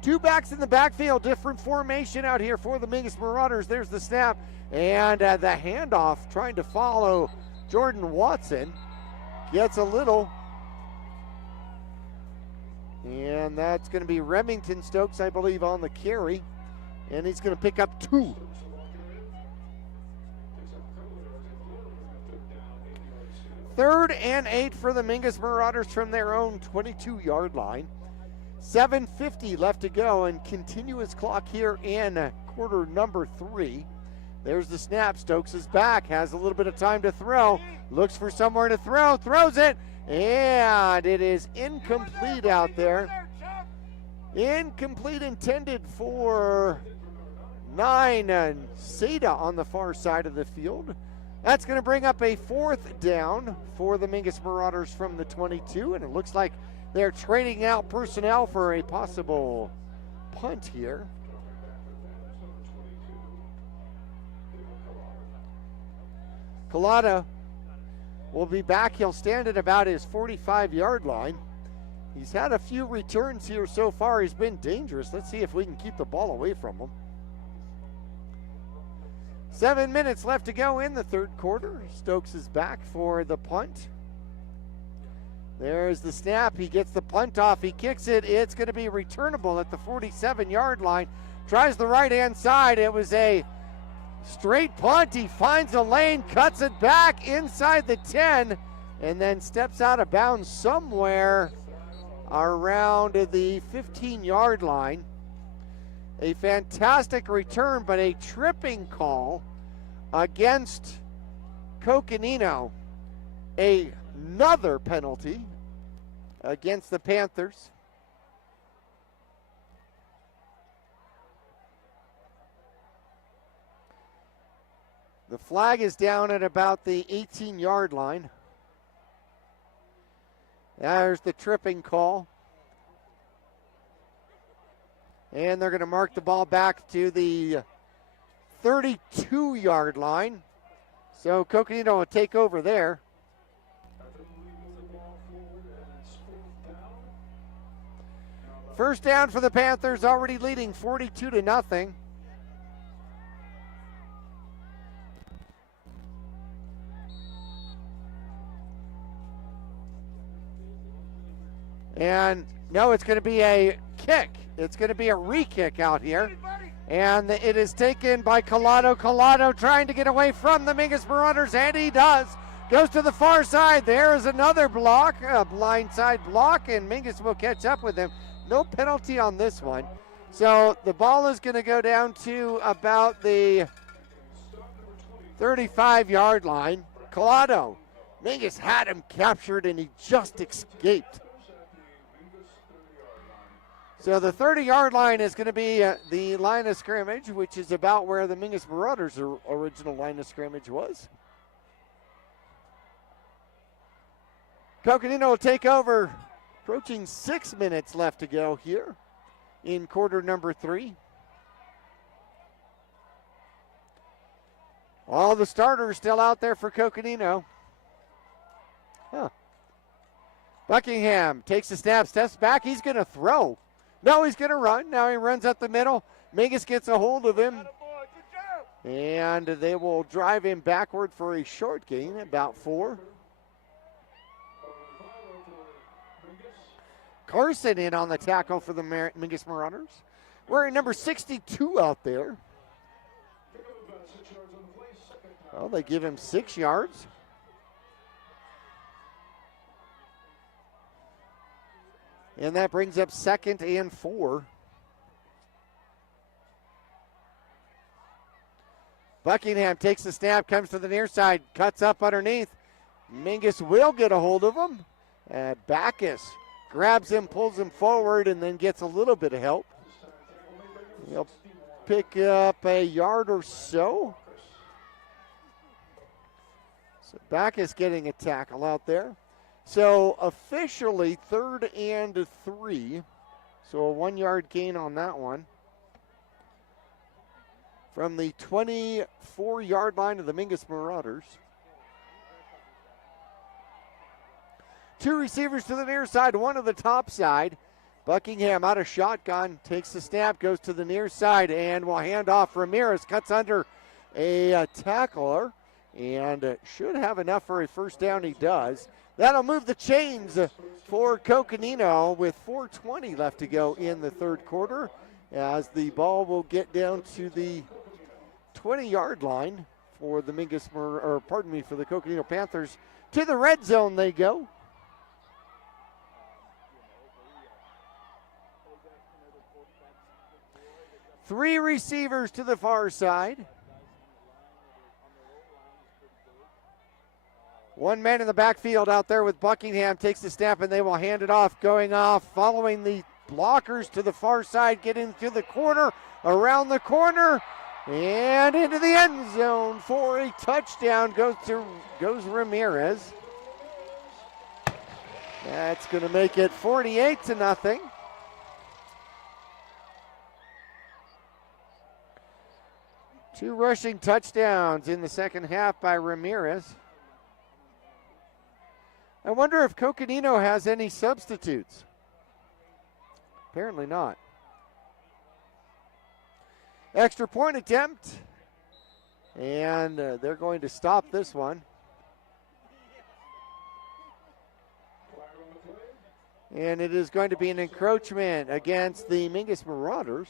2 backs in the backfield, different formation out here for the Mingus Marauders. There's the snap, and the handoff trying to follow Jordan Watson. Gets a little, and that's going to be Remington Stokes, I believe, on the carry, and he's going to pick up 2. Third and 8 for the Mingus Marauders from their own 22-yard line. 7:50 left to go, and continuous clock here in quarter number 3. There's the snap. Stokes is back, has a little bit of time to throw, looks for somewhere to throw, throws it, and it is incomplete out there. Incomplete, intended for 9, and Seda on the far side of the field. That's going to bring up a 4th down for the Mingus Marauders from the 22, and it looks like they're trading out personnel for a possible punt here. Collada will be back. He'll stand at about his 45-yard line. He's had a few returns here so far. He's been dangerous. Let's see if we can keep the ball away from him. 7 minutes left to go in the third quarter. Stokes is back for the punt. There's the snap. He gets the punt off. He kicks it. It's going to be returnable at the 47-yard line. Tries the right-hand side. It was a straight punt. He finds a lane, cuts it back inside the 10, and then steps out of bounds somewhere around the 15-yard ine. A fantastic return, but a tripping call against Coconino. Another penalty against the Panthers. The flag is down at about the 18-yard line. There's the tripping call. And they're going to mark the ball back to the 32-yard line. So Coconino will take over there. First down for the Panthers, already leading 42-0. And no, it's going to be a kick. It's going to be a re-kick out here. And it is taken by Collado. Collado trying to get away from the Mingus Marauders, and he does. Goes to the far side. There is another block, a blindside block, and Mingus will catch up with him. No penalty on this one. So the ball is going to go down to about the 35-yard line. Collado. Mingus had him captured, and he just escaped. So the 30-yard line is going to be the line of scrimmage, which is about where the Mingus Marauders' original line of scrimmage was. Coconino will take over, approaching 6 minutes left to go here in quarter number 3. All the starters still out there for Coconino. Buckingham takes the snap, steps back, he's going to throw. No, he's going to run. Now he runs up the middle. Mingus gets a hold of him. And they will drive him backward for a short gain, about 4. Carson in on the tackle for the Mingus Marauders. Wearing number 62 out there. Well, they give him 6 yards. And that brings up 2nd and 4. Buckingham takes the snap, comes to the near side, cuts up underneath. Mingus will get a hold of him. Backus grabs him, pulls him forward, and then gets a little bit of help. He'll pick up a yard or so. So Backus getting a tackle out there. So officially 3rd and 3. So a 1-yard gain on that one. From the 24-yard line of the Mingus Marauders. 2 receivers to the near side, 1 to the top side. Buckingham out of shotgun, takes the snap, goes to the near side, and will hand off. Ramirez cuts under a tackler and should have enough for a first down. He does. That'll move the chains for Coconino with 4:20 left to go in the third quarter, as the ball will get down to the 20-yard line for the for the Coconino Panthers. To the red zone they go. Three receivers to the far side. One man in the backfield out there with Buckingham, takes the snap, and they will hand it off. Going off, following the blockers to the far side, get into the corner, around the corner, and into the end zone for a touchdown. Goes Ramirez. That's going to make it 48-0. Two rushing touchdowns in the second half by Ramirez. I wonder if Coconino has any substitutes. Apparently not. Extra point attempt. And they're going to stop this one. And it is going to be an encroachment against the Mingus Marauders.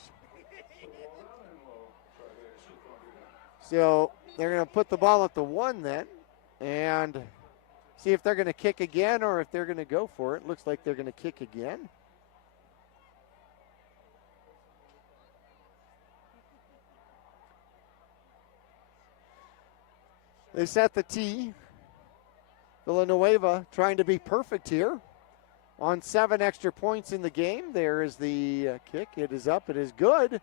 So they're going to put the ball at the 1 then. And see if they're going to kick again or if they're going to go for it. Looks like they're going to kick again. They set the tee. Villanueva trying to be perfect here on 7 extra points in the game. There is the kick. It is up. It is good.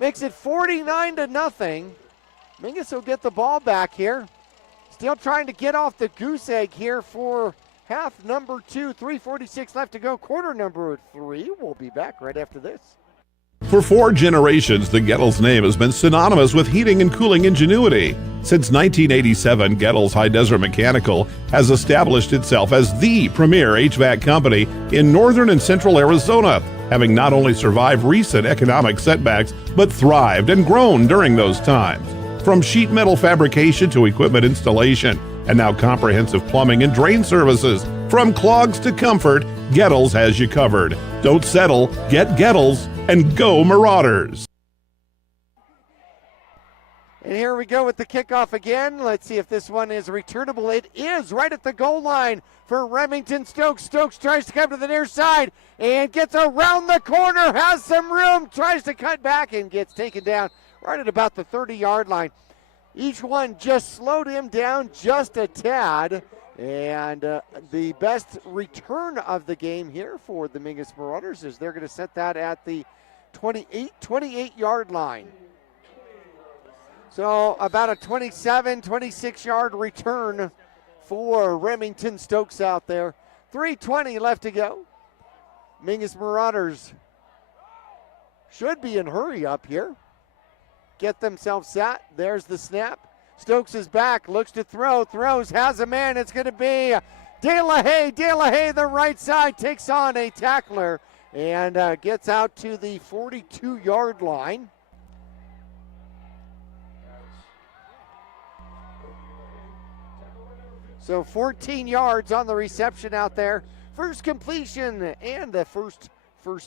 Makes it 49-0. Mingus will get the ball back here. Still trying to get off the goose egg here for half number 2. 3:46 left to go. Quarter number 3. We'll be back right after this. For 4 generations, the Gettles name has been synonymous with heating and cooling ingenuity. Since 1987, Gettles High Desert Mechanical has established itself as the premier HVAC company in northern and central Arizona, having not only survived recent economic setbacks, but thrived and grown during those times. From sheet metal fabrication to equipment installation, and now comprehensive plumbing and drain services. From clogs to comfort, Gettles has you covered. Don't settle, get Gettles, and go Marauders. And here we go with the kickoff again. Let's see if this one is returnable. It is right at the goal line for Remington Stokes. Stokes tries to come to the near side and gets around the corner, has some room, tries to cut back and gets taken down right at about the 30-yard line. Each one just slowed him down just a tad. And the best return of the game here for the Mingus Marauders is they're going to set that at the 28-yard line. So about a 27, 26-yard return for Remington Stokes out there. 3:20 left to go. Mingus Marauders should be in hurry up here. Get themselves set. There's the snap. Stokes is back, looks to throw, throws, has a man. It's going to be De La Haye. De La Haye, the right side, takes on a tackler and gets out to the 42-yard line. So 14 yards on the reception out there. First completion and the first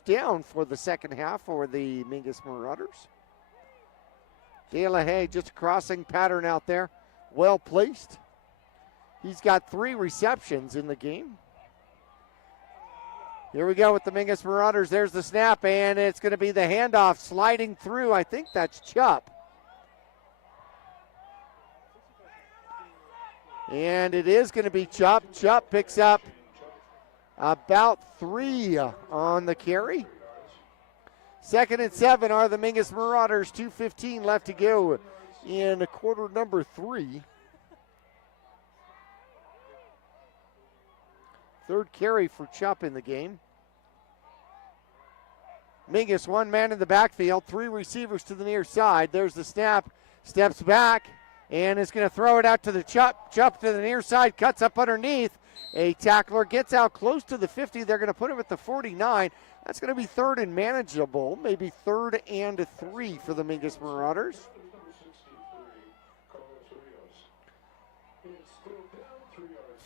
down for the second half for the Mingus Marauders. De La Haye, just a crossing pattern out there. Well placed. He's got 3 receptions in the game. Here we go with the Mingus Marauders. There's the snap, and it's going to be the handoff sliding through. I think that's Chupp. And it is going to be Chupp. Chupp picks up about 3 on the carry. 2nd and 7 are the Mingus Marauders. 2:15 left to go in quarter number 3. Third carry for Chupp in the game. Mingus, 1 man in the backfield, 3 receivers to the near side. There's the snap, steps back, and is going to throw it out to the Chupp. Chupp to the near side, cuts up underneath. A tackler gets out close to the 50. They're going to put him at the 49. That's going to be 3rd and manageable, maybe 3rd and 3 for the Mingus Marauders.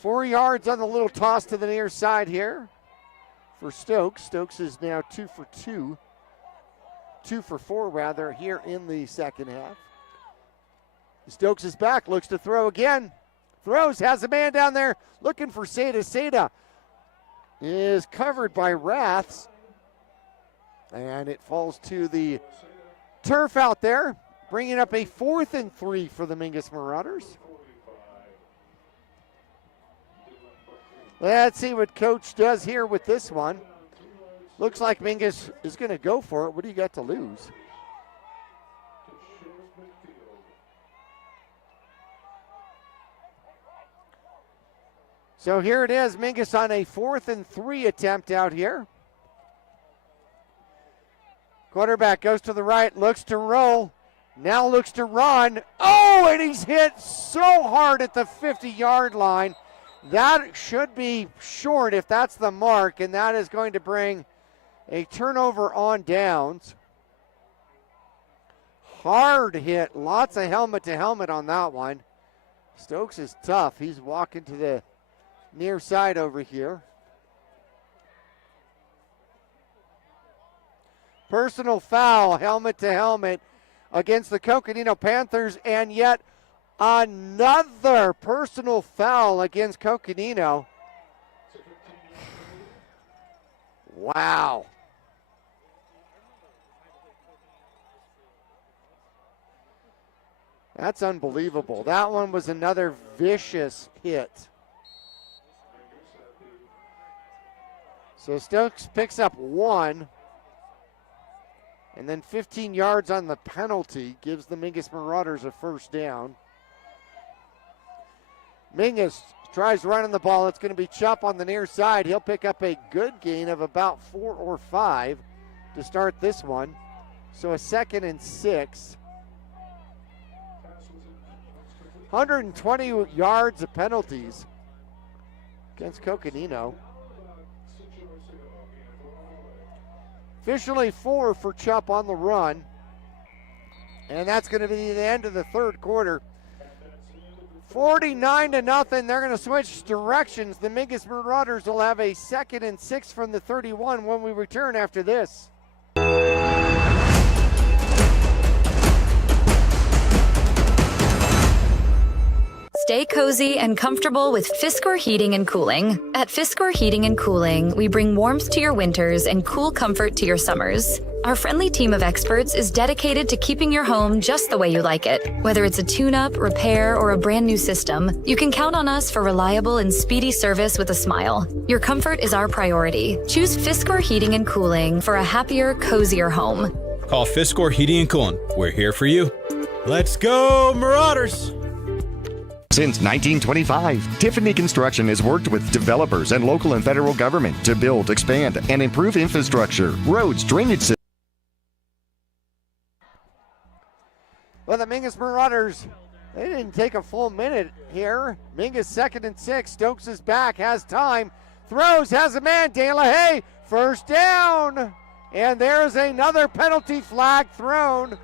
Four yards on the little toss to the near side here for Stokes. Stokes is now 2 for 2. 2 for 4 rather here in the second half. Stokes is back, looks to throw again. Throws, has a man down there looking for Seda. Seda is covered by Raths. And it falls to the turf out there, bringing up a 4th and 3 for the Mingus Marauders. Let's see what Coach does here with this one. Looks like Mingus is going to go for it. What do you got to lose? So here it is, Mingus on a 4th and 3 attempt out here. Quarterback goes to the right, looks to roll, now looks to run. Oh, and he's hit so hard at the 50-yard line. That should be short if that's the mark, and that is going to bring a turnover on downs. Hard hit, lots of helmet to helmet on that one. Stokes is tough. He's walking to the near side over here. Personal foul, helmet to helmet against the Coconino Panthers, and yet another personal foul against Coconino. Wow. That's unbelievable. That one was another vicious hit. So Stokes picks up 1. And then 15 yards on the penalty gives the Mingus Marauders a first down. Mingus tries running the ball. It's going to be Chupp on the near side. He'll pick up a good gain of about 4 or 5 to start this one. So a 2nd and 6. 120 yards of penalties against Coconino. Officially 4 for Chupp on the run. And that's going to be the end of the third quarter. 49-0. They're going to switch directions. The Mingus Marauders will have a 2nd and 6 from the 31 when we return after this. Stay cozy and comfortable with Fiskor Heating and Cooling. At Fiskor Heating and Cooling, we bring warmth to your winters and cool comfort to your summers. Our friendly team of experts is dedicated to keeping your home just the way you like it. Whether it's a tune-up, repair, or a brand new system, you can count on us for reliable and speedy service with a smile. Your comfort is our priority. Choose Fiskor Heating and Cooling for a happier, cozier home. Call Fiskor Heating and Cooling. We're here for you. Let's go, Marauders! Since 1925, Tiffany Construction has worked with developers and local and federal government to build, expand, and improve infrastructure, roads, drainage systems. Well, the Mingus Marauders, they didn't take a full minute here. Mingus 2nd and 6. Stokes is back, has time, throws, has a man. De La Haye, first down. And there's another penalty flag thrown.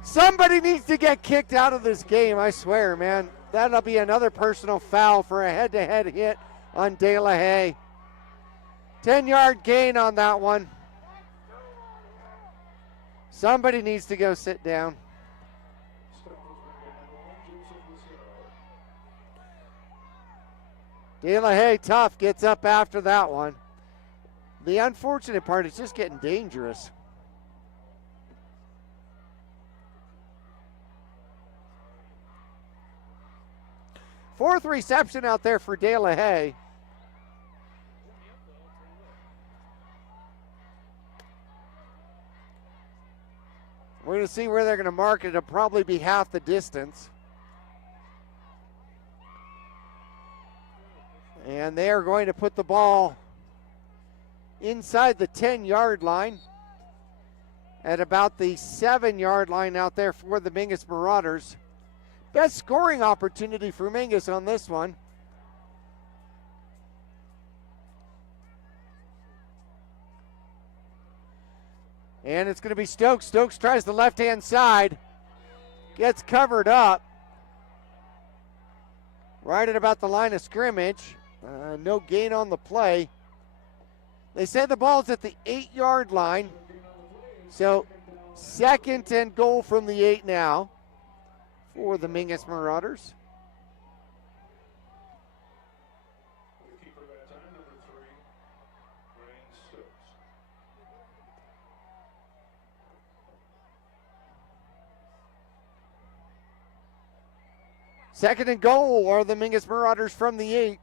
Somebody needs to get kicked out of this game, I swear, man. That'll be another personal foul for a head-to-head hit on De La Haye. 10-yard gain on that one. Somebody needs to go sit down. De La Haye, tough, gets up after that one. The unfortunate part is just getting dangerous. Fourth reception out there for De La Haye. We're going to see where they're going to mark it. It'll probably be half the distance. And they are going to put the ball inside the 10-yard line at about the 7-yard line out there for the Mingus Marauders. Best scoring opportunity for Mingus on this one. And it's going to be Stokes. Stokes tries the left-hand side. Gets covered up. Right at about the line of scrimmage. No gain on the play. They say the ball's at the 8-yard line. So 2nd and goal from the 8 now for the Mingus Marauders. Second and goal are the Mingus Marauders from the 8.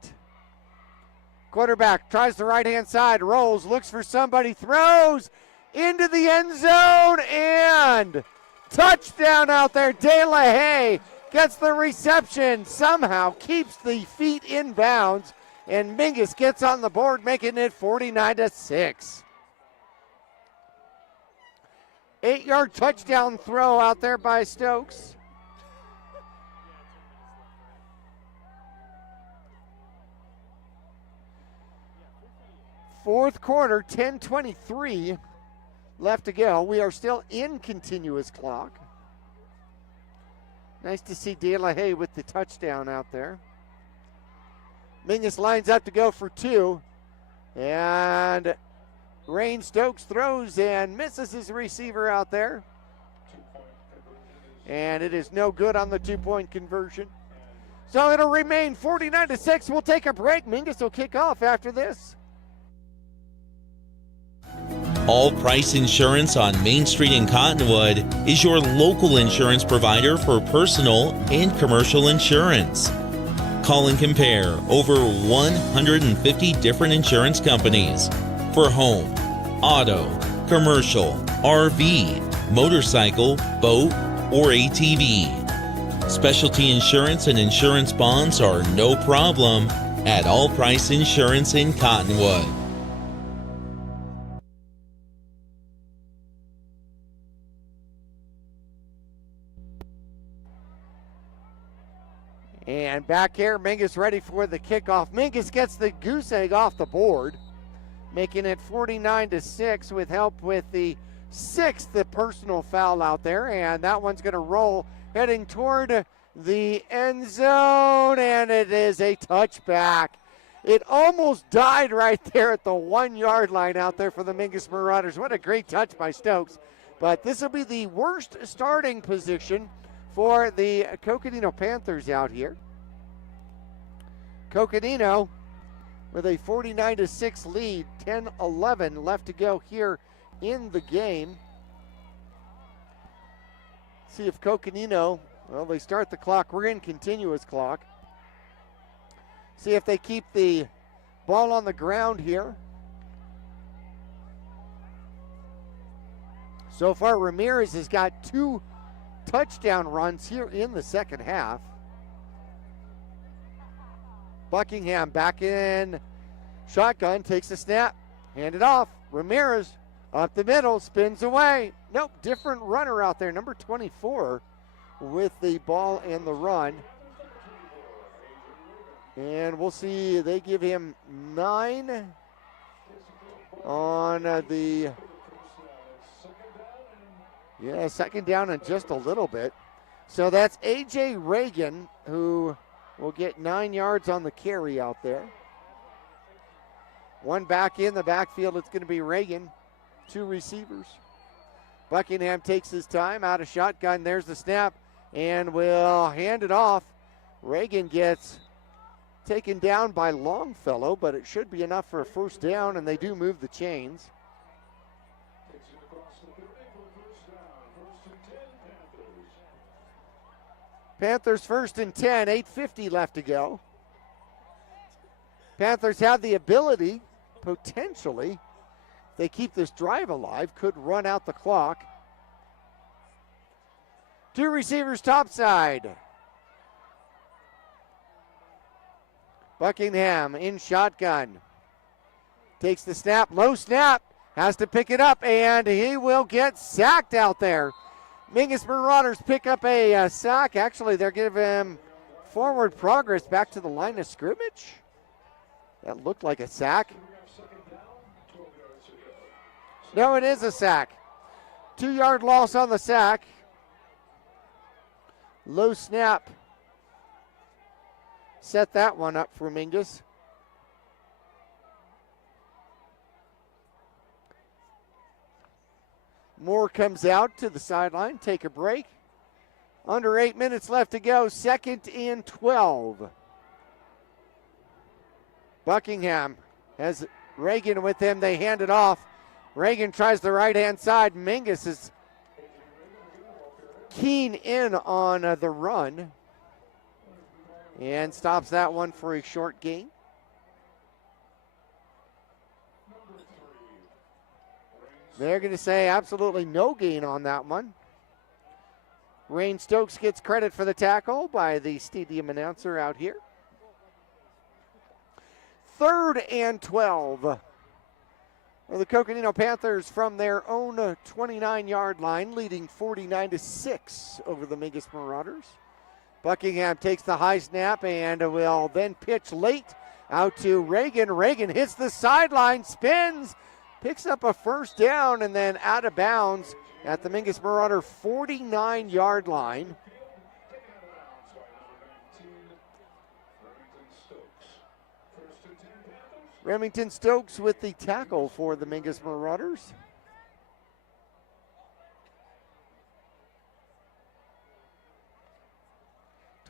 Quarterback tries the right-hand side, rolls, looks for somebody, throws into the end zone, and touchdown out there. De La Haye gets the reception, somehow keeps the feet in bounds, and Mingus gets on the board, making it 49-6. 8-yard touchdown throw out there by Stokes. Fourth quarter, 10:23 left to go. We are still in continuous clock. Nice to see De La Haye with the touchdown out there. Mingus lines up to go for 2. And Rain Stokes throws and misses his receiver out there. And it is no good on the 2-point conversion. So it'll remain 49-6. We'll take a break. Mingus will kick off after this. All Price Insurance on Main Street in Cottonwood is your local insurance provider for personal and commercial insurance. Call and compare over 150 different insurance companies for home, auto, commercial, RV, motorcycle, boat, or ATV. Specialty insurance and insurance bonds are no problem at All Price Insurance in Cottonwood. And back here, Mingus ready for the kickoff. Mingus gets the goose egg off the board, making it 49-6 with help with the 6th personal foul out there. And that one's going to roll heading toward the end zone, and it is a touchback. It almost died right there at the 1-yard line out there for the Mingus Marauders. What a great touch by Stokes. But this will be the worst starting position for the Coconino Panthers out here. Coconino with a 49-6 lead, 10-11 left to go here in the game. See if Coconino, well, they start the clock. We're in continuous clock. See if they keep the ball on the ground here. So far, Ramirez has got 2 touchdown runs here in the second half. Buckingham back in shotgun, takes a snap, hand it off. Ramirez up the middle, spins away. Nope, different runner out there, number 24 with the ball and the run. And we'll see, they give him 9 on the, second down and just a little bit. So that's A.J. Reagan, who will get 9 yards on the carry out there. One back in the backfield, it's going to be Reagan. 2 receivers. Buckingham takes his time out of shotgun. There's the snap and will hand it off. Reagan gets taken down by Longfellow, but it should be enough for a first down, and they do move the chains. Panthers 1st and 10, 8:50 left to go. Panthers have the ability, potentially, if they keep this drive alive, could run out the clock. 2 receivers topside. Buckingham in shotgun. Takes the snap, low snap, has to pick it up, and he will get sacked out there. Mingus Marauders pick up a sack. Actually, they're giving him forward progress back to the line of scrimmage. That looked like a sack. No, it is a sack. 2-yard loss on the sack. Low snap. Set that one up for Mingus. Moore comes out to the sideline, take a break. Under 8 minutes left to go, 2nd and 12. Buckingham has Reagan with him. They hand it off. Reagan tries the right-hand side. Mingus is keen in on the run and stops that one for a short gain. They're going to say absolutely no gain on that one. Rain Stokes gets credit for the tackle by the stadium announcer out here. 3rd and 12. Well, the Coconino Panthers from their own 29-yard line, leading 49-6 over the Mingus Marauders. Buckingham takes the high snap and will then pitch late out to Reagan. Reagan hits the sideline, spins, picks up a first down, and then out of bounds at the Mingus Marauder 49-yard line. Remington Stokes with the tackle for the Mingus Marauders.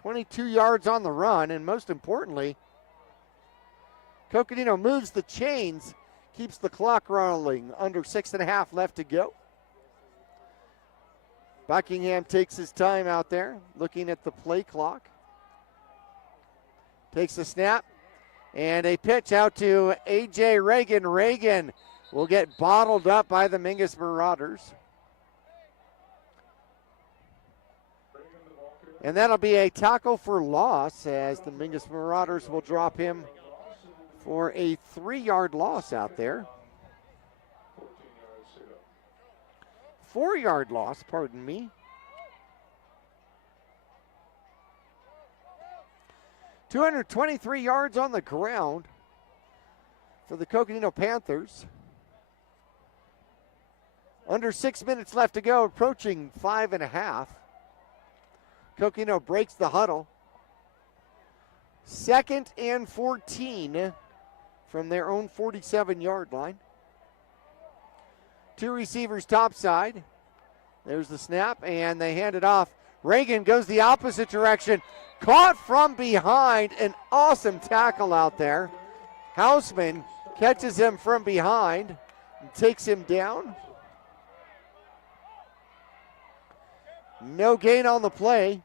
.22 yards on the run, and most importantly, Coconino moves the chains, keeps the clock rolling. Under 6.5 left to go. Buckingham takes his time out there, looking at the play clock. Takes a snap, and a pitch out to A.J. Reagan. Reagan will get bottled up by the Mingus Marauders. And that'll be a tackle for loss as the Mingus Marauders will drop him for a 3-yard loss out there. 4-yard loss, pardon me. 223 yards on the ground for the Coconino Panthers. Under 6 minutes left to go, approaching 5.5. Coconino breaks the huddle. 2nd and 14 from their own 47-yard line. 2 receivers topside. There's the snap, and they hand it off. Reagan goes the opposite direction. Caught from behind. An awesome tackle out there. Hausman catches him from behind and takes him down. No gain on the play.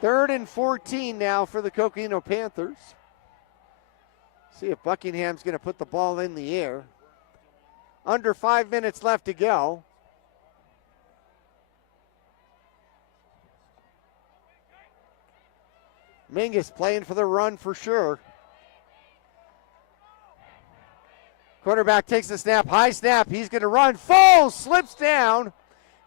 Third and 14 now for the Coconino Panthers. See if Buckingham's going to put the ball in the air. Under 5 minutes left to go. Mingus playing for the run for sure. Quarterback takes the snap, high snap. He's going to run, falls, slips down,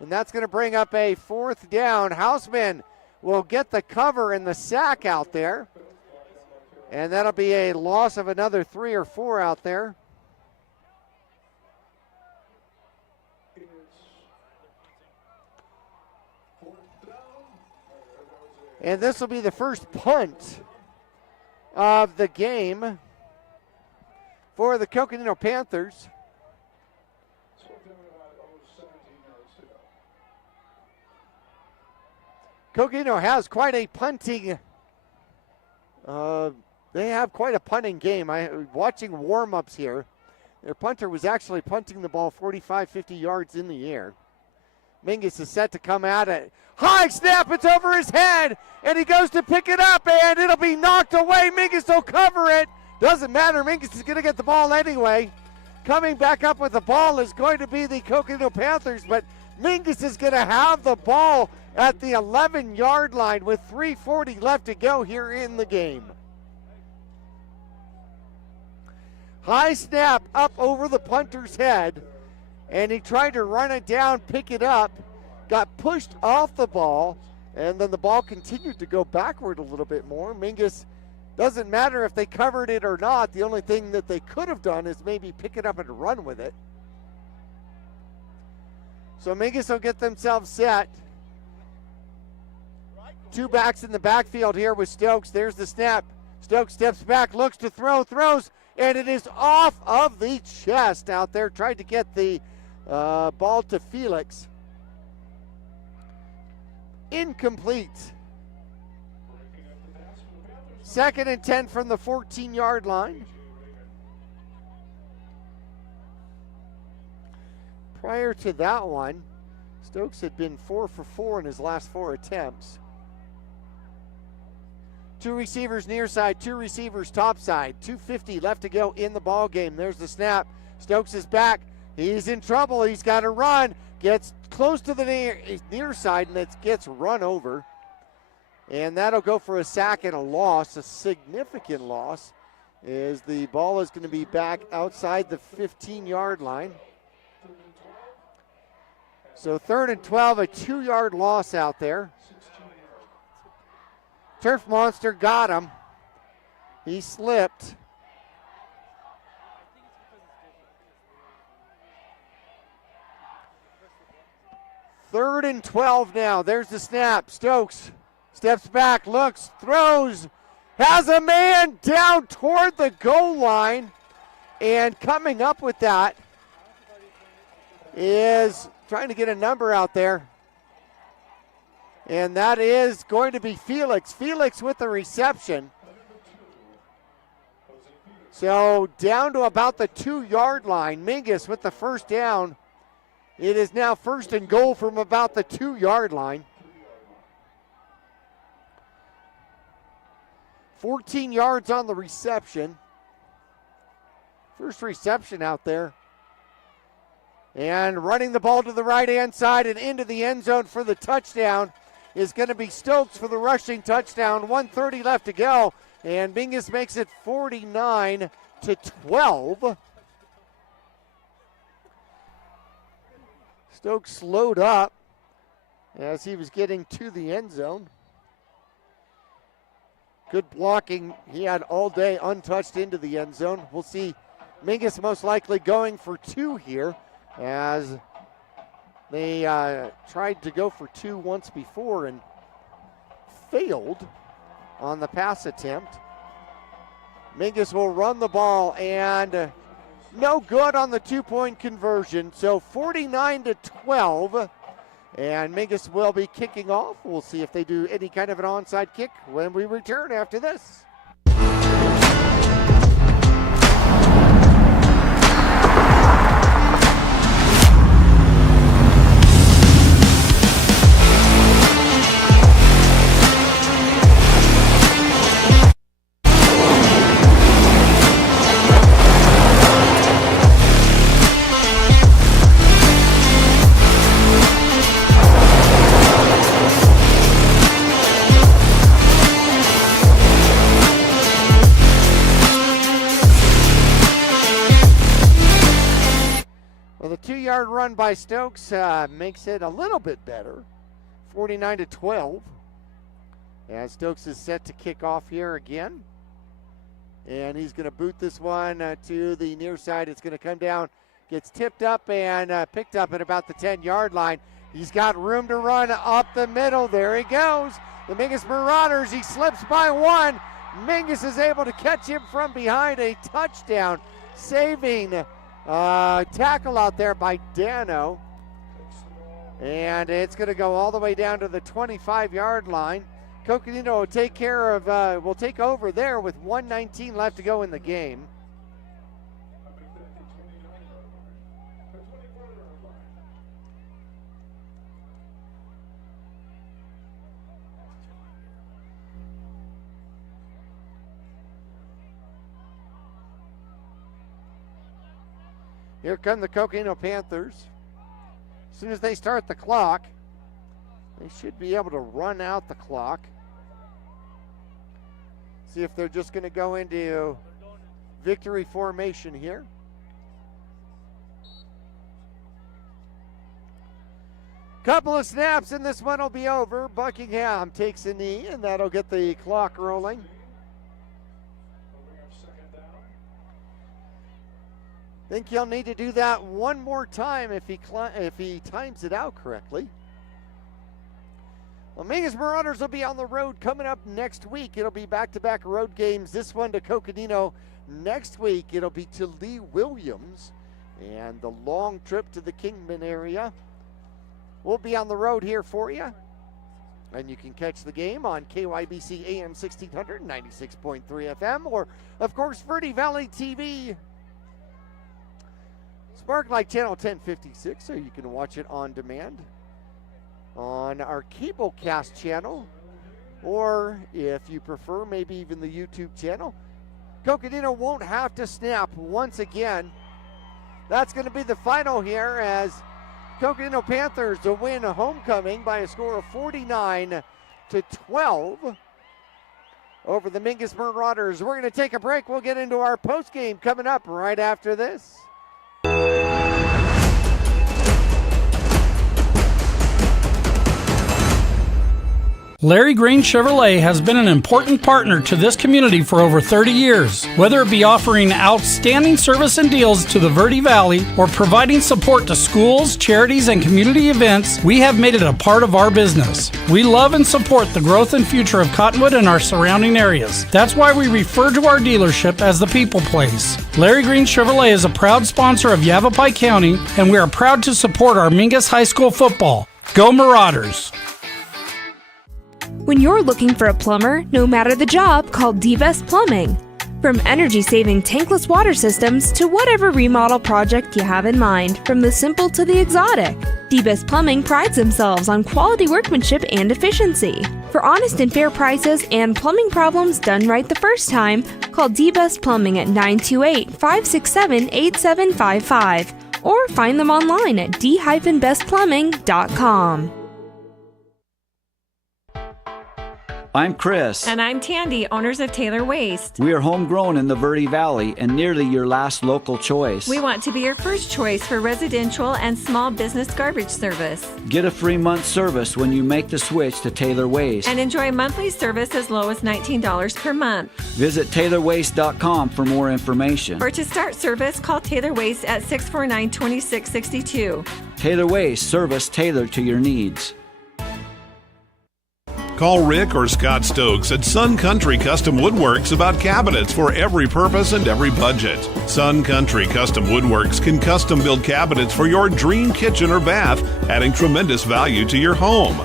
and that's going to bring up a 4th down. Hausman will get the cover and the sack out there, and that'll be a loss of another 3 or 4 out there. And this will be the first punt of the game for the Coconino Panthers. Coconino has quite a punting. They have quite a punting game. Watching warm-ups here, their punter was actually punting the ball 45, 50 yards in the air. Mingus is set to come at it. High snap, it's over his head, and he goes to pick it up, and it'll be knocked away. Mingus will cover it. Doesn't matter, Mingus is going to get the ball anyway. Coming back up with the ball is going to be the Coconino Panthers, but Mingus is going to have the ball at the 11-yard line with 3:40 left to go here in the game. High snap up over the punter's head, and he tried to run it down, pick it up, got pushed off the ball, and then the ball continued to go backward a little bit more. Mingus, doesn't matter if they covered it or not. The only thing that they could have done is maybe pick it up and run with it. So Mingus will get themselves set. 2 backs in the backfield here with Stokes. There's the snap. Stokes steps back, looks to throw, throws, and it is off of the chest out there. Tried to get the ball to Felix. Incomplete. 2nd and 10 from the 14-yard line. Prior to that one, Stokes had been 4 for 4 in his last 4 attempts. 2 receivers near side, 2 receivers top side. 2:50 left to go in the ball game. There's the snap. Stokes is back. He's in trouble. He's got to run. Gets close to the near side and it gets run over. And that'll go for a sack and a loss, a significant loss, as the ball is going to be back outside the 15-yard line. So 3rd and 12, a 2-yard loss out there. Turf Monster got him. He slipped. Third and 12 now. There's the snap. Stokes steps back, looks, throws, has a man down toward the goal line, and coming up with that is trying to get a number out there, and that is going to be Felix. Felix with the reception. So down to about the 2-yard line. Mingus with the first down. It is now 1st and goal from about the 2-yard line. 14 yards on the reception. First reception out there. And running the ball to the right-hand side and into the end zone for the touchdown is going to be Stokes for the rushing touchdown. 1:30 left to go. And Mingus makes it 49-12. Stokes slowed up as he was getting to the end zone. Good blocking he had all day, untouched into the end zone. We'll see Mingus most likely going for 2 here, as they tried to go for 2 once before and failed on the pass attempt. Mingus will run the ball, and no good on the 2-point conversion. So 49-12, and Mingus will be kicking off. We'll see if they do any kind of an onside kick when we return after this. Well, the 2-yard run by Stokes makes it a little bit better, 49-12. As Stokes is set to kick off here again. And he's going to boot this one to the near side. It's going to come down, gets tipped up and picked up at about the 10-yard line. He's got room to run up the middle. There he goes. The Mingus Marauders, he slips by 1. Mingus is able to catch him from behind. A touchdown, saving tackle out there by Dano. And it's going to go all the way down to the 25-yard line. Coconino will take care of, will take over there with 1:19 left to go in the game. Here come the Coconino Panthers. As soon as they start the clock, they should be able to run out the clock. See if they're just going to go into victory formation here. Couple of snaps and this one will be over. Buckingham takes a knee and that'll get the clock rolling. Think he'll need to do that one more time if he times it out correctly. Well, Mingus Marauders will be on the road coming up next week. It'll be back-to-back road games. This one to Coconino. Next week, it'll be to Lee Williams. And the long trip to the Kingman area. We'll be on the road here for you. And you can catch the game on KYBC AM 1600, 96.3 FM. Or, of course, Verde Valley TV. Sparklight Channel 1056, so you can watch it on demand on our Cablecast channel, or if you prefer, maybe even the YouTube channel. Coconino won't have to snap once again. That's going to be the final here as Coconino Panthers to win a homecoming by a score of 49-12 over the Mingus Marauders. We're going to take a break. We'll get into our postgame coming up right after this. Larry Green Chevrolet has been an important partner to this community for over 30 years. Whether it be offering outstanding service and deals to the Verde Valley or providing support to schools, charities, and community events, we have made it a part of our business. We love and support the growth and future of Cottonwood and our surrounding areas. That's why we refer to our dealership as the People Place. Larry Green Chevrolet is a proud sponsor of Yavapai County, and we are proud to support our Mingus High School football. Go Marauders! When you're looking for a plumber, no matter the job, call D-Best Plumbing. From energy-saving tankless water systems to whatever remodel project you have in mind, from the simple to the exotic, D-Best Plumbing prides themselves on quality workmanship and efficiency. For honest and fair prices and plumbing problems done right the first time, call D-Best Plumbing at 928-567-8755 or find them online at d-bestplumbing.com. I'm Chris. And I'm Tandy, owners of Taylor Waste. We are homegrown in the Verde Valley and nearly your last local choice. We want to be your first choice for residential and small business garbage service. Get a free month service when you make the switch to Taylor Waste. And enjoy monthly service as low as $19 per month. Visit TaylorWaste.com for more information. Or to start service, call Taylor Waste at 649-2662. Taylor Waste, service tailored to your needs. Call Rick or Scott Stokes at Sun Country Custom Woodworks about cabinets for every purpose and every budget. Sun Country Custom Woodworks can custom build cabinets for your dream kitchen or bath, adding tremendous value to your home.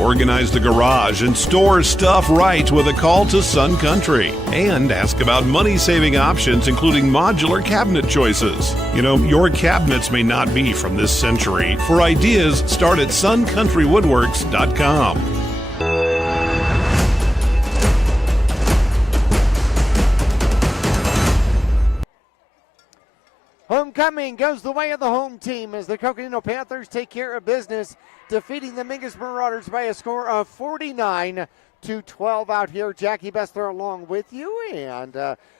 Organize the garage and store stuff right with a call to Sun Country. And ask about money-saving options, including modular cabinet choices. You know, your cabinets may not be from this century. For ideas, start at suncountrywoodworks.com. Homecoming goes the way of the home team as the Coconino Panthers take care of business, defeating the Mingus Marauders by a score of 49-12 out here. Jackie Bessler along with you, and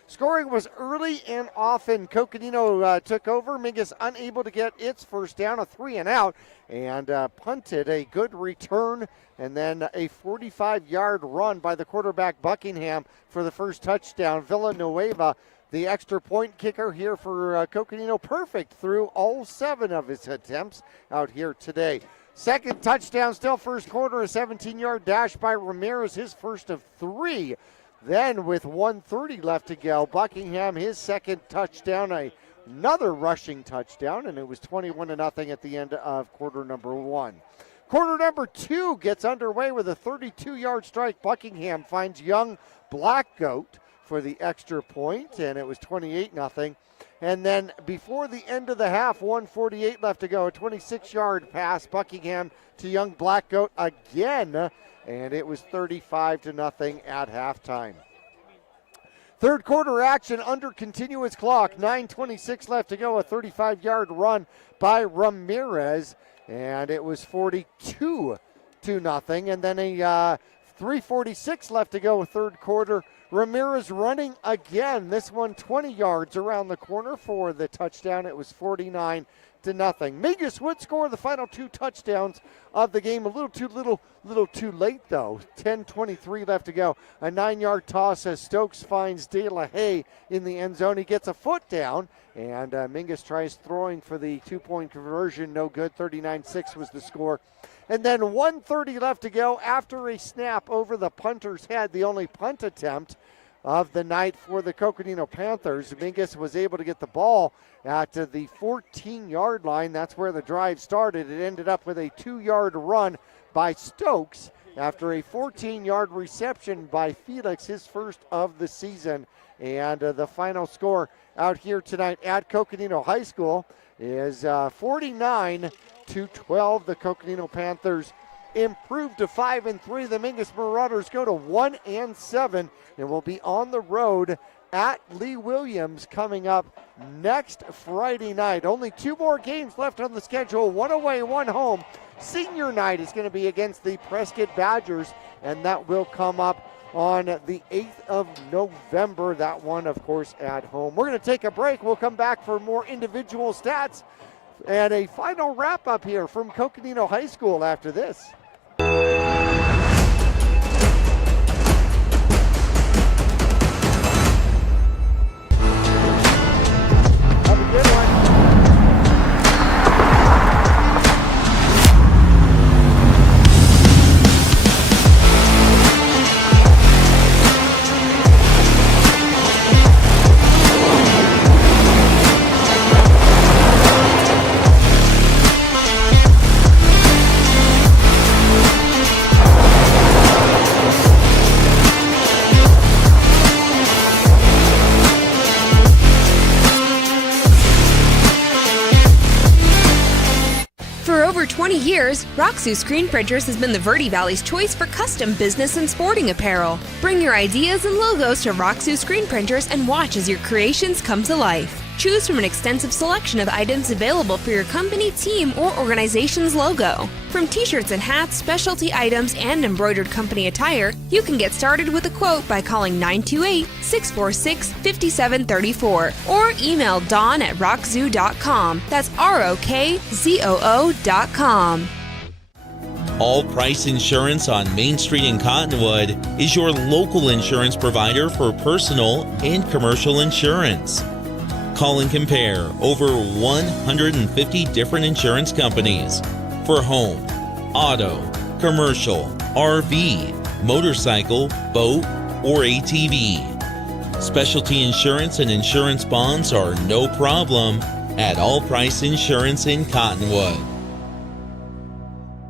scoring was early and often. Coconino took over. Mingus unable to get its first down, a 3-and-out, and punted. A good return, and then a 45-yard run by the quarterback Buckingham for the first touchdown. Villanueva, the extra point kicker here for Coconino, perfect through all 7 of his attempts out here today. Second touchdown, still first quarter, a 17-yard dash by Ramirez, his first of 3. Then with 1:30 left to go, Buckingham, his second touchdown, another rushing touchdown, and it was 21-0 at the end of quarter number 1. Quarter number 2 gets underway with a 32-yard strike. Buckingham finds young Black Goat for the extra point, and it was 28-0. And then before the end of the half, 1:48 left to go, a 26-yard pass, Buckingham to young Black Goat again, and it was 35-0 at halftime. Third quarter action under continuous clock, 9:26 left to go, a 35-yard run by Ramirez, and it was 42-0. And then a 3:46 left to go, third quarter. Ramirez running again, this one 20 yards around the corner for the touchdown. It was 49-0. Mingus would score the final 2 touchdowns of the game. A little too late though. 10:23 left to go. A 9-yard toss as Stokes finds De La Haye in the end zone. He gets a foot down, and Mingus tries throwing for the 2-point conversion. No good. 39-6 was the score. And then 1:30 left to go after a snap over the punter's head, the only punt attempt of the night for the Coconino Panthers. Mingus was able to get the ball at the 14-yard line. That's where the drive started. It ended up with a 2-yard run by Stokes after a 14-yard reception by Felix, his first of the season. And the final score out here tonight at Coconino High School is 49-12. The Coconino Panthers improved to 5-3. The Mingus Marauders go to 1-7 and will be on the road at Lee Williams coming up next Friday night. Only 2 more games left on the schedule, 1 away, 1 home. Senior night is going to be against the Prescott Badgers, and that will come up on the 8th of November. That one, of course, at home. We're going to take a break. We'll come back for more individual stats and a final wrap-up here from Coconino High School after this. Have a good one. For over 20 years, Roxu Screen Printers has been the Verde Valley's choice for custom business and sporting apparel. Bring your ideas and logos to Roxu Screen Printers and watch as your creations come to life. Choose from an extensive selection of items available for your company, team, or organization's logo. From t-shirts and hats, specialty items, and embroidered company attire, you can get started with a quote by calling 928-646-5734 or email dawn@rockzoo.com. That's ROKZOO.com. All Price Insurance on Main Street in Cottonwood is your local insurance provider for personal and commercial insurance. Call and compare over 150 different insurance companies for home, auto, commercial, RV, motorcycle, boat, or ATV. Specialty insurance and insurance bonds are no problem at All Price Insurance in Cottonwood.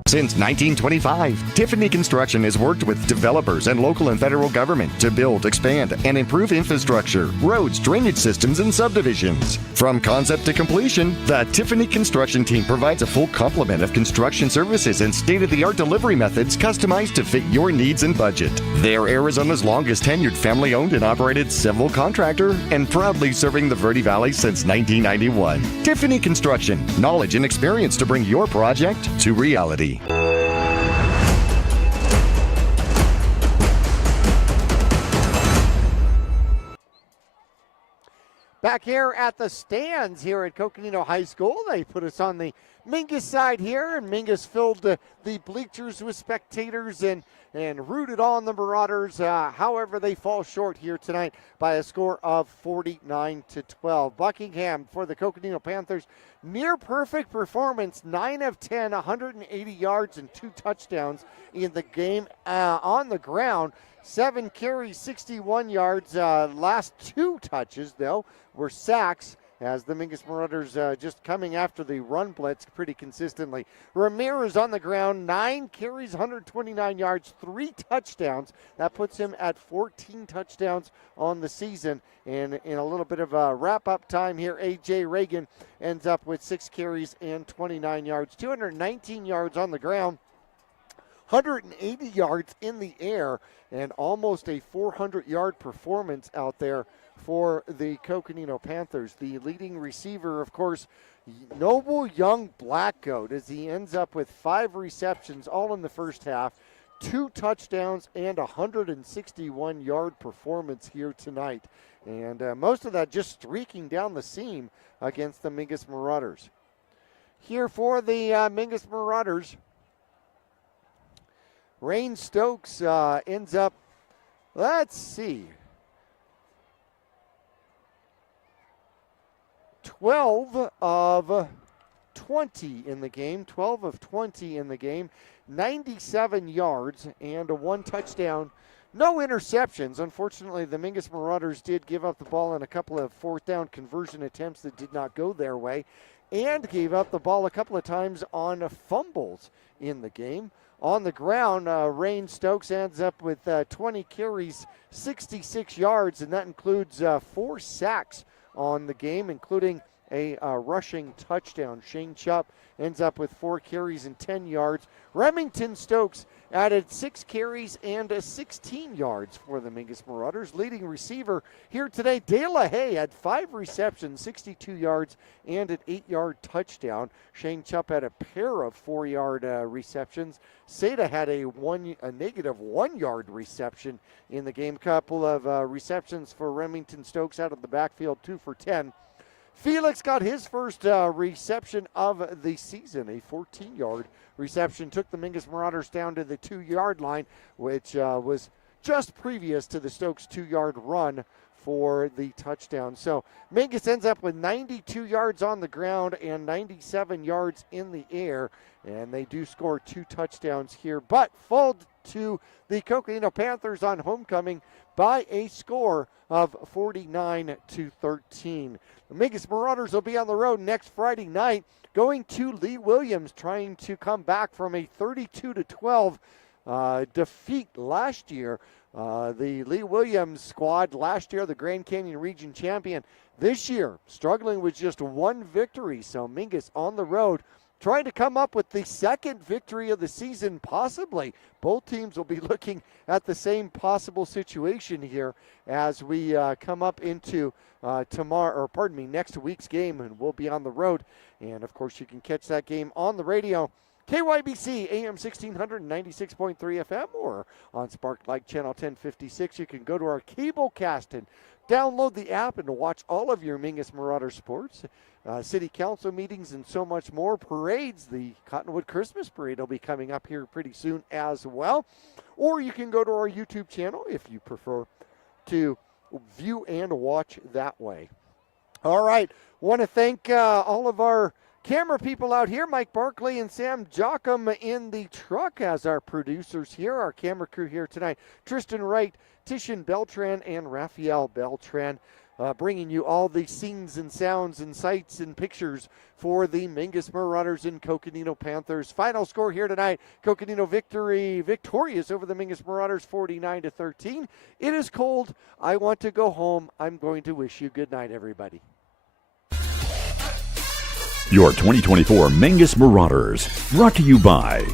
Since 1925, Tiffany Construction has worked with developers and local and federal government to build, expand, and improve infrastructure, roads, drainage systems, and subdivisions. From concept to completion, the Tiffany Construction team provides a full complement of construction services and state-of-the-art delivery methods customized to fit your needs and budget. They're Arizona's longest tenured family-owned and operated civil contractor and proudly serving the Verde Valley since 1991. Tiffany Construction, knowledge and experience to bring your project to reality. Back here at the stands here at Coconino High School, they put us on the Mingus side here, and Mingus filled the bleachers with spectators and rooted on the Marauders. However, they fall short here tonight by a score of 49-12. Buckingham for the Coconino Panthers, near perfect performance, 9 of 10, 180 yards and 2 touchdowns in the game. On the ground, 7 carries, 61 yards. Last 2 touches, though, were sacks, as the Mingus Marauders just coming after the run blitz pretty consistently. Ramirez on the ground, 9 carries, 129 yards, 3 touchdowns. That puts him at 14 touchdowns on the season. And in a little bit of a wrap-up time here, A.J. Reagan ends up with 6 carries and 29 yards, 219 yards on the ground, 180 yards in the air, and almost a 400-yard performance out there for the Coconino Panthers. The leading receiver, of course, Noble Young Blackcoat, as he ends up with 5 receptions, all in the first half, 2 touchdowns, and a 161-yard performance here tonight. And most of that just streaking down the seam against the Mingus Marauders. Here for the Mingus Marauders, Rain Stokes ends up, let's see, 12 of 20 in the game, 12 of 20 in the game, 97 yards and 1 touchdown, no interceptions. Unfortunately, the Mingus Marauders did give up the ball in a couple of 4th down conversion attempts that did not go their way, and gave up the ball a couple of times on fumbles in the game. On the ground, Rain Stokes ends up with 20 carries, 66 yards, and that includes 4 sacks on the game, including a rushing touchdown. Shane Chupp ends up with 4 carries and 10 yards. Remington Stokes added 6 carries and 16 yards for the Mingus Marauders. Leading receiver here today, Dale LaHaye, had 5 receptions, 62 yards, and an 8-yard touchdown. Shane Chupp had a pair of 4-yard receptions. Seda had a negative 1-yard reception in the game. Couple of receptions for Remington Stokes out of the backfield, 2 for 10. Felix got his first reception of the season, a 14-yard reception. Took the Mingus Marauders down to the 2-yard line, which was just previous to the Stokes 2-yard run for the touchdown. So Mingus ends up with 92 yards on the ground and 97 yards in the air, and they do score 2 touchdowns here, but fall to the Coconino Panthers on homecoming by a score of 49-13. The Mingus Marauders will be on the road next Friday night, going to Lee Williams, trying to come back from a 32-12 defeat last year. The Lee Williams squad last year, the Grand Canyon Region champion. This year, struggling with just 1 victory. So Mingus on the road, trying to come up with the 2nd victory of the season, possibly. Both teams will be looking at the same possible situation here as we come up into next week's game, and we'll be on the road. And of course, you can catch that game on the radio, KYBC AM 1600 96.3 FM, or on Sparklight Channel 1056. You can go to our cable cast and download the app and watch all of your Mingus Marauder sports, city council meetings, and so much more. Parades, the Cottonwood Christmas Parade will be coming up here pretty soon as well. Or you can go to our YouTube channel if you prefer to view and watch that way. All right, want to thank all of our camera people out here, Mike Barkley and Sam Jocham in the truck as our producers here, our camera crew here tonight, Tristan Wright, Titian Beltran, and Raphael Beltran, bringing you all the scenes and sounds and sights and pictures for the Mingus Marauders and Coconino Panthers. Final score here tonight, Coconino victorious over the Mingus Marauders 49-13. It is cold. I want to go home. I'm going to wish you good night, everybody. Your 2024 Mingus Marauders, brought to you by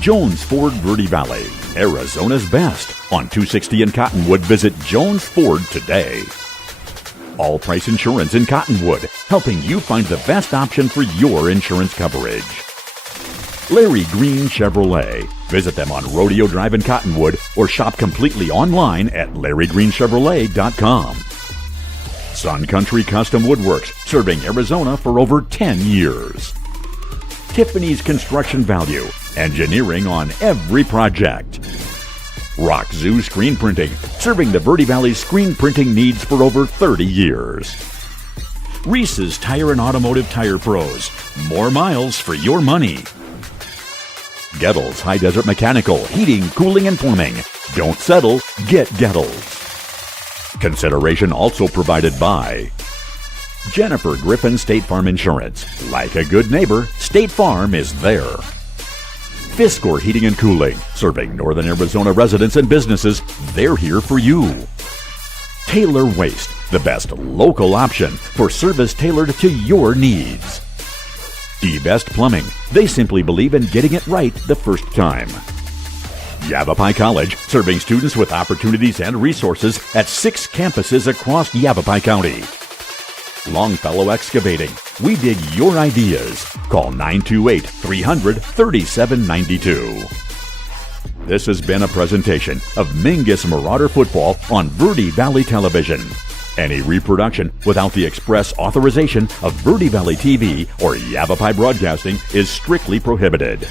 Jones Ford Verde Valley, Arizona's best. On 260 in Cottonwood, visit Jones Ford today. All Price Insurance in Cottonwood, helping you find the best option for your insurance coverage. Larry Green Chevrolet. Visit them on Rodeo Drive in Cottonwood or shop completely online at LarryGreenChevrolet.com. Sun Country Custom Woodworks, serving Arizona for over 10 years. Tiffany's Construction Value, engineering on every project. Rock Zoo Screen Printing, serving the Verde Valley screen printing needs for over 30 years. Reese's Tire and Automotive Tire Pros, more miles for your money. Gettles High Desert Mechanical, heating, cooling, and plumbing. Don't settle, get Gettles. Consideration also provided by Jennifer Griffin State Farm Insurance. Like a good neighbor, State Farm is there. Fiskor Heating and Cooling, serving Northern Arizona residents and businesses. They're here for you. Taylor Waste, the best local option for service tailored to your needs. D-Best Plumbing, they simply believe in getting it right the first time. Yavapai College, serving students with opportunities and resources at 6 campuses across Yavapai County. Longfellow Excavating, we dig your ideas. Call 928-300-3792. This has been a presentation of Mingus Marauder Football on Verde Valley Television. Any reproduction without the express authorization of Verde Valley TV or Yavapai Broadcasting is strictly prohibited.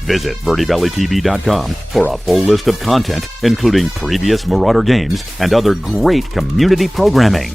Visit VerdeValleyTV.com for a full list of content, including previous Marauder games and other great community programming.